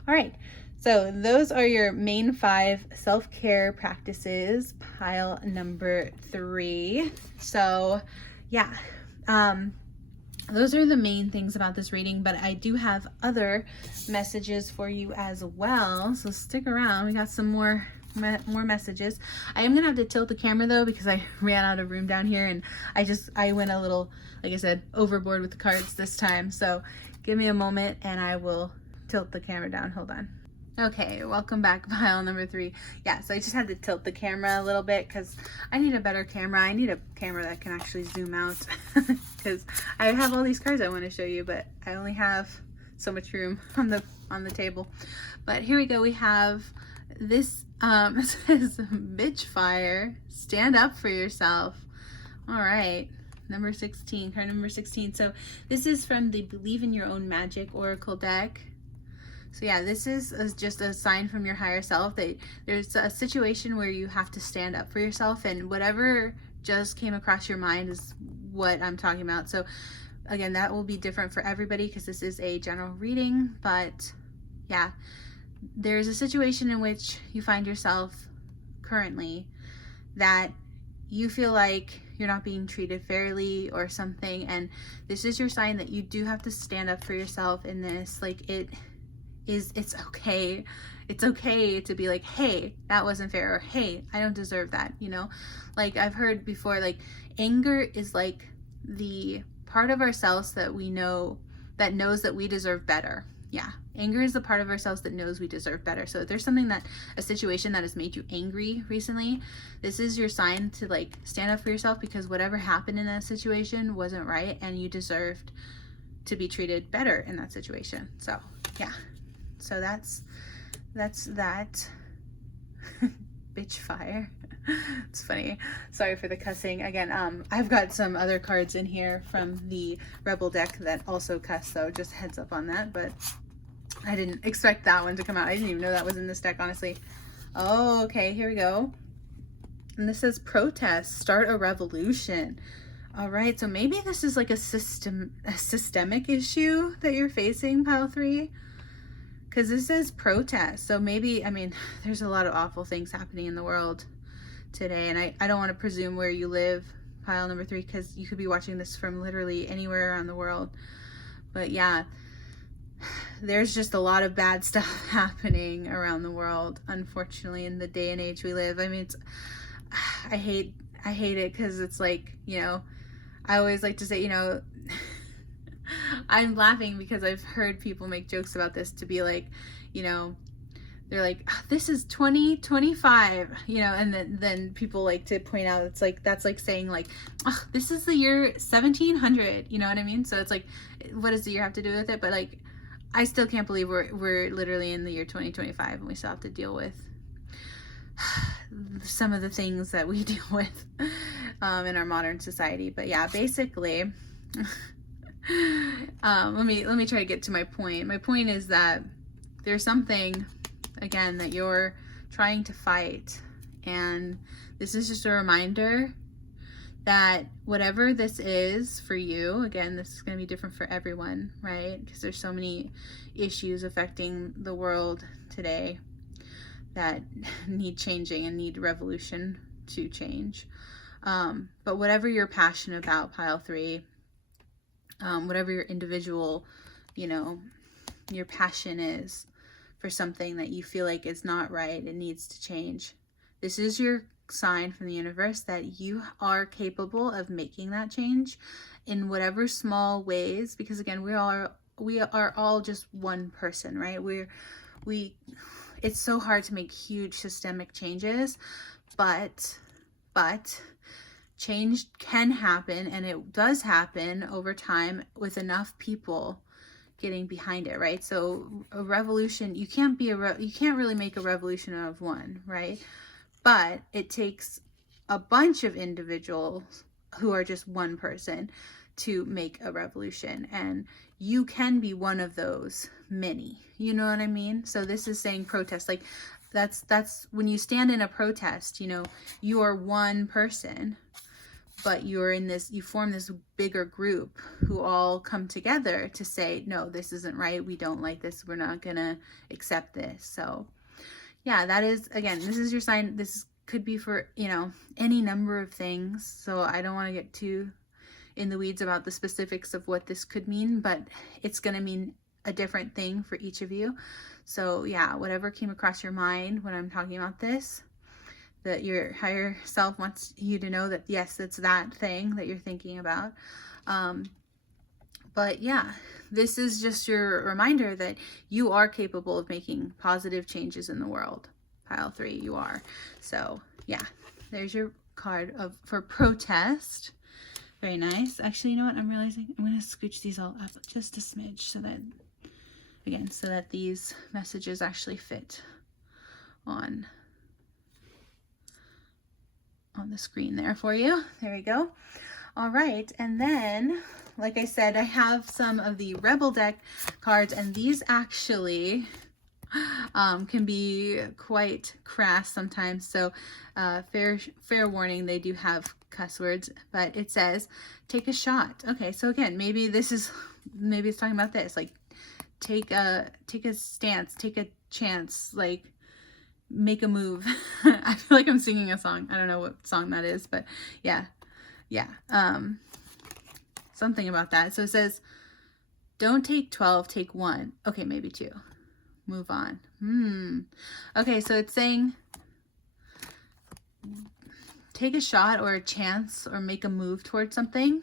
all right. So those are your main 5 self-care practices, pile number 3. So yeah, those are the main things about this reading, but I do have other messages for you as well. So stick around. We got some more messages. I am gonna have to tilt the camera though, because I ran out of room down here, and I went a little, like I said, overboard with the cards this time. So give me a moment and I will tilt the camera down. Hold on. Okay, welcome back, pile number 3. Yeah, so I just had to tilt the camera a little bit because I need a better camera. I need a camera that can actually zoom out, because I have all these cards I want to show you, but I only have so much room on the table. But here we go. We have this, it says, bitch fire, stand up for yourself. All right, number 16, card number 16. So this is from the Believe in Your Own Magic Oracle deck. So yeah, this is just a sign from your higher self that there's a situation where you have to stand up for yourself, and whatever just came across your mind is what I'm talking about. So again, that will be different for everybody because this is a general reading, but yeah, there's a situation in which you find yourself currently that you feel like you're not being treated fairly or something, and this is your sign that you do have to stand up for yourself in this. Like, it's okay. It's okay to be like, hey, that wasn't fair, or hey, I don't deserve that, you know? Like I've heard before, like anger is like the part of ourselves that we know, that knows that we deserve better. Yeah, anger is the part of ourselves that knows we deserve better. So if there's something a situation that has made you angry recently, this is your sign to like stand up for yourself, because whatever happened in that situation wasn't right, and you deserved to be treated better in that situation. So yeah. So that's that. Bitch fire. It's funny. Sorry for the cussing. Again, I've got some other cards in here from the Rebel deck that also cuss, so just heads up on that. But I didn't expect that one to come out. I didn't even know that was in this deck, honestly. Oh, okay, here we go. And this says protest, start a revolution. All right, so maybe this is like a systemic issue that you're facing, pile 3. Because this says protest. So maybe, I mean, there's a lot of awful things happening in the world today. And I don't want to presume where you live, pile number 3, because you could be watching this from literally anywhere around the world. But yeah, there's just a lot of bad stuff happening around the world, unfortunately, in the day and age we live. I mean, I hate it because it's like, you know, I always like to say, you know, I'm laughing because I've heard people make jokes about this to be like, you know, they're like, oh, this is 2025, you know, and then people like to point out, it's like, that's like saying like, oh, this is the year 1700, you know what I mean? So it's like, what does the year have to do with it? But like, I still can't believe we're literally in the year 2025 and we still have to deal with some of the things that we deal with in our modern society. But yeah, basically, let me try to get to my point. My point is that there's something, again, that you're trying to fight, and this is just a reminder that whatever this is for you, again, this is going to be different for everyone, right? Because there's so many issues affecting the world today that need changing and need revolution to change. But whatever you're passionate about, pile 3, whatever your individual, you know, your passion is for something that you feel like is not right, it needs to change. This is your sign from the universe that you are capable of making that change in whatever small ways, because again, we are all just one person, right? It's so hard to make huge systemic changes, but change can happen, and it does happen over time with enough people getting behind it, right? So a revolution, you can't really make a revolution out of one, right? But it takes a bunch of individuals who are just one person to make a revolution, and you can be one of those many, you know what I mean? So this is saying protest, like that's when you stand in a protest, you know, you are one person, but you're in this, you form this bigger group who all come together to say, no, this isn't right, we don't like this, we're not gonna accept this. So yeah, that is, again, this is your sign. This could be for, you know, any number of things, so I don't want to get too in the weeds about the specifics of what this could mean, but it's going to mean a different thing for each of you. So yeah, whatever came across your mind when I'm talking about this, that your higher self wants you to know that yes, it's that thing that you're thinking about. But yeah, this is just your reminder that you are capable of making positive changes in the world. Pile 3, you are. So yeah, there's your card for protest. Very nice. Actually, you know what? I'm realizing I'm going to scooch these all up just a smidge so that, again, so that these messages actually fit on the screen there for you. There we go. All right, and then, like I said, I have some of the Rebel deck cards, and these actually can be quite crass sometimes. So fair warning, they do have cuss words, but it says, take a shot. Okay, so again, maybe it's talking about this, like take a stance, take a chance, like make a move. I feel like I'm singing a song. I don't know what song that is, but yeah. Something about that. So it says, don't take 12, take 1. Okay, maybe 2. Move on. Okay, so it's saying take a shot or a chance or make a move towards something.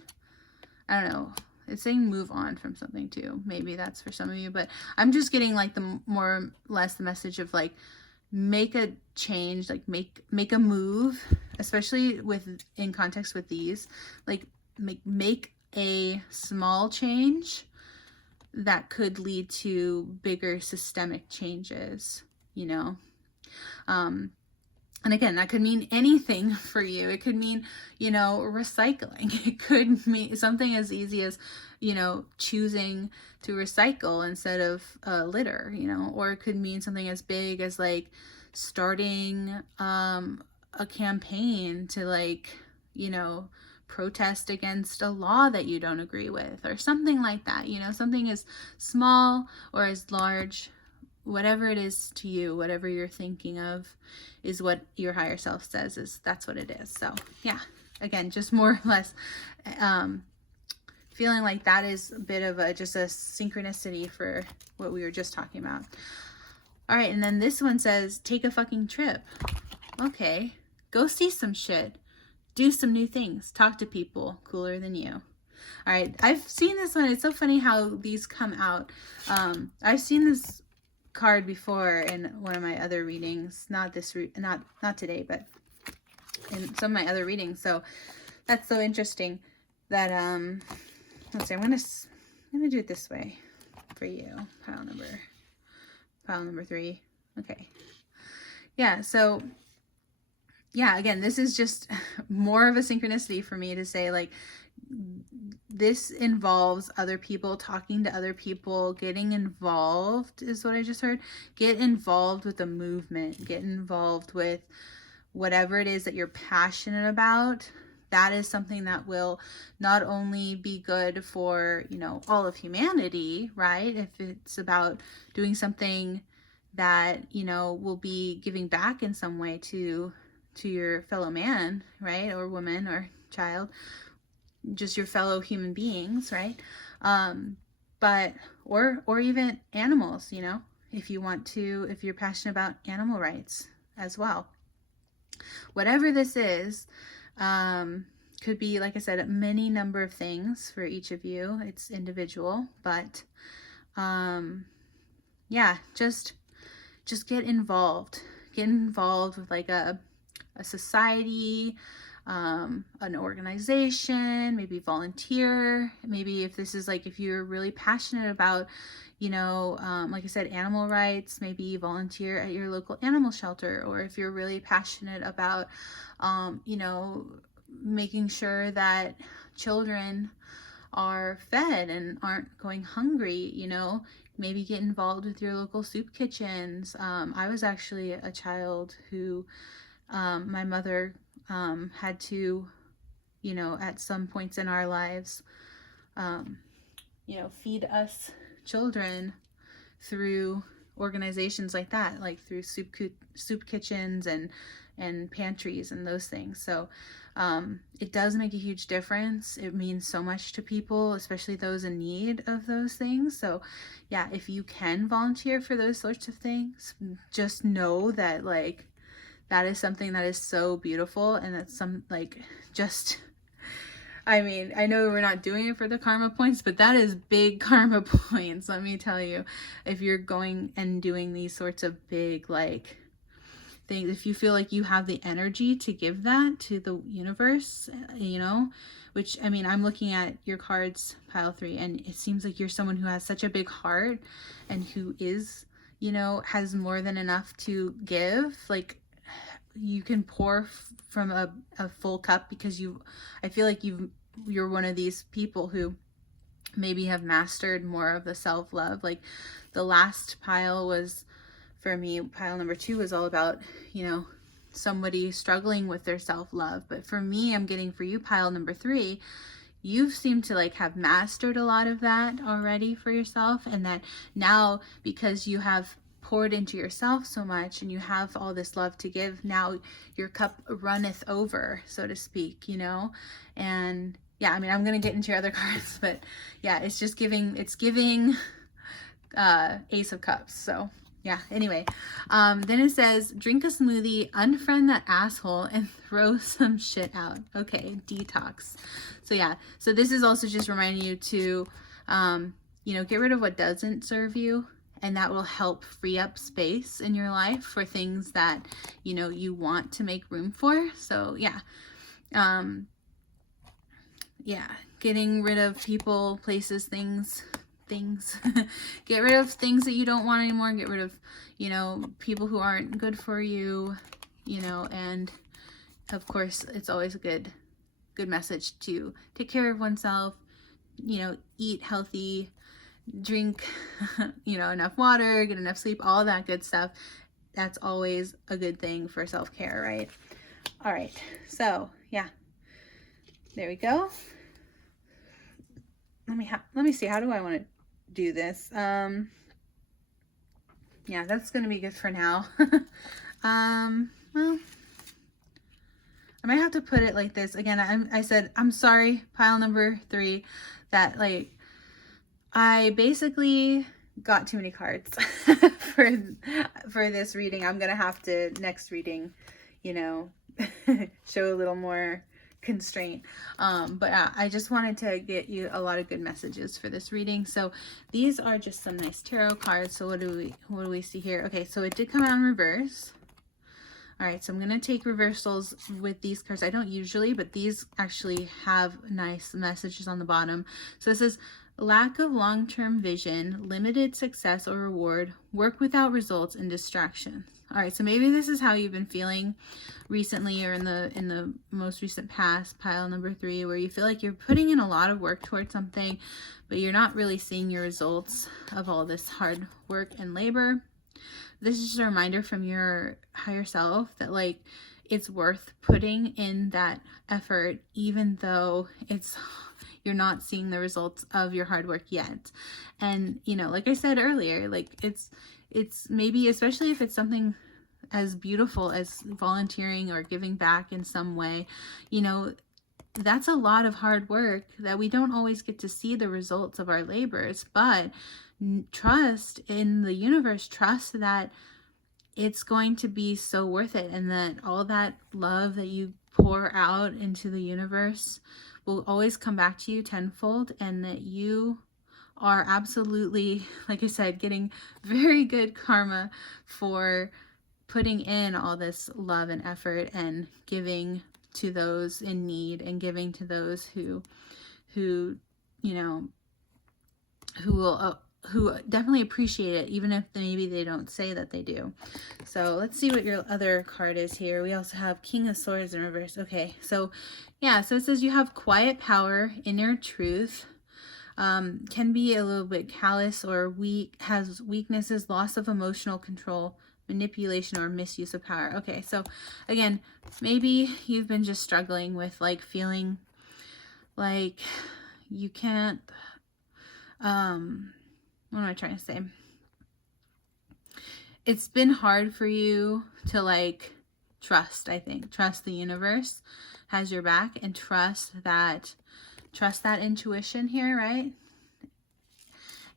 I don't know. It's saying move on from something too. Maybe that's for some of you, but I'm just getting like the more or less the message of like make a change, like make a move, especially in context with these, like make a small change that could lead to bigger systemic changes, you know. And again, that could mean anything for you. It could mean, you know, recycling. It could mean something as easy as, you know, choosing to recycle instead of litter, you know, or it could mean something as big as like starting a campaign to like, you know, protest against a law that you don't agree with or something like that, you know, something as small or as large, whatever it is to you, whatever you're thinking of is what your higher self says is that's what it is. So yeah, again, just more or less feeling like that is a bit of just a synchronicity for what we were just talking about. All right, and then this one says take a fucking trip. Okay, go see some shit, do some new things, talk to people cooler than you. All right, I've seen this one. It's so funny how these come out. I've seen this card before in one of my other readings, not today, but in some of my other readings. So that's so interesting that let's see, I'm gonna do it this way for you. Pile number 3. Okay, yeah, so yeah, again, this is just more of a synchronicity for me to say like this involves other people, talking to other people, getting involved is what I just heard. Get involved with a movement, get involved with whatever it is that you're passionate about. That is something that will not only be good for, you know, all of humanity, right? If it's about doing something that, you know, will be giving back in some way to your fellow man, right? Or woman or child, just your fellow human beings, right? But or even animals, you know, if you're passionate about animal rights as well. Whatever this is, could be, like I said, many number of things for each of you. It's individual, but yeah, just get involved. Get involved with like a society, an organization, maybe volunteer. Maybe if this is like, if you're really passionate about, you know, like I said, animal rights, maybe volunteer at your local animal shelter. Or if you're really passionate about, you know, making sure that children are fed and aren't going hungry, you know. Maybe get involved with your local soup kitchens. I was actually a child who my mother had to, you know, at some points in our lives, you know, feed us children through organizations like that, like through soup kitchens and pantries and those things. So it does make a huge difference. It means so much to people, especially those in need of those things. So yeah, if you can volunteer for those sorts of things, just know that like that is something that is so beautiful, and that's some like just, I mean, I know we're not doing it for the karma points, but that is big karma points, let me tell you. If you're going and doing these sorts of big like things, if you feel like you have the energy to give that to the universe, you know, which, I mean, I'm looking at your cards, pile 3, and it seems like you're someone who has such a big heart and who is, you know, has more than enough to give. Like, you can pour from a full cup, because I feel like you're one of these people who maybe have mastered more of the self-love. Like the last pile was, for me, pile number 2 was all about, you know, somebody struggling with their self-love. But for me, I'm getting for you, pile number 3, you seem to like have mastered a lot of that already for yourself, and that now, because you have poured into yourself so much and you have all this love to give, now your cup runneth over, so to speak, you know. And yeah, I mean, I'm gonna get into your other cards, but yeah, it's just giving, it's giving Ace of Cups. So yeah, anyway, then it says, drink a smoothie, unfriend that asshole, and throw some shit out. Okay, detox. So yeah, so this is also just reminding you to, you know, get rid of what doesn't serve you, and that will help free up space in your life for things that, you know, you want to make room for. So yeah, yeah, getting rid of people, places, things. Get rid of things that you don't want anymore. Get rid of, you know, people who aren't good for you, you know. And of course, it's always a good message to take care of oneself, you know, eat healthy, drink, you know, enough water, get enough sleep, all that good stuff. That's always a good thing for self-care, right? All right, so yeah, there we go. Let me see, how do I want to do this? Yeah, that's gonna be good for now. Well, I might have to put it like this again. I said, I'm sorry, pile number 3, that like I basically got too many cards for this reading. I'm gonna have to, next reading, you know, show a little more constraint. But I just wanted to get you a lot of good messages for this reading. So these are just some nice tarot cards. So what do we see here? Okay, so it did come out in reverse. All right, so I'm going to take reversals with these cards. I don't usually, but these actually have nice messages on the bottom. So it says, lack of long-term vision, limited success or reward, work without results, and distractions. All right, so maybe this is how you've been feeling recently, or in the most recent past, pile number 3, where you feel like you're putting in a lot of work towards something, but you're not really seeing your results of all this hard work and labor. This is just a reminder from your higher self that like it's worth putting in that effort, even though you're not seeing the results of your hard work yet. And you know, like I said earlier, like it's maybe, especially if it's something as beautiful as volunteering or giving back in some way, you know, that's a lot of hard work that we don't always get to see the results of our labors. But trust in the universe, trust that it's going to be so worth it, and that all that love that you pour out into the universe will always come back to you tenfold, and that you are absolutely, like I said, getting very good karma for putting in all this love and effort and giving to those in need, and giving to those who you know, who definitely appreciate it, even if maybe they don't say that they do. So let's see what your other card is here. We also have King of Swords in reverse. Okay, so yeah, so it says you have quiet power, inner truth, can be a little bit callous or weak, has weaknesses, loss of emotional control, manipulation, or misuse of power. Okay, so again, maybe you've been just struggling with like feeling like you can't, what am I trying to say? It's been hard for you to like trust, I think. Trust the universe has your back, and trust that intuition here, right?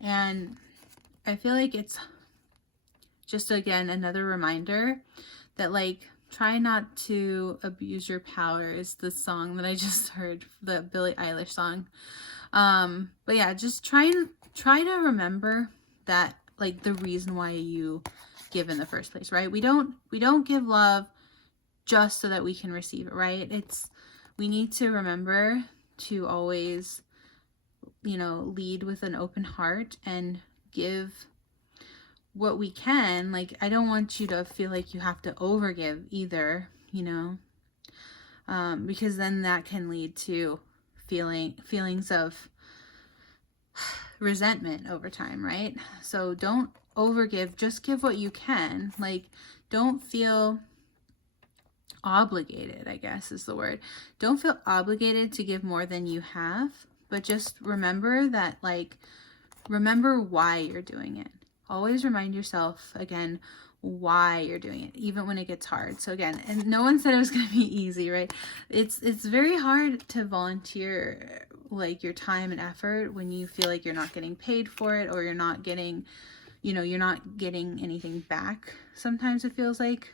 And I feel like it's just, again, another reminder that like try not to abuse your power is the song that I just heard, the Billie Eilish song. But yeah, just try to remember that like the reason why you give in the first place, right? We don't give love just so that we can receive it, right? We need to remember to always, you know, lead with an open heart and give what we can. Like, I don't want you to feel like you have to overgive either, you know, because then that can lead to feelings of resentment over time, right? So don't overgive, just give what you can. Like, don't feel obligated, I guess is the word. Don't feel obligated to give more than you have, but just remember that, like, remember why you're doing it. Always remind yourself, again, why you're doing it, even when it gets hard. So again, and no one said it was going to be easy, right? It's very hard to volunteer like your time and effort when you feel like you're not getting paid for it, or you're not getting, you know, you're not getting anything back. Sometimes it feels like,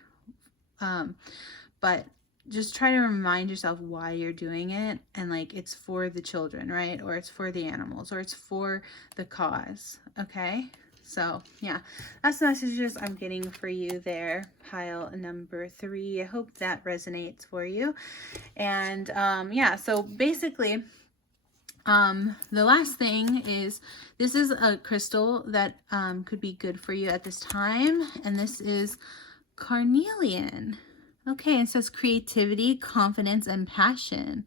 but just try to remind yourself why you're doing it, and like it's for the children, right? Or it's for the animals, or it's for the cause. Okay, so yeah, that's the messages I'm getting for you there, pile number 3. I hope that resonates for you. And yeah, so basically the last thing is, this is a crystal that could be good for you at this time, and this is carnelian. Okay, it says creativity, confidence, and passion.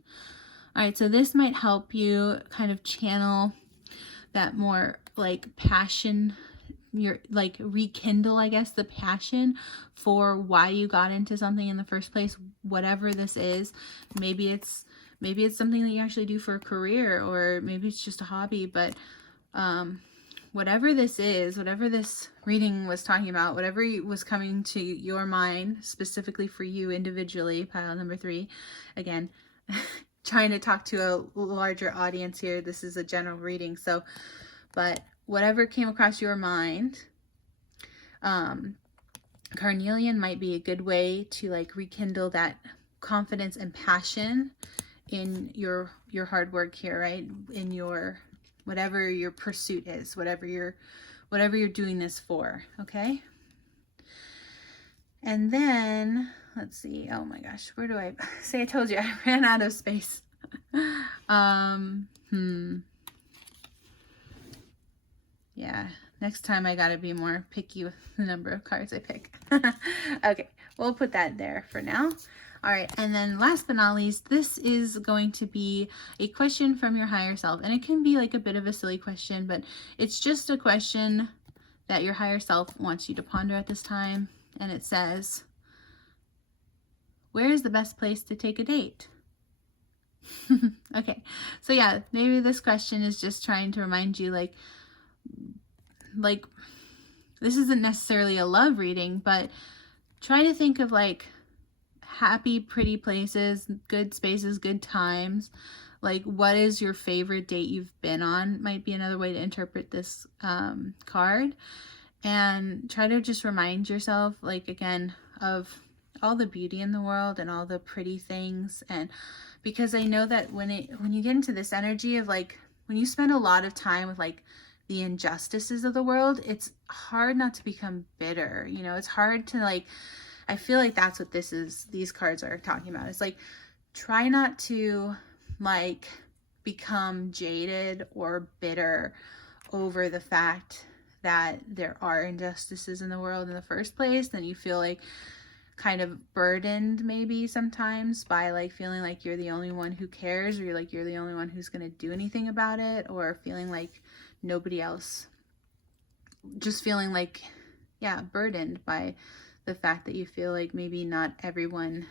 All right, so this might help you kind of channel that more like passion, your like rekindle, I guess, the passion for why you got into something in the first place, whatever this is. Maybe it's something that you actually do for a career, or maybe it's just a hobby, but whatever this is, whatever this reading was talking about, whatever was coming to your mind specifically for you individually, pile number 3, again, trying to talk to a larger audience here. This is a general reading. So, but whatever came across your mind, carnelian might be a good way to like rekindle that confidence and passion in your hard work here, right? In your whatever your pursuit is, whatever you're doing this for. Okay, and then let's see, oh my gosh, where do I say, I told you I ran out of space. Yeah, next time I gotta be more picky with the number of cards I pick. Okay, we'll put that there for now. All right, and then last but not least, this is going to be a question from your higher self. And it can be like a bit of a silly question, but it's just a question that your higher self wants you to ponder at this time. And it says, where is the best place to take a date? Okay, so yeah, maybe this question is just trying to remind you, like this isn't necessarily a love reading, but try to think of like happy, pretty places, good spaces, good times. Like, what is your favorite date you've been on? Might be another way to interpret this card. And try to just remind yourself, like, again, of all the beauty in the world and all the pretty things. And because I know that when you get into this energy of like, when you spend a lot of time with like the injustices of the world, it's hard not to become bitter. You know, it's hard to like, I feel like that's what these cards are talking about. It's like, try not to like become jaded or bitter over the fact that there are injustices in the world in the first place. Then you feel like kind of burdened maybe sometimes by like feeling like you're the only one who cares, or you're the only one who's going to do anything about it, or feeling like nobody else, just feeling like, yeah, burdened by the fact that you feel like maybe not everyone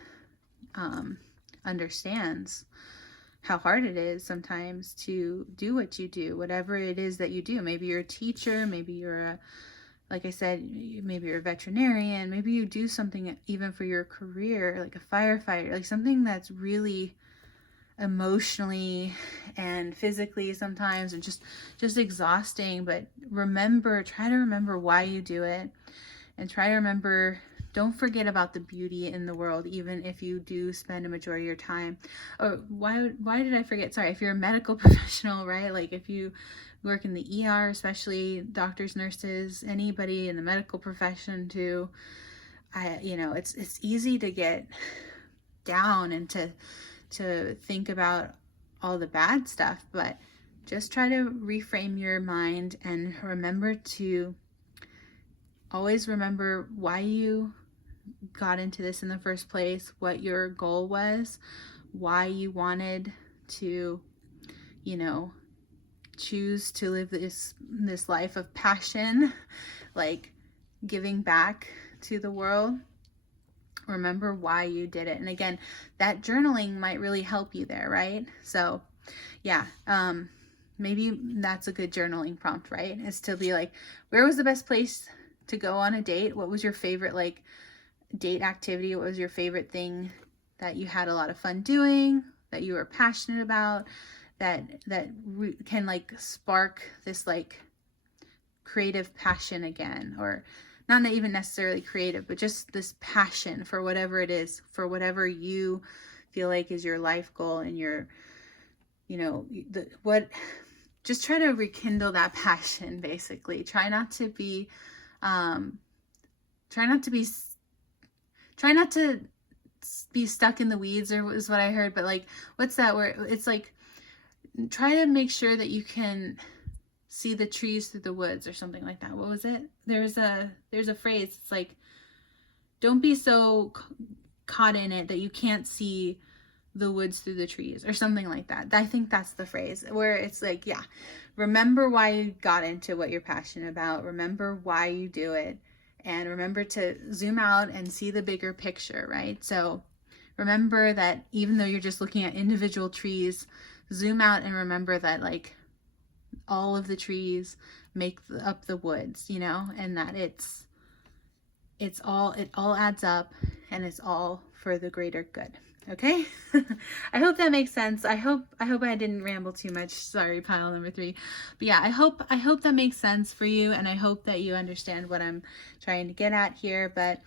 understands how hard it is sometimes to do what you do, whatever it is that you do. Maybe you're a teacher, maybe you're a, like I said, maybe you're a veterinarian, maybe you do something even for your career, like a firefighter, like something that's really emotionally and physically sometimes, and just exhausting. But try to remember why you do it, and try to remember, don't forget about the beauty in the world, even if you do spend a majority of your time. Oh, why did I forget? Sorry, if you're a medical professional, right? Like if you work in the ER, especially doctors, nurses, anybody in the medical profession too, it's easy to get down and to think about all the bad stuff, but just try to reframe your mind and remember to always remember why you got into this in the first place, what your goal was, why you wanted to, choose to live this life of passion, like giving back to the world. Remember why you did it. And again, that journaling might really help you there, right? So yeah, maybe that's a good journaling prompt, right? Is to be like, where was the best place to go on a date? What was your favorite like date activity? What was your favorite thing that you had a lot of fun doing, that you were passionate about, that can like spark this like creative passion again, or not even necessarily creative, but just this passion for whatever it is, for whatever you feel like is your life goal, and your, just try to rekindle that passion, basically. Try not to be stuck in the weeds, or is what I heard, but like, what's that word? It's like, try to make sure that you can see the trees through the woods, or something like that. What was it? There's a phrase. It's like, don't be so caught in it that you can't see the woods through the trees, or something like that. I think that's the phrase, where it's like, yeah, remember why you got into what you're passionate about, remember why you do it, and remember to zoom out and see the bigger picture, right? So remember that even though you're just looking at individual trees, zoom out and remember that like all of the trees make up the woods, and that it all adds up, and it's all for the greater good. Okay. I hope that makes sense. I hope I didn't ramble too much. Sorry, pile number 3. But yeah, I hope that makes sense for you, and I hope that you understand what I'm trying to get at here. But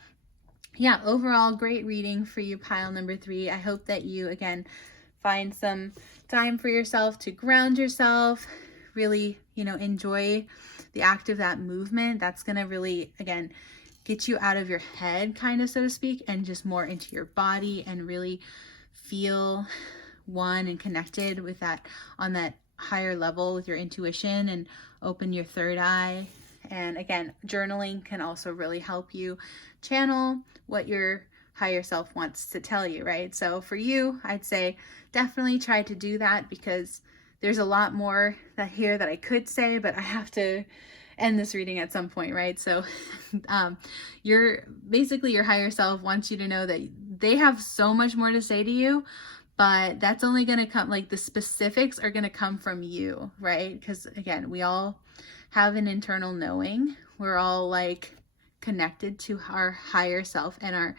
yeah, overall, great reading for you, pile number 3. I hope that you, again, find some time for yourself to ground yourself, really, enjoy the act of that movement. That's going to really, again, get you out of your head, kind of, so to speak, and just more into your body, and really feel one and connected with that, on that higher level with your intuition, and open your third eye. And again, journaling can also really help you channel what your higher self wants to tell you, right? So for you, I'd say definitely try to do that, because there's a lot more that I could say, but I have to end this reading at some point, right? So your higher self wants you to know that they have so much more to say to you, but that's only going to come, like the specifics are going to come from you, right? Because again, we all have an internal knowing. We're all like connected to our higher self and our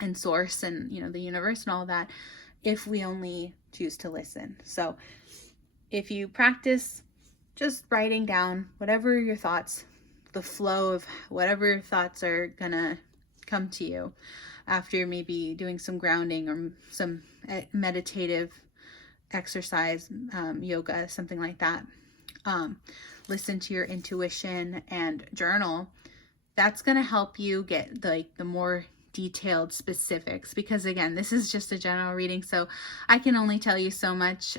and source, and the universe and all that, if we only choose to listen. So if you practice just writing down whatever your thoughts, the flow of whatever your thoughts are gonna come to you after maybe doing some grounding or some meditative exercise, yoga, something like that. Listen to your intuition and journal. That's going to help you get the more detailed specifics, because again, this is just a general reading, so I can only tell you so much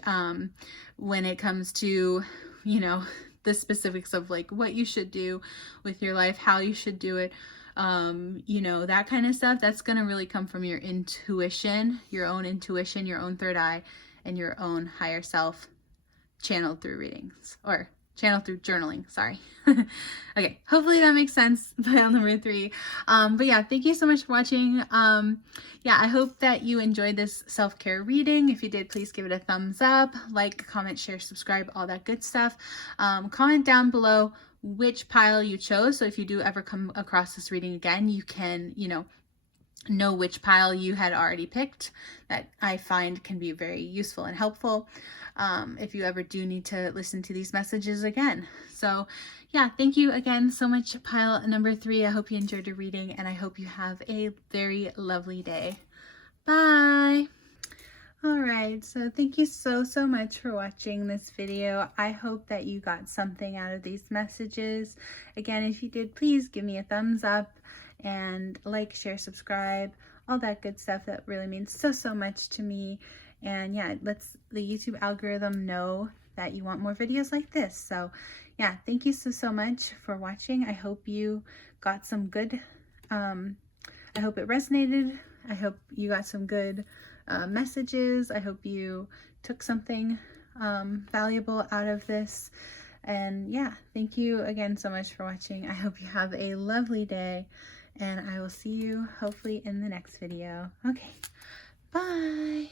when it comes to the specifics of like what you should do with your life, how you should do it, you know, that kind of stuff. That's going to really come from your intuition, your own third eye, and your own higher self channeled through readings, or channeled through journaling, sorry. Okay, hopefully that makes sense. Pile number 3. But yeah, thank you so much for watching. Yeah, I hope that you enjoyed this self-care reading. If you did, please give it a thumbs up, like, comment, share, subscribe, all that good stuff. Comment down below which pile you chose, so if you do ever come across this reading again, you can, you know which pile you had already picked. That I find can be very useful and helpful if you ever do need to listen to these messages again. So yeah, thank you again so much, pile number 3. I hope you enjoyed your reading, and I hope you have a very lovely day. Bye. Alright, so thank you so much for watching this video. I hope that you got something out of these messages. Again, if you did, please give me a thumbs up and like, share, subscribe, all that good stuff. That really means so much to me. And yeah, it lets the YouTube algorithm know that you want more videos like this. So yeah, thank you so much for watching. I hope you got some good, I hope it resonated. I hope you got some good messages. I hope you took something valuable out of this. And yeah, thank you again so much for watching. I hope you have a lovely day, and I will see you hopefully in the next video. Okay, bye.